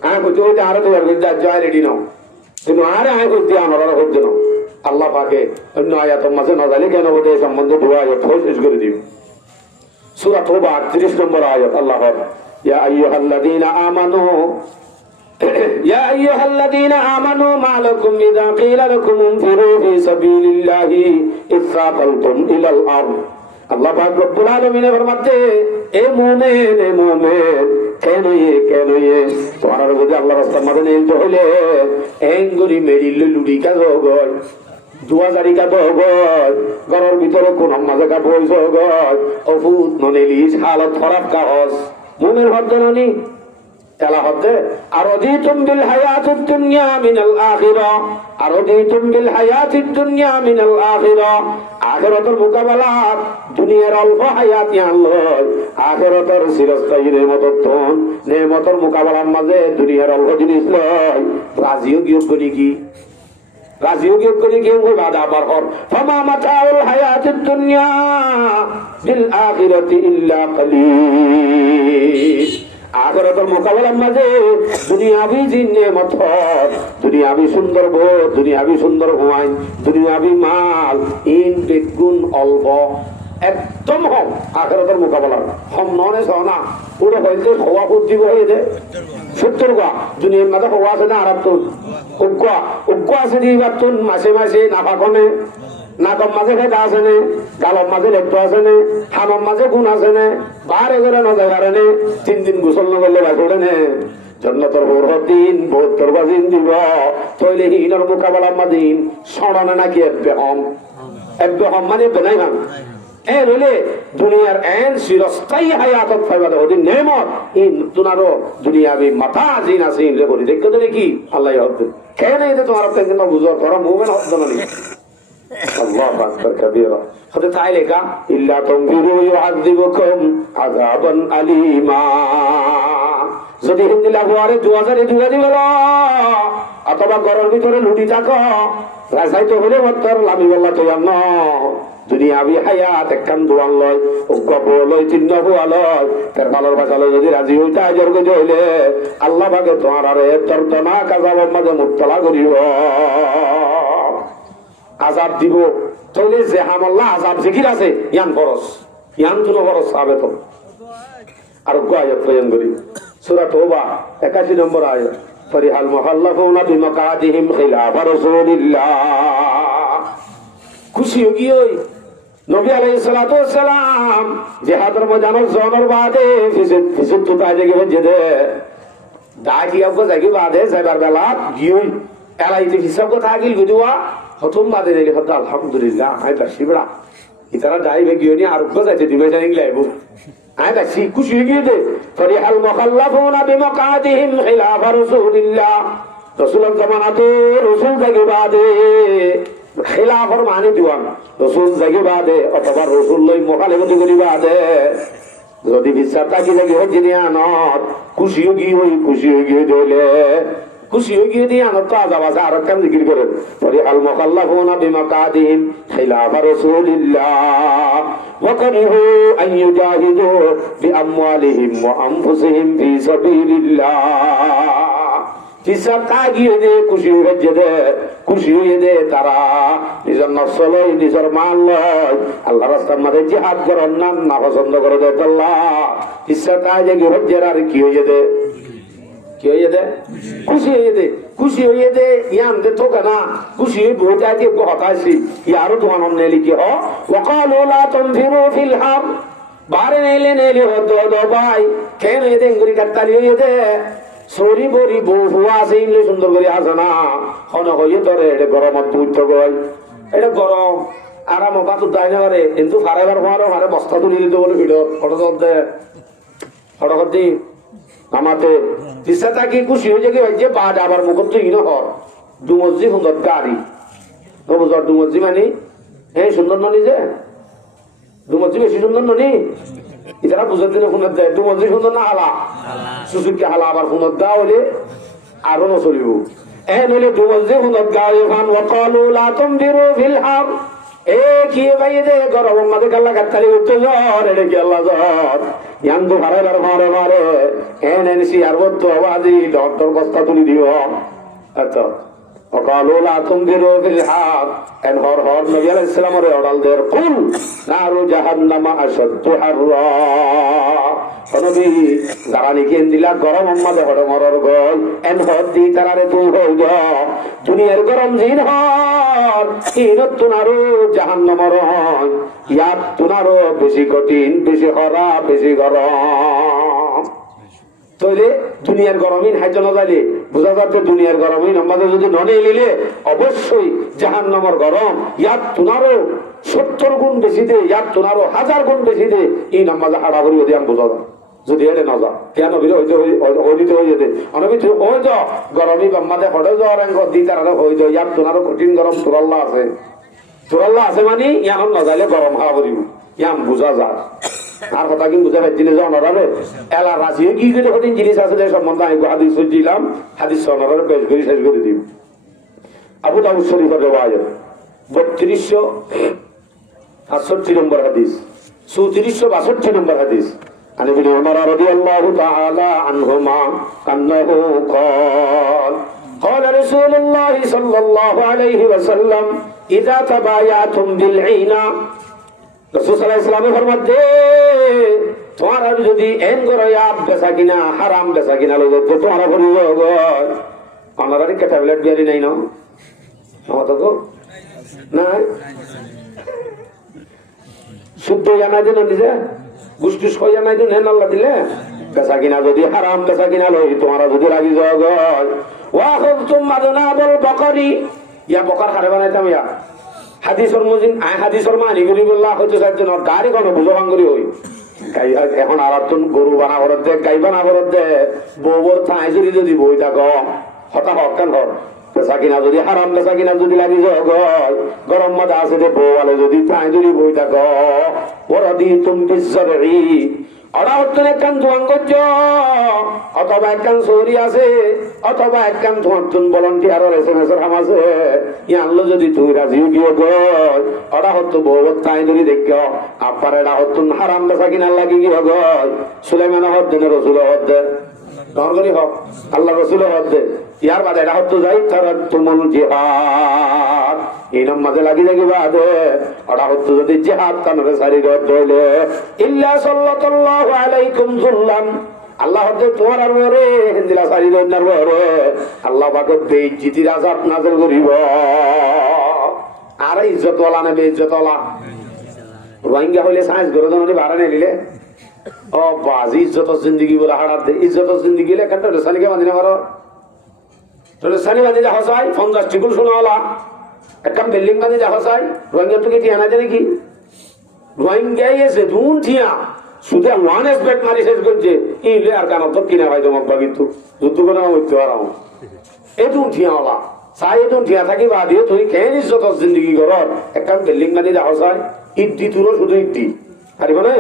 আয় হতে হইতে আরো তৈরি করি জয় রেডি নাও কিন্তু আরে আয় করতে আমরা হচ্ছে না আল্লাহ পাকে অন্য আয়াত মাঝে না জানি কেন ওদের সম্বন্ধে দোয়া আয়াত শেষ করে দিন সূরা তওবা 38 নম্বর আয়াত আল্লাহ ইয়া আইয়ুহাল্লাযীনা আমানু ইয়া আইয়ুহাল্লাযীনা আমানু মা লাকুম ইযা ক্বিলা লাকুম ইনফিরু ফি সাবিলিল্লাহি ইসরাকালতুম ইলাল আরদ আল্লাহ পাক রব্বুল আলামিন ফরমাতে এ মুমিন কেন তোমার বুঝে আল্লাহ রাস্তার মাঝে নেই তো হইলে এঙ্গুরি মেরিল লুড়ি কাজ গয় 2000 কাজ গয় ঘরের ভিতরে কোন মাঝে কা বইস গয় অভূত ননেলিস হালত খারাপ কাহস মুমিন হদ্দনি তেলা হদ্দে আরদিতুম বিল হায়াতিদ দুনিয়া মিনাল আখিরা আরদিতুম বিল হায়াতিদ দুনিয়া মিনাল আখিরা আখিরাতের মোকাবেলা দুনিয়ার অল্প হায়াত আনলয় আখিরাতের চিরস্থায়ী নেমতের মোকাবেলার মাঝে দুনিয়ার অল্প জিনিস লয় রাজিও গিয়ে করি কি রাজিও গিয়ে করি কেউ বাধা আবার হর ফামা মাতাউল হায়াতিদ দুনিয়া বিল আখিরাতি ইল্লা কালিল আখিরাতের মোকাবেলার মাঝে দুনিয়াবি জিন্নে মত দুনিয়াবি সুন্দর বউ দুনিয়াবি সুন্দর হুমাই দুনিয়াবি মাল ইন বেগুন অল্প একদম হম আখিরাতের মোকাবেলার হম ননে সনা ওটা হইতে হওয়া বুদ্ধি হয়ে যায় 70 গা দুনিয়ার মাঝে হওয়া আছে না আরব তো উগ্গ আছে দিবার তুন মাসে মাসে নাফা কমে নাকম মাঝে খেতে আছে নে গালম মাঝে লেপটো আছে নে হামম মাঝে গুণ আছে নে বারে করে নজর কারণে 3 দিন গোসল নগরলে বাসলে নে জন্নতর দিন 72 বাজিন দিব তৈলে হিনর মোকাবেলা মাদিন সরানা নাকি একবে হম মানে বেনাই হাম এ রইলে দুনিয়ার এন চিরস্থায়ী হায়াতত ফাইবাদে ওদিন নেমত ইন তুনারো দুনিয়াবি মাথা জিন আছে ইন রে বলি দেখতে তো কি আল্লাহ হদ্দ কেন এটা তোমার আপনি কিন্তু বুঝো তোরা মুভমেন্ট হদ্দ না আল্লাহু আকবার কবীরা হতে তাই লেখা ইল্লা তুমফিরু ইউআযিবুকুম আযাবান আলীমা যদি হিন্দি লাগু আরে 2000 দুয়া দিবল অথবা ঘরের ভিতরে লুটি থাকো রাজাই তো হলে মতর লামি বল্লা তো জানো দুনিয়াবি হায়াত একখান দোয়ান লয় উগ্গ লয় চিহ্ন হুয়া লয় তার ভালোর ভাষালো যদি রাজি হইতে আজর গজে হইলে আল্লাহ ভাগে তোমার আরে দর্দনা কাজাবের মাঝে মুক্তলা করিব আজাব দিব তাহলে যে হামাল্লাহ আজাব জিকির আছে ইয়ান ফরস ইয়ান তুনো ফরস হবে তো আর আয়াত প্রয়োজন করি সূরা তওবা 81 নম্বর আয়াত ফরিহাল মুখাল্লাফুনা বিমাকাদিহিম খিলাফ রাসূলিল্লাহ খুশি হই নবী আলাইহিস সালাতু ওয়াস সালাম জিহাদের ময়দানের জনর বাদে ফিসুত তো আজে গিয়ে যেতে দাগিয়া কো জাগি বাদে যাবার বেলা গিয়ে এলাইতে হিসাব কো থাকিল গুদুয়া হতম বাদে রে হত আলহামদুলিল্লাহ আই বাসিবড়া ইতারা যাইবে গিয়ে নি আর কো যাইতে দিবে জানি লাইবো আই বাসি খুশি হই দে ফরিহাল মুখাল্লাফুনা বিমাকাদিহিম খিলাফ রাসূলিল্লাহ রাসূলের জামানাতে রাসূল জাগি বাদে খিলাফর মানে দিওয়ান রাসূল জাগি বাদে অথবা রাসূল লই মুখালিফতি করি বাদে যদি বিশ্বাস থাকি লাগি হই জিনিয়া নত খুশি হই দিলে খুশি হয়ে গিয়ে দিয়ে আনত আজাব আছে আর কাম জিকির করেন ফরিহাল মুখাল্লাফুনা বিমাকাদিহিম খিলাফা রাসূলিল্লাহ ওয়া কারিহু আন ইউজাহিদু বিআমওয়ালিহিম ওয়া আনফুসিহিম ফি সাবিলিল্লাহ কিসব কাগিয়ে দে খুশি হয়ে দে খুশি হয়ে দে তারা নিজের নফস লয় নিজের মাল লয় আল্লাহ রাস্তার মধ্যে জিহাদ করেন না পছন্দ করে দেয় আল্লাহ কিসব কাজে কি হয়ে আর কি হয়ে দে কি হয়ে দে খুশি হয়ে দে খুশি হয়ে দে ইয়াম দে তো না খুশি হয়ে বহুত আগে হতাশি ইয়ারও তোমার মনে লিখে হ ওয়াকালু লা তুনফিরু ফিল হার বারে নেলে হতো ভাই কেন এদে গুরি কাটালি হয়ে দে সরি বরি বহু আছে ইংলিশ সুন্দর করে আসে না হন হয়ে ধরে এটা গরমত বুঝত গই এটা গরম আরাম পাতু তাই না পারে কিন্তু ফারেবার ফারো ফারে বস্তা তুলি দিতে বলে ভিড় ফটো দে ফটো দি আমাতে দিশাটা কি খুশি হয়ে যায় যে বাদ আবার মুখ তুই না হর দুমজি সুন্দর গাড়ি তো বুঝর দুমজি মানে এই সুন্দর ননি যে দুমজি বেশি সুন্দর ননি ইতারা বুঝার দিনে ফোনত দেয় দুমজি সুন্দর না হালা সুসুকি হালা আবার ফোনত দেওয়া হলে আরো নচলিব এ নইলে দুমজি ফোনত গাড়ি ফান ওয়াকালু লা তুমদিরু ফিল হার এ কি ভাই দে গরম মাঝে কাল্লা কাটতালি উঠতে জ্বর এটা কি আল্লাহ জ্বর ইয়ান্দু হারাইবার মারে মারে এনএনসি আর বদ্ধ আবাদি ডক্টর বস্তা তুলি দিও আচ্ছা وقالوا لا تنذروا في الحار ان هر نبي عليه السلام রে অর্ডার দের কুল নারু জাহান্নাম আশাদ্দু হাররা নবী গারানি কেন দিলা গরম আমাদের হড় মরর গল এন হর দি তারারে তুই হই যা দুনিয়ার গরম জিন হর ইনত তুনারু জাহান্নাম রহ ইয়াত তুনারু বেশি কঠিন বেশি হরা বেশি গরম তইলে দুনিয়ার গরমিন হাইজ না যাইলে বুঝা যাচ্ছে দুনিয়ার গরমিন আমাদের যদি ননে নিলে অবশ্যই জাহান্নামের গরম ইয়াত তুনারও 70 গুণ বেশি দে ইয়াত তুনারও 1000 গুণ বেশি দে এই নামাজ হাড়া করি ওদি আমি বুঝা যদি এটা না যা কেন বিলে হইতে হয়ে যেতে অনবিত হয়ে যা গরমি আমাদের হড়ে যাওয়ার অঙ্গ দি তারা হয়ে যায় ইয়াত তুনারও কঠিন গরম তুরাল্লাহ আছে মানে ইয়ান না যাইলে গরম হাওয়া করিব ইয়াম বুঝা যায় আর কথা কি বুঝা পাচ্ছি না অনারে এলা রাজি কি করে কঠিন জিনিস আছে সম্বন্ধে আমি হাদিস দিলাম হাদিস অনারে পেশ করে শেষ করে দিব আবু দাউদ শরীফের রিওয়ায়াত 3268 নম্বর হাদিস 3462 নম্বর হাদিস عن ابن عمر رضي الله تعالى عنهما أنه قال رسول الله صلى الله عليه وسلم إذا تبايعتم بالعينة রাসূল সাল্লাল্লাহু আলাইহি ওয়াসাল্লাম ফরমাতে তোমার যদি এন করে আপ বেচা কিনা হারাম বেচা কিনা লগে তো তোমার করিব গো আমাদের কি ট্যাবলেট বিয়ারি নাই না আমাদের তো না শুদ্ধ জানা দিন নিজে গুষ্টিস কই জানা দিন হেন আল্লাহ দিলে বেচা কিনা যদি হারাম বেচা কিনা লই তোমার যদি রাজি যাও গো ওয়া খুযতুম মাদনাবুল বাকরি ইয়া বকর হারে বানাইতাম ইয়া হাদিসর মুজিন আই হাদিসর মানি গরি বল্লাহ হইতো সাজ্জন গাড়ি কোন বুঝো ভাঙ্গরি হই এখন আরাতুন গরু বানা করত দে গাই বানা করত দে বউর থাই যদি বই থাকো হতা হকান হর বেচা কিনা যদি হারাম বেচা কিনা যদি লাগি যাও গরম মধ্যে আছে দে বউলে যদি থাই যদি বই থাকো ওরা দি তুমি বিজরি ওরা হচ্ছে একখান জোয়ান করছ অথবা একখান সৌরি আছে অথবা একখান তোমার ভলান্টিয়ার এসএমএস হাম আছে আনলো যদি তুই রাজিও গিয়ে গয় ওরা হতো বউ তাই ধরি দেখ আপার এটা হতো হারাম বেচা কিনা লাগি গিয়ে গয় সুলাইমান হদ্দেন রসুল হদ্দে গরি হক আল্লাহ রসুল হদ্দে ইয়ার বাদে এটা হতো যাই তারা তুমুল জিহাদ এই নাম মাঝে লাগি যাবি বাদে ওরা হতো যদি জিহাদ কানরে সারি ধরলে ইল্লা সাল্লাল্লাহু আলাইকুম যুল্লাম আল্লাহ হতে তোমার আর মরে হিন্দিলা সারি ধরনার মরে আল্লাহ পাকে বেইজ্জতির আযাব নাযিল করিব আর ইজ্জত ওয়ালা না বেইজ্জত ওয়ালা রোহিঙ্গা হইলে সাইজ করে দনে বাড়ানে নিলে ও বাজি ইজ্জতের জিন্দেগি বলে হারাত দে ইজ্জতের জিন্দেগি লে কাটা সালিকে বাঁধিনা মারো তোর সানি বাঁধি যা হসাই 50 টিকুল শোনাওয়ালা একটা বিল্ডিং বাঁধি যা হসাই রোহিঙ্গা তো কি ঠিয়ানা জানে কি রোহিঙ্গাই এসে দুন ঠিয়া শুধু ওয়ান এসপেক্ট মারি শেষ করছে ইলে আর কান তো কিনা ভাই জমক কিন্তু যুদ্ধ করে হইতে পারাও এ দুন ঠিয়াওয়ালা সাই এ দুন ঠিয়া থাকি বাদি তুই কেন ইজ্জতের জিন্দেগি করর একটা বিল্ডিং বাঁধি যা হসাই ইদ্দি তুরো শুধু ইদ্দি পারিব না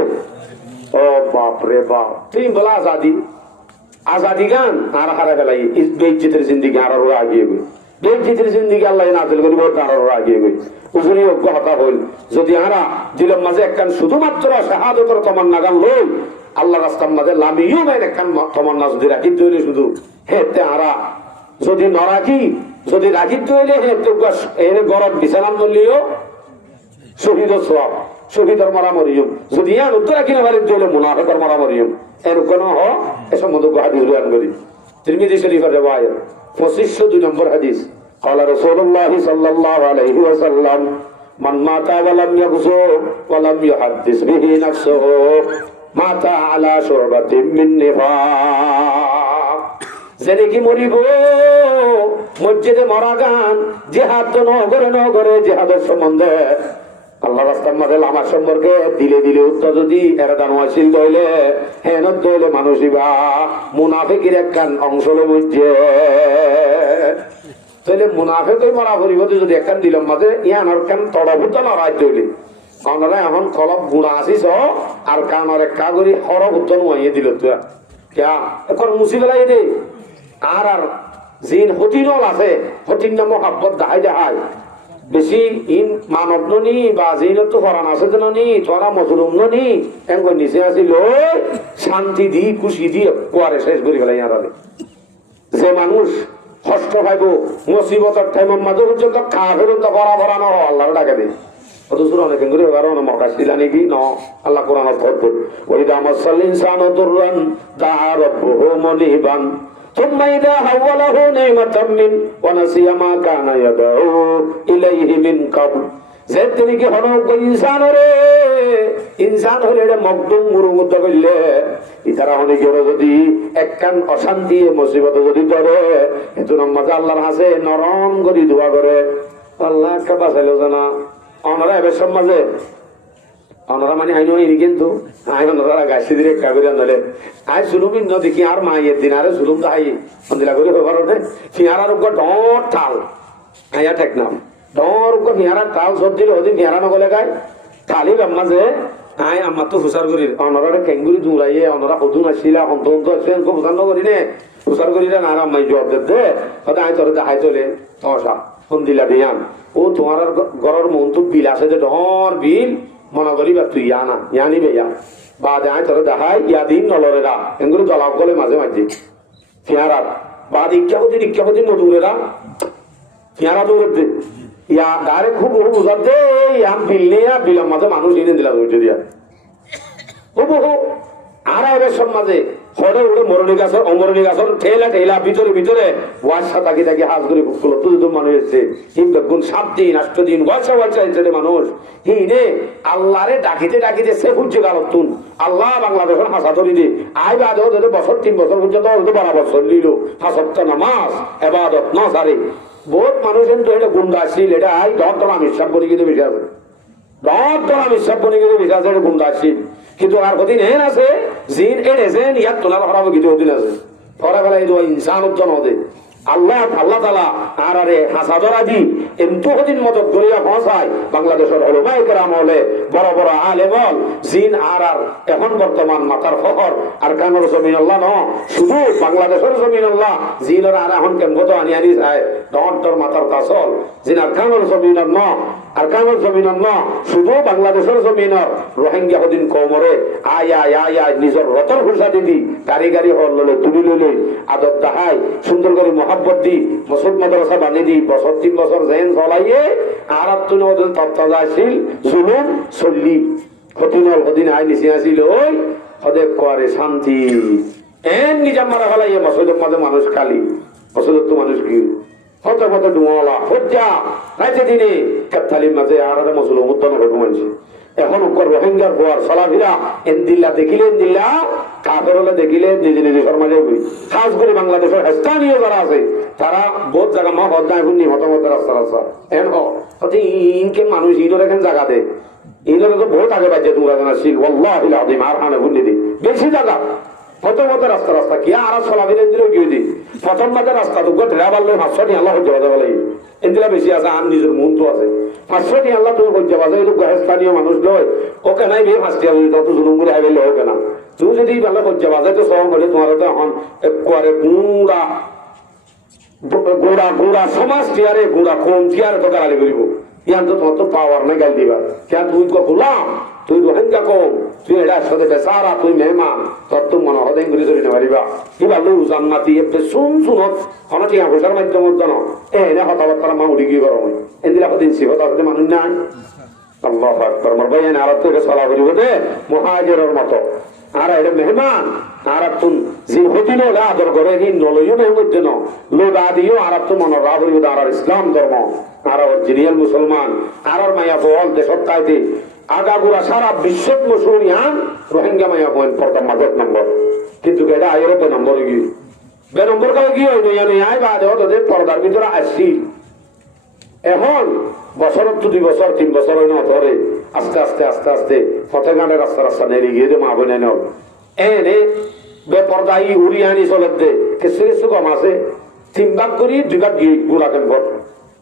ও বাপ রে বাপ তুই বলা আজাদি আজাদি গান আর হারা গেলাই বেইজ্জতের জিন্দিগি আর আগিয়ে গই বেইজ্জতের জিন্দিগি আল্লাহ নাজিল করিব তার আগিয়ে গই উজুরি অজ্ঞ হতা হইল যদি হারা দিলের মাঝে একখান শুধুমাত্র শাহাদতের তমান্না গান লই আল্লাহ রাস্তার মাঝে লামিও নাই একখান তমান্না যদি রাখি তৈরি শুধু হেতে হারা যদি নরাখি যদি রাখি তৈরি হেতে এনে গরম বিছানার মূল্যও শহীদ সব শহীদর মারা মরিয়ম যদি ইয়ান উত্তর রাখি না বাড়িতে হইলে মুনাফেকর মারা মরিয়ম এরকম হ এ সম্বন্ধে হাদিস বয়ান করি তিরমিজি শরীফের রিওয়ায়াত 2502 নম্বর হাদিস قال رسول الله صلى الله عليه وسلم من مات ولم يغزو ولم يحدث به نفسه مات على شعبة من نفاق জেনে কি মরিব মসজিদে মরা গান জিহাদ তো নগরে জিহাদের সম্বন্ধে আল্লাহ রাস্তার মাঝে আমার সম্পর্কে দিলে দিলে উত্তর যদি এরা দানওয়াসিল দইলে হেনত দইলে মানুষিবা মুনাফিকের একখান অংশ মধ্যে তাহলে মুনাফিকই মরা করিব যদি একখান দিলাম মাঝে ইয়ানোর খান তড়ভূত লড়াই দইলে কারণ এখন কলব গুণা আসিস আর কানর এক কাগরি হরভূত নোয়াইয়ে দিল তুই ক্যা এখন মুসি বেলাই দে আর আর জিন হতিনল আছে হতিন নাম মহাব্বত দেখাই বেশি ইন মানব ননি বা জিনত ফরান আছে নি তোরা মজলুম ননি এঙ্গ নিচে আসিল শান্তি দি খুশি দি কুয়ারে শেষ করে গেল ইয়ারালে যে মানুষ কষ্ট পাইব মুসিবতের টাইমের মাঝে পর্যন্ত খাওয়া পর্যন্ত ভরা ভরা ন আল্লাহ ডাকে দে অথচ অনেক করে কারণ মকাশ দিলা নাকি ন আল্লাহ কোরআন অদ্ভুত ওই দামাসাল ইনসান দুররান দা রব্বুহু মনিবান ثم إذا حوله نعمة من ونسي ما كان يدعو إليه من قبل যেদিন কি হন ইনসান হলে মকদুম মুরুমুদ্দ করলে ইতারা অনেক যদি একখান অশান্তি মুসিবত যদি ধরে এত মাঝে আল্লাহর হাসে নরম করে দোয়া করে আল্লাহ একটা বাঁচাইল জানা আমরা এবার সমাজে অনরা মানে আইন হয়নি কিন্তু আই অনরা গাছি দিয়ে কাবিরা নলে আই জুলুমিন ন দেখি আর মাইয়ের দিন আরে জুলুম তো আই অন্দিলা করে ব্যবহার ওঠে ফিয়ারার উপর ডর ঠাল আইয়া ঠেক নাম ডর উপর ফিয়ারার টাল সব দিলে ওদিন ফিয়ারা নগলে গায় খালি বাম্মা যে আই আমার তো হুসার করি অনরা কেঙ্গুরি দূরাইয়ে অনরা অধুন আসিলা অন্ত আসলেন খুব হুসার নগরি নে হুসার করি না আর আম্মাই জবাব দে হয়তো আই তোরে দেখাই চলে তসা সন্দিলা দিয়ান ও তোমার ঘরের মন তো বিল আছে যে ডর বিল মনে করি বা তুই ইয়া না ইয়ানি বেয়া বা দেয় তোর দেখাই ইয়া দিন নলরেরা এগুলো জলাপ গলে মাঝে মাঝে ফিয়ারার বা দীক্ষাপতি মধুরেরা ফিয়ারা তো করতে ইয়া ডাইরেক্ট খুব বুঝার দে ইয়াম বিল নেই বিলের মাঝে মানুষ এনে দিলাম উঠে দিয়া হুবু আর এবার সমাজে হরে উড়ে মরণী গাছর অমরণী গাছর ঠেলা ভিতরে ওয়াশা তাকি হাজ করে ফুল তুই মানুষ এসছে হিন্দু গুণ 7 দিন 8 দিন ওয়াশা এসছে মানুষ হিনে আল্লাহরে ডাকিতে সে বুঝছে গালতুন আল্লাহ বাংলাদেশের হাসা ধরি দে আই বাদ বছর 3 বছর পর্যন্ত 12 বছর নিল হাসপ্ত নামাজ ইবাদত না সারে বহুত মানুষ কিন্তু এটা গুন্ডা আসছিল এটা আই ডক্টর আমি সব বলি কিন্তু বেশি আছে ডক্টর আমি সব বলি কিন্তু বেশি আছে এটা গুন্ডা আসছিল কিন্তু আর কদিন এন আছে জিন এনেছেন ইয়াত তোলার হরাবো কিন্তু ওদিন আছে পরে বেলা এই ইনসান উজ্জন হতে আল্লাহ তাআলা আর আরে হাসাদর আদি এমতো কদিন মদত করিয়া পৌঁছায় বাংলাদেশের উলামায়ে কেরাম হলে বড় আলেম হল জিন আর এখন বর্তমান মাথার ফখর আর কানের জমিন আল্লাহ ন শুধু বাংলাদেশের জমিন আল্লাহ জিনের আর এখন কেমন আনি যায় ডর মাথার কাছল জিন আর কানের জমিন ন আর কানের জমিন ন শুধু বাংলাদেশের জমিনের রোহিঙ্গা কদিন কমরে আয় নিজের রতর খুশা দিদি গাড়ি হল ললে তুলি ললে আদব দাহাই সুন্দর করে মহাব্বত দি মসজিদ মাদ্রাসা বানিয়ে দি বছর 3 বছর জেন চলাইয়ে আর তুমি ওদের তত্ত্বা আসিল জুলুম চল্লি হদিন আই নিচে আসিল ওই হদে করে শান্তি এন নিজা মারা ফেলাইয়ে মসজিদের মাঝে মানুষ খালি মসজিদের তো মানুষ কি হতে ডুমলা হজ্জা রাইতে দিনে কাতালির মাঝে আর মুসলিম উদ্যান হয়ে ঘুমাইছে এখন উপর রোহিঙ্গার বোয়ার চলাফেরা এন্দিল্লা দেখিলে এন্দিল্লা কাফের হলে দেখিলে নিজে সমাজে খাস করে বাংলাদেশের স্থানীয় যারা আছে তারা বহুত জায়গা মা হদ্দায় শুনি মতামত রাস্তা এন হতে ইনকে মানুষ ইনোর এখন জায়গা দেয় ইনোর তো বহুত আগে বাজে তোমরা জানা শিল ওয়াল্লাহিল আযীম আর হানে শুনি দি বেশি জায়গা মতো রাস্তা কি আর চলাফেরা দিলেও কি দি প্রথম মাঝে রাস্তা তো ঢেরা বাড়লে 500 টি আল্লাহ হজ্জা বাজা বলে এদিলা বেশি আছে আর নিজের মন তো আছে 500 টি আল্লাহ তুমি হজ্জা বাজা স্থানীয় মানুষ লয় ওকে নাই বে 5 টি তত জুলুম করে আইলে হোক না তুই যদি ভালো করছে বাজাইতে সহ করে তোমার তো এখন একবারে গুঁড়া গুঁড়া গুঁড়া সমাজ টিয়ারে গুঁড়া কম টিয়ারে তো গালি করিব ইয়ান তো তোমার তো পাওয়ার নাই গাল দিবা কেন তুই তো গোলাম তুই রোহিঙ্গা কম তুই এটা সাথে বেচারা তুই মেহমান তোর তো মনে হদেন করে চলি না পারিবা কিবা লু জান্নাতি এতে শুন শুনত অনটি আবসার মাধ্যমত জানো এনে কথাবার্তা মা উড়ি গিয়ে করো এদিন দিন সিফত আসলে মানুষ নাই আল্লাহু আকবার মোর ভাই এনে আরব থেকে চলা করিব দে মুহাজিরের মতো আর এটা মেহমান আর তুন যে হতিল আদর করে হি নলইও নেই মধ্যে ন লোড আদিও আর তো মনে রাহ আর ইসলাম ধর্ম আর অরিজিনাল মুসলমান আর মায়া বল দেশত তাইতে আগাগুড়া সারা বিশ্বত মুসলমান রোহিঙ্গা মায়া পয়েন্ট প্রথম মাদক নম্বর কিন্তু এটা আয়ের বে নম্বর গিয়ে বে নম্বর কালে কি হইল জানি আয় বাদে হতে পর্দার ভিতরে আসছি এখন বছরত তো 2 বছর 3 বছর হইল ধরে আস্তে আস্তে আস্তে আস্তে ফতেগানের রাস্তা রাস্তা নেড়ে গিয়ে দে মা বোনে নেও এনে বেপরদাই উড়িয়ানি চলে দে কিছু কিছু কম আছে 3 ভাগ করি 2 ভাগ গিয়ে গুড়াকেন ভর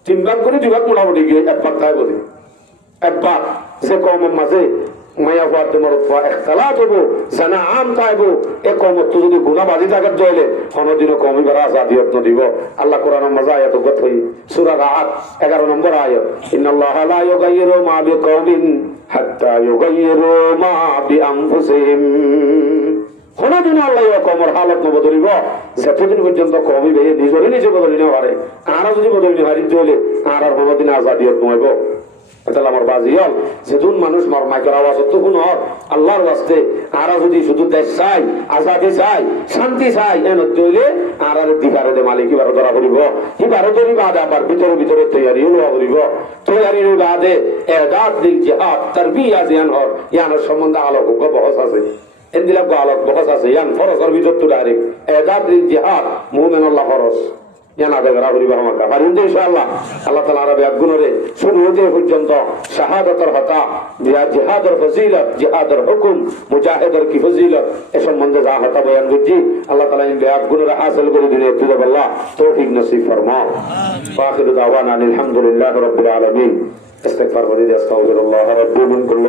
3 ভাগ করি 2 ভাগ মোটামুটি গিয়ে 1 ভাগ তাই বলি 1 ভাগ যে কম মাঝে মায়া হওয়ার তোমার একতলাত হবো জানা আম খাইবো এ কমত যদি গুণাবাজি থাকে জয়লে কোনদিনও কমিবার আজাদিয়ত দিব আল্লাহ কোরআন মজা আয়াত গত হই সূরা রাত 11 নম্বর আয়াত ইন্নাল্লাহা লা ইউগাইয়িরু মা বিকওমিন হাত্তা ইউগাইয়িরু মা বিআনফুসিহিম কোনদিন আল্লাহ কমর হালত বদলিব যতদিন পর্যন্ত কমি বেয়ে নিজে বদলি না পারে আর যদি বদলি হারি জয়লে আর কোনদিন আজাদিয়ত নইব আমার বাজিয়াল যেদিন মানুষ মাইকের আওয়াজ তো শুনো আল্লাহর বাস্তে আর যদি শুধু দেশ চাই আজাদি চাই শান্তি চাই এন তৈলে আর দিকারে দে মালিক এবার ধরা পড়িব এবারে ধরি বাদে আবার ভিতরে ভিতরে তৈয়ারি হওয়া পড়িব তৈয়ারির বাদে এদাত দিল জিহাদ তারবিয়া জিয়ান হর ইয়ানের সম্বন্ধে আলোক বহস আছে এন্দিলা আলোক বহস আছে ইয়ান ফরজের ভিতর তো ডাইরেক্ট এদাত দিল জিহাদ মুমিন আল্লাহ ফরজ শাহাদাতের হতা জিহাদের ফজিলত জিহাদের হুকুম মুজাহিদের কি ফজিলত এ সম্বন্ধে যা হতা বয়ান করছি আল্লাহ তাআলা এই গুণের হাসিল করে দিলে আল্লাহ তৌফিক নসিব ফরমাও ওয়া আখিরু দাওয়ানা আলহামদুলিল্লাহি রাব্বিল আলামিন ইস্তিগফার করি আস্তাগফিরুল্লাহ রাব্বি মিন কুল্লি